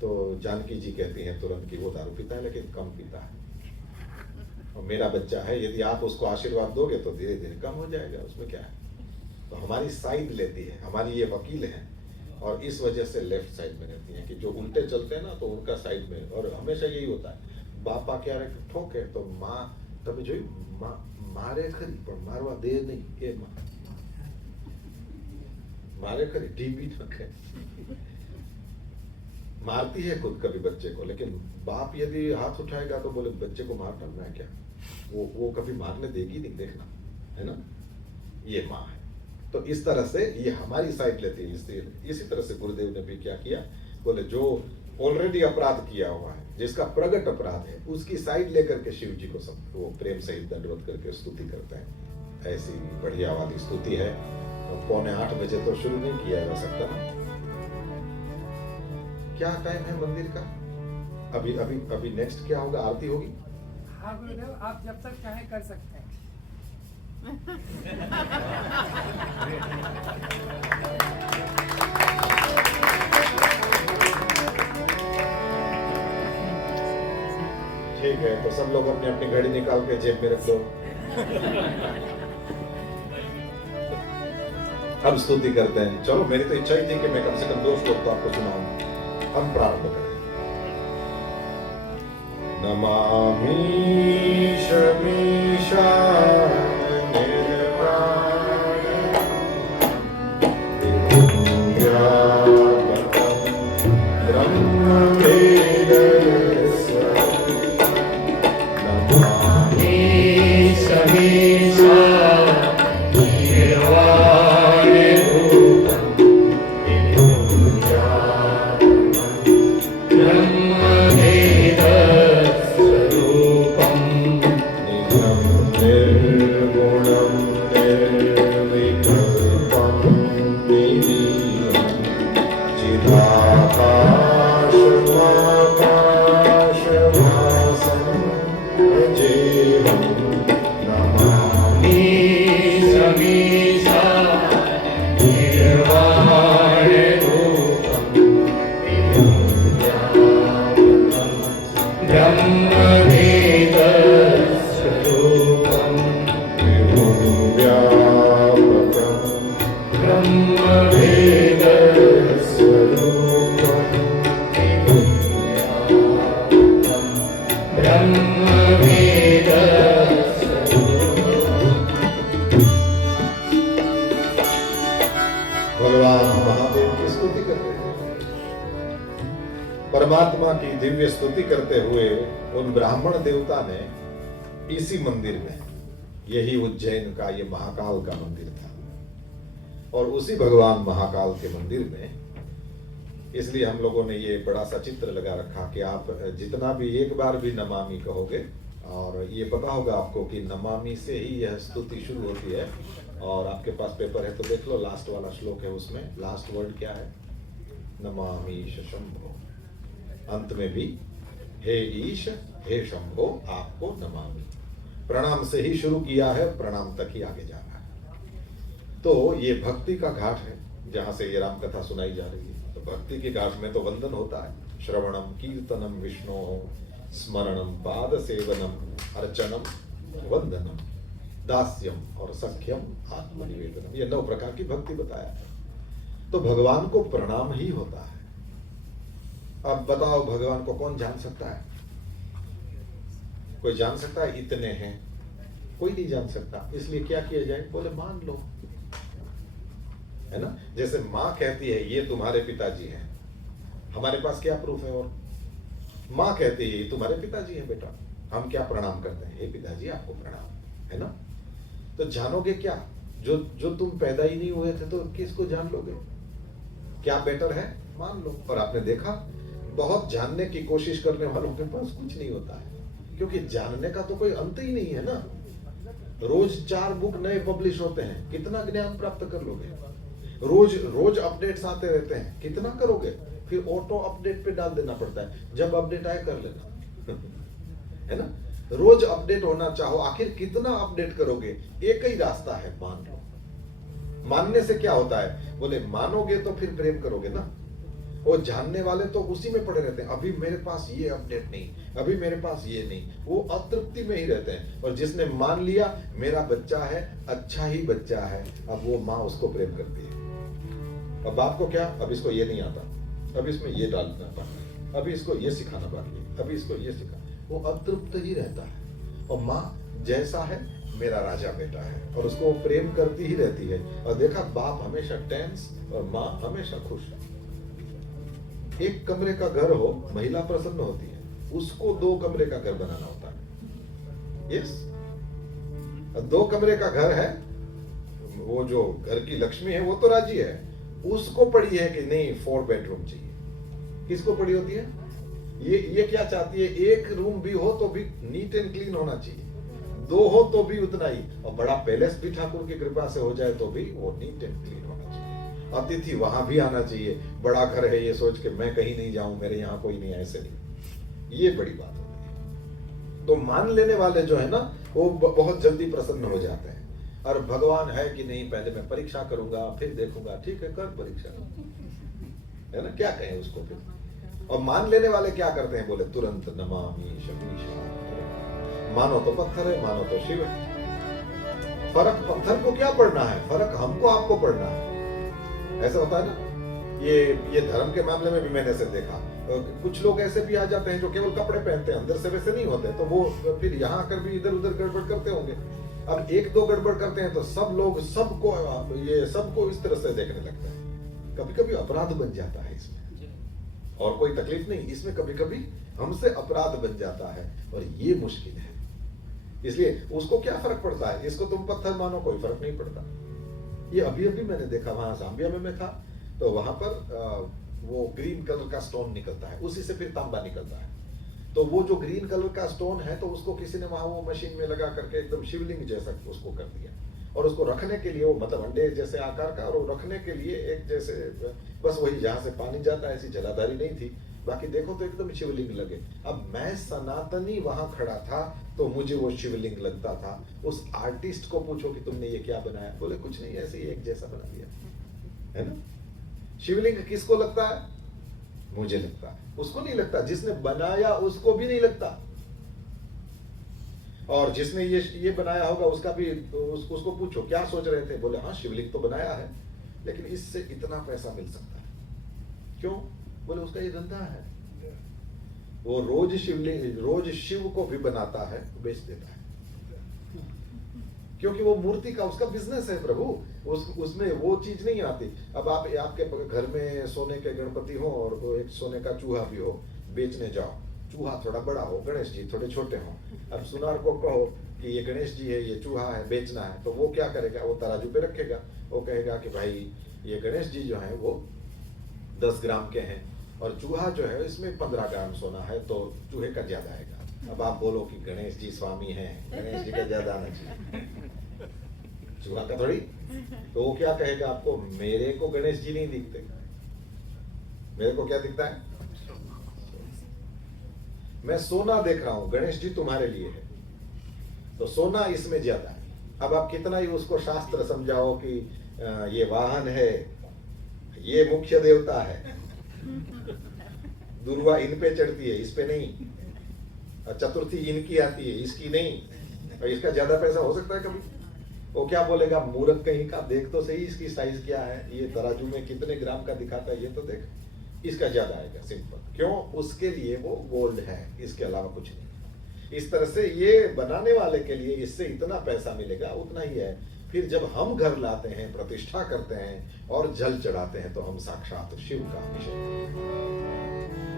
तो जानकी जी कहती हैं तुरंत कि वो दारू पीता है लेकिन कम पीता है, और मेरा बच्चा है, यदि आप उसको आशीर्वाद दोगे तो धीरे धीरे कम हो जाएगा, उसमें क्या है। तो हमारी साइड लेती है, हमारी ये वकील है, और इस वजह से लेफ्ट साइड में रहती है कि जो उल्टे चलते हैं ना तो उनका साइड में। और हमेशा यही होता है, बापा क्या ठोके तो माँ तभी जो मारे खरी पर मारवा दे नहीं, ये मारे खरी टीबी ठोके, मारती है खुद कभी बच्चे को, लेकिन बाप यदि हाथ उठाएगा तो बोले बच्चे को मार डालना है क्या, वो कभी मारने देगी नहीं, देखना है ना। ये माँ है। तो इस तरह से ये हमारी साइड लेती है। इसी तरह से गुरुदेव ने भी क्या किया, बोले जो ऑलरेडी अपराध किया हुआ है, जिसका प्रगट अपराध है, उसकी साइड लेकर के शिव जी को सब वो प्रेम सहित दंडवत करके स्तुति करते हैं। ऐसी बढ़िया वाली स्तुति है। 7:45 बजे तो शुरू नहीं किया जा सकता ना। क्या टाइम है मंदिर का? अभी अभी अभी नेक्स्ट क्या होगा? आरती होगी। हाँ गुरुदेव, आप जब तक चाहे कर सकते हैं। ठीक है, तो सब लोग अपनी अपनी घड़ी निकाल के जेब में रख दो। अब स्तुति करते हैं। चलो, मेरी तो इच्छा ही थी कि मैं कम से कम 2 श्लोक तो आपको सुनाऊं। हम प्रारंभ करें। नमामि शमीशा परमात्मा की दिव्य स्तुति करते हुए उन ब्राह्मण देवता ने इसी मंदिर में, यही उज्जैन का ये महाकाल का मंदिर था, और उसी भगवान महाकाल के मंदिर में, इसलिए हम लोगों ने ये बड़ा सा चित्र लगा रखा कि आप जितना भी एक बार भी नमामि कहोगे, और ये पता होगा आपको कि नमामि से ही यह स्तुति शुरू होती है। और आपके पास पेपर है तो देख लो, लास्ट वाला श्लोक है, उसमें लास्ट वर्ड क्या है? नमामि शंभो। अंत में भी हे ईश, हे शंभो, आपको नमामि। प्रणाम से ही शुरू किया है, प्रणाम तक ही आगे जाना है। तो ये भक्ति का घाट है जहां से ये राम कथा सुनाई जा रही है। तो भक्ति के घाट में तो वंदन होता है, श्रवणम कीर्तनम विष्णु, स्मरणम पाद सेवनम, अर्चनम वंदनम, दास्यम और सख्यम आत्मनिवेदनम। ये 9 प्रकार की भक्ति बताया है। तो भगवान को प्रणाम ही होता है। अब बताओ, भगवान को कौन जान सकता है? कोई जान सकता है इतने हैं? कोई नहीं जान सकता। इसलिए क्या किया जाए? बोले मान लो, है ना। जैसे माँ कहती है ये तुम्हारे पिताजी हैं, हमारे पास क्या प्रूफ है? और माँ कहती है तुम्हारे पिताजी हैं बेटा, हम क्या प्रणाम करते हैं? हे पिताजी आपको प्रणाम, है ना। तो जानोगे क्या? जो तुम पैदा ही नहीं हुए थे तो किसको जान लोगे? क्या बेटर है? मान लो। और आपने देखा बहुत जानने की कोशिश करने वालों के पास कुछ नहीं होता है, क्योंकि जानने का तो कोई अंत ही नहीं है ना। रोज 4 बुक नए पब्लिश होते हैं, कितना ज्ञान प्राप्त कर लोगे? रोज रोज अपडेट्स आते रहते हैं, कितना करोगे? फिर ऑटो अपडेट पे डाल देना पड़ता है, जब अपडेट आए कर लेना है ना। रोज अपडेट होना चाहो, आखिर कितना अपडेट करोगे? एक ही रास्ता है, मान लो। मानने से क्या होता है? बोले मानोगे तो फिर प्रेम करोगे ना। वो जानने वाले तो उसी में पड़े रहते हैं, अभी मेरे पास ये अपडेट नहीं, अभी मेरे पास ये नहीं, वो अतृप्ति में ही रहते हैं। और जिसने मान लिया मेरा बच्चा है, अच्छा ही बच्चा है, अब वो माँ उसको प्रेम करती है। अब बाप को क्या, अब इसको ये नहीं आता, अब इसमें ये डालना बाकी है, अभी इसको ये सिखाना बाकी है, अभी इसको ये सिखा, वो अतृप्त ही रहता है। और माँ जैसा है मेरा राजा बेटा है, और उसको वो प्रेम करती ही रहती है। और देखा, बाप हमेशा टेंस और माँ हमेशा खुश है। एक कमरे का घर हो, महिला प्रसन्न होती है, उसको 2 कमरे का घर बनाना होता है। यस, 2 कमरे का घर है, वो जो घर की लक्ष्मी है वो तो राजी है, उसको पड़ी है कि नहीं 4 बेडरूम चाहिए। किसको पड़ी होती है? ये क्या चाहती है? 1 रूम भी हो तो भी नीट एंड क्लीन होना चाहिए, 2 हो तो भी उतना ही, और बड़ा पैलेस भी ठाकुर की कृपा से हो जाए तो भी वो नीट एंड क्लीन होना चाहिए। अतिथि वहां भी आना चाहिए, बड़ा घर है ये सोच के मैं कहीं नहीं जाऊं, मेरे यहाँ कोई नहीं, ऐसे नहीं। ये बड़ी बात होती है। तो मान लेने वाले जो है ना, वो बहुत जल्दी प्रसन्न हो जाते हैं। और भगवान है कि नहीं, पहले मैं परीक्षा करूंगा फिर देखूंगा। ठीक है, कर परीक्षा, है ना, क्या कहें उसको फिर। और मान लेने वाले क्या करते हैं? बोले तुरंत नमामि शमीशा, मानो तो पत्थर है, मानो तो शिव है। फर्क पत्थर को क्या पढ़ना है, फर्क हमको आपको पढ़ना है। ऐसा होता है ना। ये धर्म के मामले में भी मैंने ऐसे देखा, कुछ लोग ऐसे भी आ जाते हैं जो केवल कपड़े पहनते हैं, अंदर से वैसे नहीं होते, तो वो फिर यहाँ आकर भी इधर उधर गड़बड़ करते होंगे। अब 1-2 गड़बड़ करते हैं तो सब लोग सबको इस तरह से देखने लगता है। कभी कभी अपराध बन जाता है इसमें, और कोई तकलीफ नहीं, इसमें कभी कभी हमसे अपराध बन जाता है, और ये मुश्किल है। इसलिए उसको क्या फर्क पड़ता है? इसको तुम पत्थर मानो, कोई फर्क नहीं पड़ता। ये अभी मैंने देखा, वहां जाम्बिया में मैं था, तो वहां पर वो ग्रीन कलर का स्टोन निकलता है, उसी से फिर तांबा निकलता है। तो वो जो ग्रीन कलर का स्टोन है, तो उसको किसी ने वहां वो मशीन में लगा करके एकदम शिवलिंग जैसा उसको कर दिया, और उसको रखने के लिए वो मतलब अंडे जैसे आकार का, और रखने के लिए एक जैसे बस वही जहां से पानी जाता है, ऐसी जलाधारी नहीं थी, बाकी देखो तो एकदम शिवलिंग लगे। अब मैं सनातनी वहां खड़ा था तो मुझे वो शिवलिंग लगता था। उस आर्टिस्ट को पूछो कि तुमने ये क्या बनाया, बोले कुछ नहीं, ऐसे ही एक जैसा बना दिया, है ना। शिवलिंग किसको लगता है? मुझे लगता है, उसको नहीं लगता। जिसने बनाया उसको भी नहीं लगता, और जिसने ये बनाया होगा उसका भी उसको पूछो क्या सोच रहे थे, बोले हाँ शिवलिंग तो बनाया है, लेकिन इससे इतना पैसा मिल सकता है। क्यों? बोले उसका ये धंधा है, वो रोज शिव को भी बनाता है, बेच देता है, क्योंकि वो मूर्ति का उसका बिजनेस है प्रभु, उसमें वो चीज नहीं आती। अब आपके घर में सोने के गणपति हो और एक सोने का चूहा भी हो, बेचने जाओ, चूहा थोड़ा बड़ा हो, गणेश जी थोड़े छोटे हो। अब सुनार को कहो कि ये गणेश जी है, ये चूहा है, बेचना है, तो वो क्या करेगा? वो तराजू पे रखेगा, वो कहेगा कि भाई ये गणेश जी जो है वो 10 ग्राम के हैं, और चूहा जो है इसमें 15 ग्राम सोना है, तो चूहे का ज्यादा आएगा। अब आप बोलो कि गणेश जी स्वामी हैं, गणेश जी का ज्यादा आना चाहिए, चूहा का थोड़ी। तो वो क्या कहेगा आपको? मेरे को गणेश जी नहीं दिखते, मेरे को क्या दिखता है? मैं सोना देख रहा हूं, गणेश जी तुम्हारे लिए है, तो सोना इसमें ज्यादा है। अब आप कितना ही उसको शास्त्र समझाओ कि ये वाहन है, ये मुख्य देवता है, दुर्वा इन पे चढ़ती है, इस पे नहीं, और चतुर्थी इनकी आती है, इसकी नहीं, और इसका ज्यादा पैसा हो सकता है कभी? वो क्या बोलेगा? मूर्ख कहीं का, देख तो सही इसकी साइज क्या है, ये तराजू में कितने ग्राम का दिखाता है, ये तो देख, इसका ज्यादा आएगा। सिंपल। क्यों? उसके लिए वो गोल्ड है, इसके अलावा कुछ नहीं। इस तरह से ये बनाने वाले के लिए इससे इतना पैसा मिलेगा, उतना ही है। फिर जब हम घर लाते हैं, प्रतिष्ठा करते हैं और जल चढ़ाते हैं, तो हम साक्षात शिव का अभिषेक करते हैं।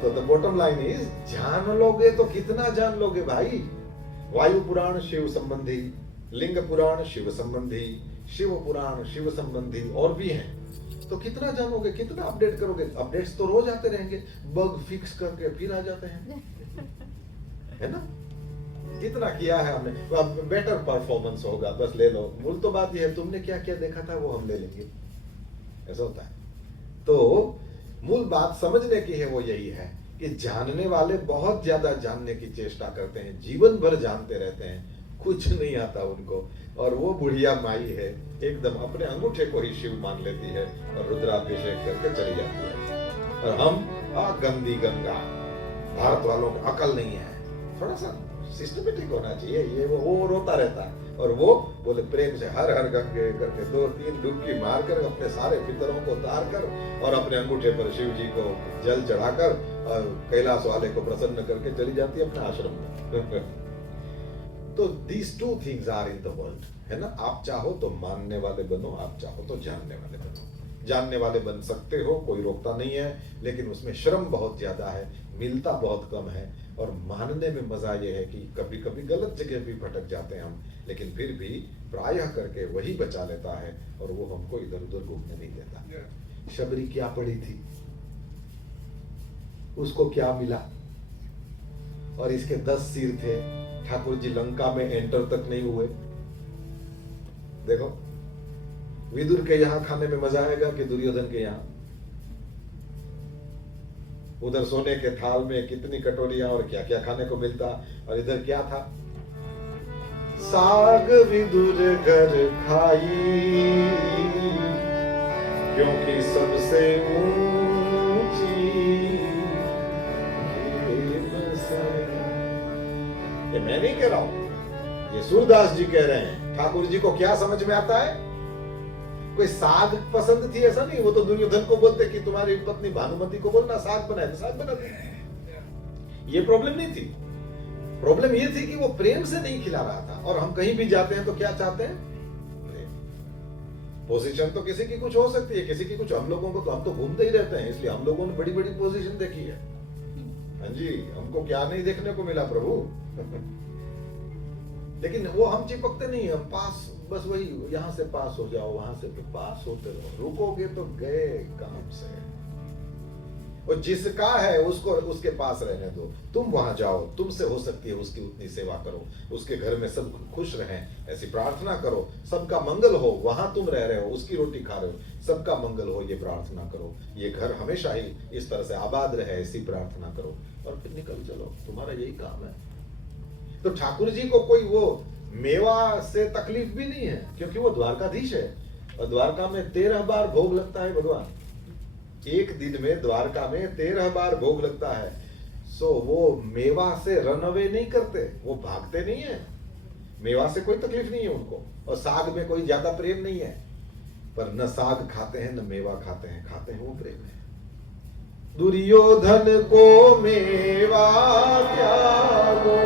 तो द बॉटम लाइन इज, जान लोगे तो कितना जान लोगे भाई। वायु पुराण शिव संबंधी, लिंग पुराण शिव संबंधी, शिव पुराण शिव संबंधी, और भी हैं। तो कितना जानोगे, कितना अपडेट करोगे? अपडेट्स तो रोज आते रहेंगे, बग फिक्स करके फिर आ जाते हैं, है ना? कितना किया है हमने, तो अब बेटर परफॉर्मेंस होगा, बस ले लो। मूल तो बात यह है, तुमने क्या क्या देखा था वो हम ले लेंगे, ऐसा होता है। तो मूल बात समझने की है, वो यही है कि जानने वाले बहुत ज्यादा जानने की चेष्टा करते हैं, जीवन भर जानते रहते हैं, कुछ नहीं आता उनको। और वो बुढ़िया माई है, एकदम अपने अंगूठे को ही शिव मान लेती है और रुद्राभिषेक करके चली जाती है। और हम गंदी गंगा, भारत वालों को अकल नहीं है, थोड़ा सा सिस्टमेटिक होना चाहिए। ये वो रोता रहता है, और वो बोले प्रेम से हर हर गंगे करके 2-3 डुबकी मारकर अपने सारे पितरों को उतार कर और अपने अंगूठे पर शिव जी को जल चढ़ाकर कैलाश वाले को प्रसन्न करके चली जाती है अपने आश्रम में। तो these two things are in the world, है ना? आप चाहो तो मानने वाले बनो, आप चाहो तो जानने वाले बनो। जानने वाले बन सकते हो, कोई रोकता नहीं है, लेकिन उसमें श्रम बहुत ज्यादा है, मिलता बहुत कम है। और मानने में मजा ये है कि कभी कभी गलत जगह भी भटक जाते हैं हम, लेकिन फिर भी प्रायः करके वही बचा लेता है और वो हमको इधर उधर घूमने नहीं देता। शबरी क्या पड़ी थी, उसको क्या मिला? और इसके 10 सिर थे, ठाकुर जी लंका में एंटर तक नहीं हुए। देखो, विदुर के यहां खाने में मजा आएगा कि दुर्योधन के यहां? उधर सोने के थाल में कितनी कटोरियां और क्या क्या खाने को मिलता, और इधर क्या था? साग विदुर घर खाई, क्योंकि सबसे ऊंची ये मैं नहीं कह रहा हूं, ये सूरदास जी कह रहे हैं। ठाकुर जी को क्या समझ में आता है? कोई साग पसंद थी ऐसा नहीं, वो तो दुर्योधन को बोलते कि तुम्हारी पत्नी भानुमति को बोलना साग बनाए, तो साग बना दे। ये प्रॉब्लम नहीं थी। प्रॉब्लम ये थी कि वो प्रेम से नहीं खिला रहा था। और हम कहीं भी जाते हैं तो क्या चाहते हैं? पोजीशन तो किसी की कुछ हो सकती है, किसी की कुछ। हम लोगों को तो, हम तो घूमते ही रहते हैं, इसलिए हम लोगों ने बड़ी बड़ी पोजीशन देखी है। हाँ जी, हमको क्या नहीं देखने को मिला प्रभु। लेकिन वो हम चिपकते नहीं, हम पास, बस वही, यहां से पास हो जाओ, वहां से पास होते रहो, रुकोगे तो गए काम से। और जिसका है उसको उसके पास रहने दो, तुम वहां जाओ, तुमसे हो सकती है उसकी उतनी सेवा करो, उसके घर में सब खुश रहें ऐसी प्रार्थना करो, सबका मंगल हो, वहां तुम रह रहे हो, उसकी रोटी खा रहे हो, सबका मंगल हो ये प्रार्थना करो, ये घर हमेशा ही इस तरह से आबाद रहे ऐसी प्रार्थना करो, और फिर निकल चलो, तुम्हारा यही काम है। तो ठाकुर जी को कोई वो मेवा से तकलीफ भी नहीं है, क्योंकि वो द्वारकाधीश है, और द्वारका में 13 बार भोग लगता है भगवान। एक दिन में द्वारका में 13 बार भोग लगता है। सो वो मेवा से रन अवे नहीं करते, वो भागते नहीं है, मेवा से कोई तकलीफ नहीं है उनको, और साग में कोई ज्यादा प्रेम नहीं है। पर न साग खाते हैं न मेवा खाते हैं, खाते हैं वो प्रेम है। दुर्योधन को मेवा त्यागो,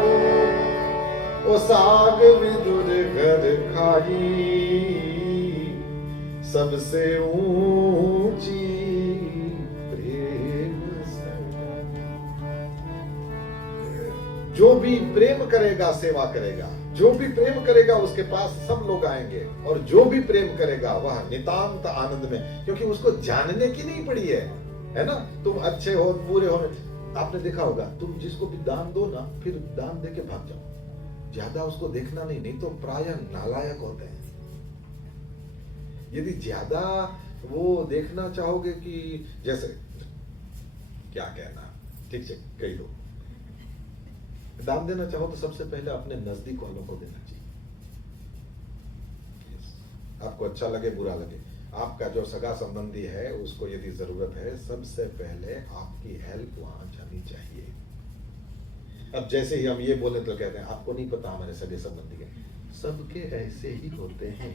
ओ साग विदुर घर खाई, सबसे ऊंची प्रेम से। जो भी प्रेम करेगा सेवा करेगा, जो भी प्रेम करेगा उसके पास सब लोग आएंगे, और जो भी प्रेम करेगा वह नितांत आनंद में, क्योंकि उसको जानने की नहीं पड़ी है ना? तुम अच्छे हो बुरे हो, आपने देखा होगा, तुम जिसको भी दान दो ना, फिर दान दे के भाग जाओ, ज्यादा उसको देखना नहीं, नहीं तो प्रायः नालायक होते हैं। यदि ज्यादा वो देखना चाहोगे कि जैसे क्या कहना, ठीक से कही दो, दान देना चाहो तो सबसे पहले अपने नजदीक वालों को देना चाहिए। आपको अच्छा लगे बुरा लगे, आपका जो सगा संबंधी है उसको यदि जरूरत है, सबसे पहले आपकी हेल्प वहां जानी चाहिए। अब जैसे ही हम ये बोले तो कहते हैं आपको नहीं पता हमारे सगे संबंधी के, सबके ऐसे ही होते हैं।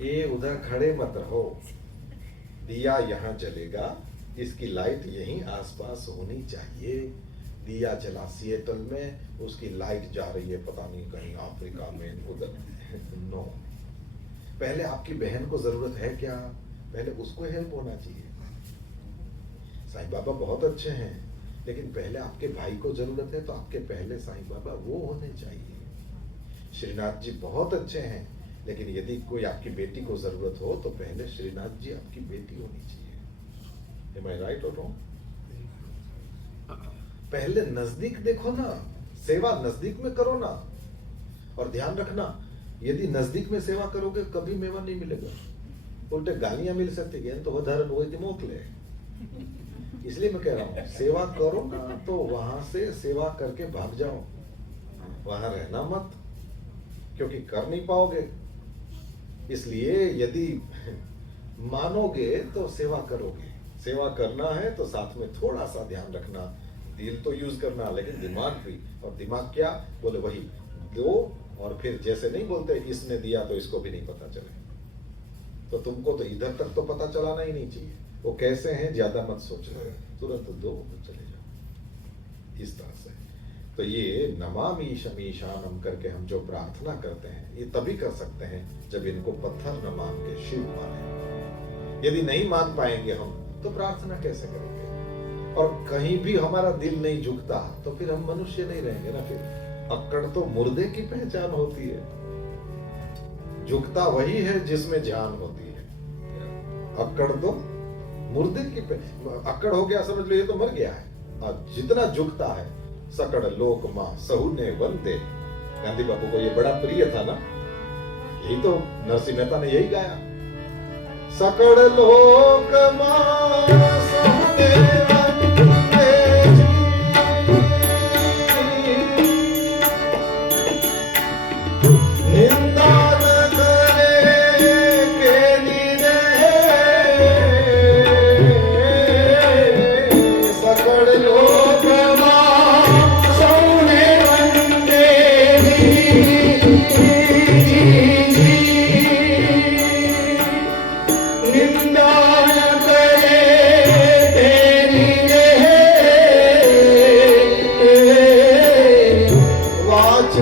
ये उधर खड़े मत रहो, दिया यहाँ जलेगा, इसकी लाइट यहीं आसपास होनी चाहिए। दिया जला सिएटल में, उसकी लाइट जा रही है पता नहीं कहीं अफ्रीका में उधर। नो, पहले आपकी बहन को जरूरत है क्या, पहले उसको हेल्प होना चाहिए। साईं बाबा बहुत अच्छे हैं, लेकिन पहले आपके भाई को जरूरत है, तो आपके पहले साईं बाबा वो होने चाहिए। श्रीनाथ जी बहुत अच्छे हैं, लेकिन यदि कोई आपकी बेटी को जरूरत हो तो पहले श्रीनाथ जी आपकी बेटी होनी चाहिए। Am I right or wrong? पहले नजदीक देखो ना, सेवा नजदीक में करो ना। और ध्यान रखना, यदि नजदीक में सेवा करोगे कभी मेवा नहीं मिलेगा, उल्टे गालियां मिल सकती है। तो उदाहरण वो मोकले, इसलिए मैं कह रहा हूं सेवा करो ना तो वहां से सेवा करके भाग जाओ, वहां रहना मत, क्योंकि कर नहीं पाओगे। इसलिए यदि मानोगे तो सेवा करोगे। सेवा करना है तो साथ में थोड़ा सा ध्यान रखना, दिल तो यूज करना लेकिन दिमाग भी। और दिमाग क्या बोले, वही दो, और फिर जैसे नहीं बोलते इसने दिया तो इसको भी नहीं पता चले। तो तुमको तो इधर तक तो पता चलाना ही नहीं चाहिए, वो कैसे हैं ज्यादा मत सोचना, तुरंत दो चले जाओ, इस तरह से। तो ये नमामि शमीशानम करके हम जो प्रार्थना करते हैं ये तभी कर सकते हैं जब इनको पत्थर न मान के शिव माने। यदि नहीं मान पाएंगे हम तो प्रार्थना कैसे करेंगे? और कहीं भी हमारा दिल नहीं झुकता तो फिर हम मनुष्य नहीं रहेंगे ना। फिर अक्कड़ तो मुर्दे की पहचान होती है, झुकता वही है जिसमें जान होती है। अक्कड़ तो मुर्दे की अक्कड़ हो गया, समझ लो ये तो मर गया है। और जितना झुकता है, सकड़ लोक मां सहुने वंदे, गांधी बापू को ये बड़ा प्रिय था ना, यही तो नरसिंह मेहता ने यही गाया, सकड़ लोक मां सहुने वंदे निंदा न करे के लीने, सकड़ लोक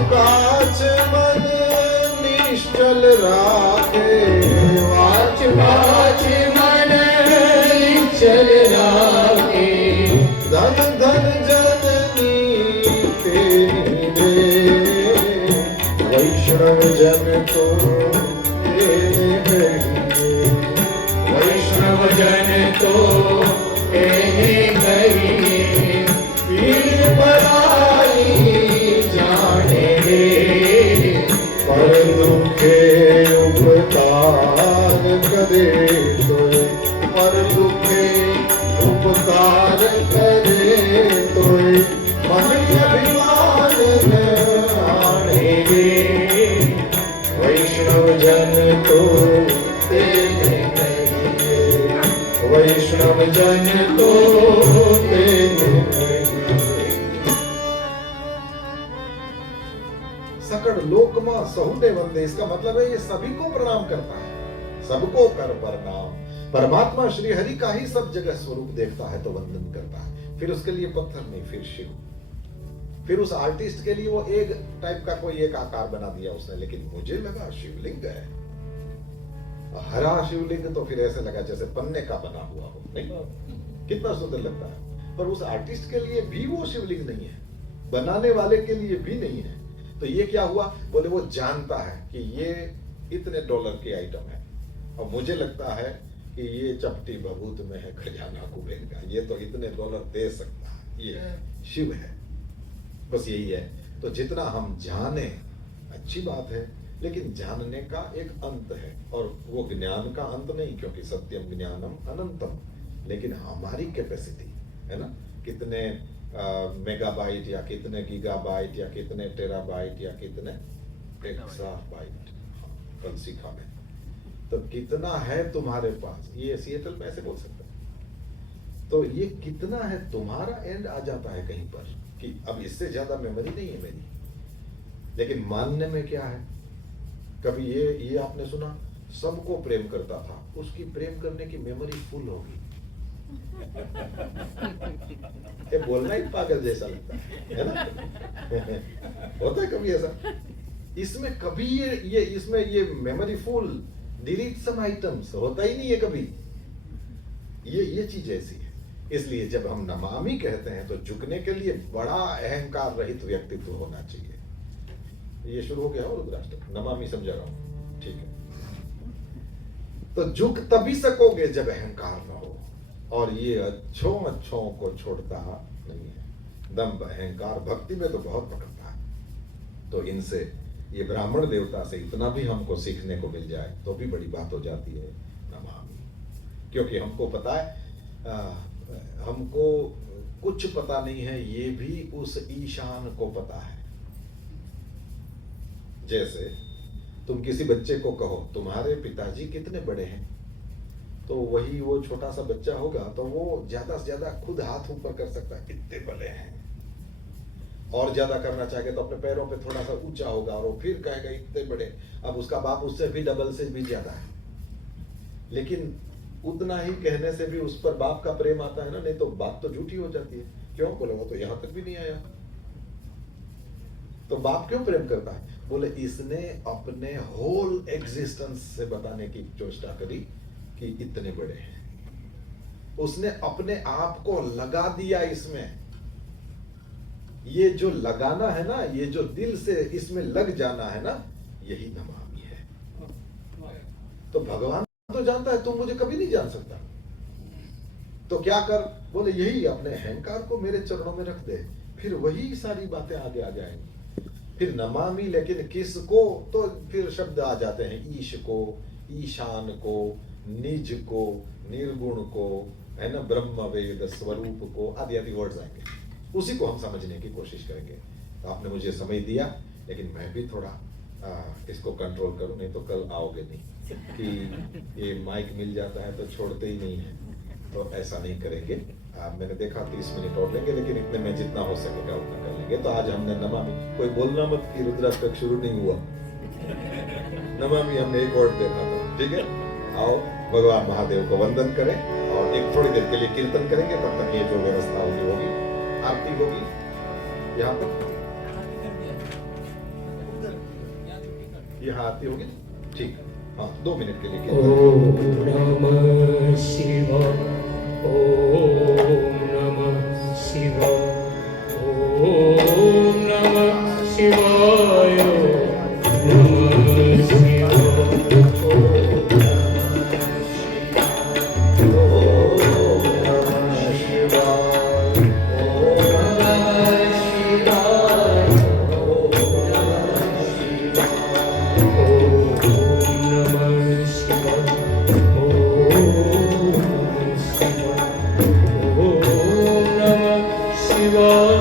काच मन निश्चल राखे, वाच काच मन निश्चल राखे, धन धन जननी तेरी दे, वैष्णव जन तो तेरे कहिए, वैष्णव जन तो तेरे कहिए, पीर बड़ाई जाने दे, पर दुखे उपकार करे तो, पर दुखे उपकार करे तो, मन अभिमान न आने दे, वैष्णव जन तो तेरे कहिए, वैष्णव जन तो तेरे कहिए। सकड़ लोकमा सहुने वंदे, इसका मतलब है ये सभी को प्रणाम करता है, सबको कर प्रणाम। परमात्मा श्री हरि का ही सब जगह स्वरूप देखता है तो वंदन करता है। फिर उसके लिए पत्थर नहीं, फिर शिव। फिर उस आर्टिस्ट के लिए वो एक टाइप का कोई एक आकार बना दिया उसने, लेकिन मुझे लगा शिवलिंग है, हरा शिवलिंग, तो फिर ऐसे लगा जैसे पन्ने का बना हुआ हो, नहीं कितना सुंदर लगता है। पर उस आर्टिस्ट के लिए भी वो शिवलिंग नहीं है, बनाने वाले के लिए भी नहीं है। तो ये क्या हुआ, बोले वो जानता है कि ये इतने डॉलर की आइटम है, और मुझे लगता है कि ये चपटी बबूत में है खजाना कुबेर का, ये तो इतने डॉलर दे सकता है, ये शिव है। बस यही है। तो जितना हम जाने अच्छी बात है, लेकिन जानने का एक अंत है, और वो ज्ञान का अंत नहीं, क्योंकि सत्यम ज्ञानम अनंतम। लेकिन हमारी कैपेसिटी है ना, कितने मेगाबाइट या कितने गीगाबाइट या कितने टेराबाइट या कितने एक्साबाइट, कल सीखा मैं। तो कितना है तुम्हारे पास, ये सिएटल में ऐसे बोल सकते हैं। तो ये कितना है तुम्हारा, एंड आ जाता है कहीं पर कि अब इससे ज्यादा मेमोरी नहीं है मेरी। लेकिन मानने में क्या है, कभी ये आपने सुना, सबको प्रेम करता था, उसकी प्रेम करने की मेमोरी फुल होगी। ये बोलना ही पागल जैसा लगता है ना। होता है कभी ऐसा, इसमें कभी ये इसमें ये memory full, delete some items, होता ही नहीं है कभी। ये चीज ऐसी है। इसलिए जब हम नमामि कहते हैं तो झुकने के लिए बड़ा अहंकार रहित व्यक्तित्व होना चाहिए। ये शुरू हो गया हो रुद्राष्टक, नमामि समझा रहा हूं। ठीक है। तो झुक तभी सकोगे जब अहंकार न हो, और ये अच्छों को छोड़ता नहीं है। दंभ अहंकार भक्ति में तो बहुत पकड़ता है। तो इनसे, ये ब्राह्मण देवता से इतना भी हमको सीखने को मिल जाए तो भी बड़ी बात हो जाती है। नमामि, क्योंकि हमको पता है, हमको कुछ पता नहीं है, ये भी उस ईशान को पता है। जैसे तुम किसी बच्चे को कहो तुम्हारे पिताजी कितने बड़े हैं, तो वही वो छोटा सा बच्चा होगा तो वो ज्यादा से ज्यादा खुद हाथ ऊपर कर सकता है, इतने बड़े हैं। और ज्यादा करना चाहेगा तो अपने पैरों पे थोड़ा सा ऊंचा होगा और वो फिर कहेगा इतने बड़े। अब उसका बाप उससे भी डबल से भी ज्यादा है, लेकिन उतना ही कहने से भी उस पर बाप का प्रेम आता है ना, नहीं तो बात तो झूठी हो जाती है। क्यों? बोले वो तो यहां तक भी नहीं आया, तो बाप क्यों प्रेम करता है? बोले इसने अपने होल एग्जिस्टेंस से बताने की चेष्टा करी कि इतने बड़े हैं। उसने अपने आप को लगा दिया इसमें। ये जो लगाना है ना, ये जो दिल से इसमें लग जाना है ना, यही नमामि है। तो भगवान तो जानता है, तुम मुझे कभी नहीं जान सकता, तो क्या कर? बोले यही अपने अहंकार को मेरे चरणों में रख दे, फिर वही सारी बातें आगे आ जाएंगी। फिर नमामि, लेकिन किसको? तो फिर शब्द आ जाते हैं, ईश को, ईशान को, निज को, निर्गुण को, है ना, ब्रह्म वेद स्वरूप को, आदि आदि वर्ड्स आएंगे। उसी को हम समझने की कोशिश करेंगे। तो आपने मुझे समय दिया, लेकिन मैं भी थोड़ा इसको कंट्रोल करूं, नहीं तो कल आओगे नहीं कि ये माइक मिल जाता है तो छोड़ते ही नहीं है। तो ऐसा नहीं करेंगे। मैंने देखा 30 मिनट और लेंगे, लेकिन इतने में जितना हो सकेगा उतना कर लेंगे। तो आज हमने नमामि, कोई बोलना मत कि रुद्राक्ष तक शुरू नहीं हुआ, नमामि हमने एक वर्ड देखा था। ठीक है, आओ भगवान महादेव को वंदन करें और एक थोड़ी देर के लिए कीर्तन करेंगे। तब तक ये जो व्यवस्था होगी, आरती होगी यहाँ पर, यहाँ आरती होगी। ठीक है, हाँ 2 मिनट के लिए कीर्तन। ओम नमः शिवाय, ओम नमः शिवाय, ओम नमः शिवाय, नमः शिवाय। Shiva.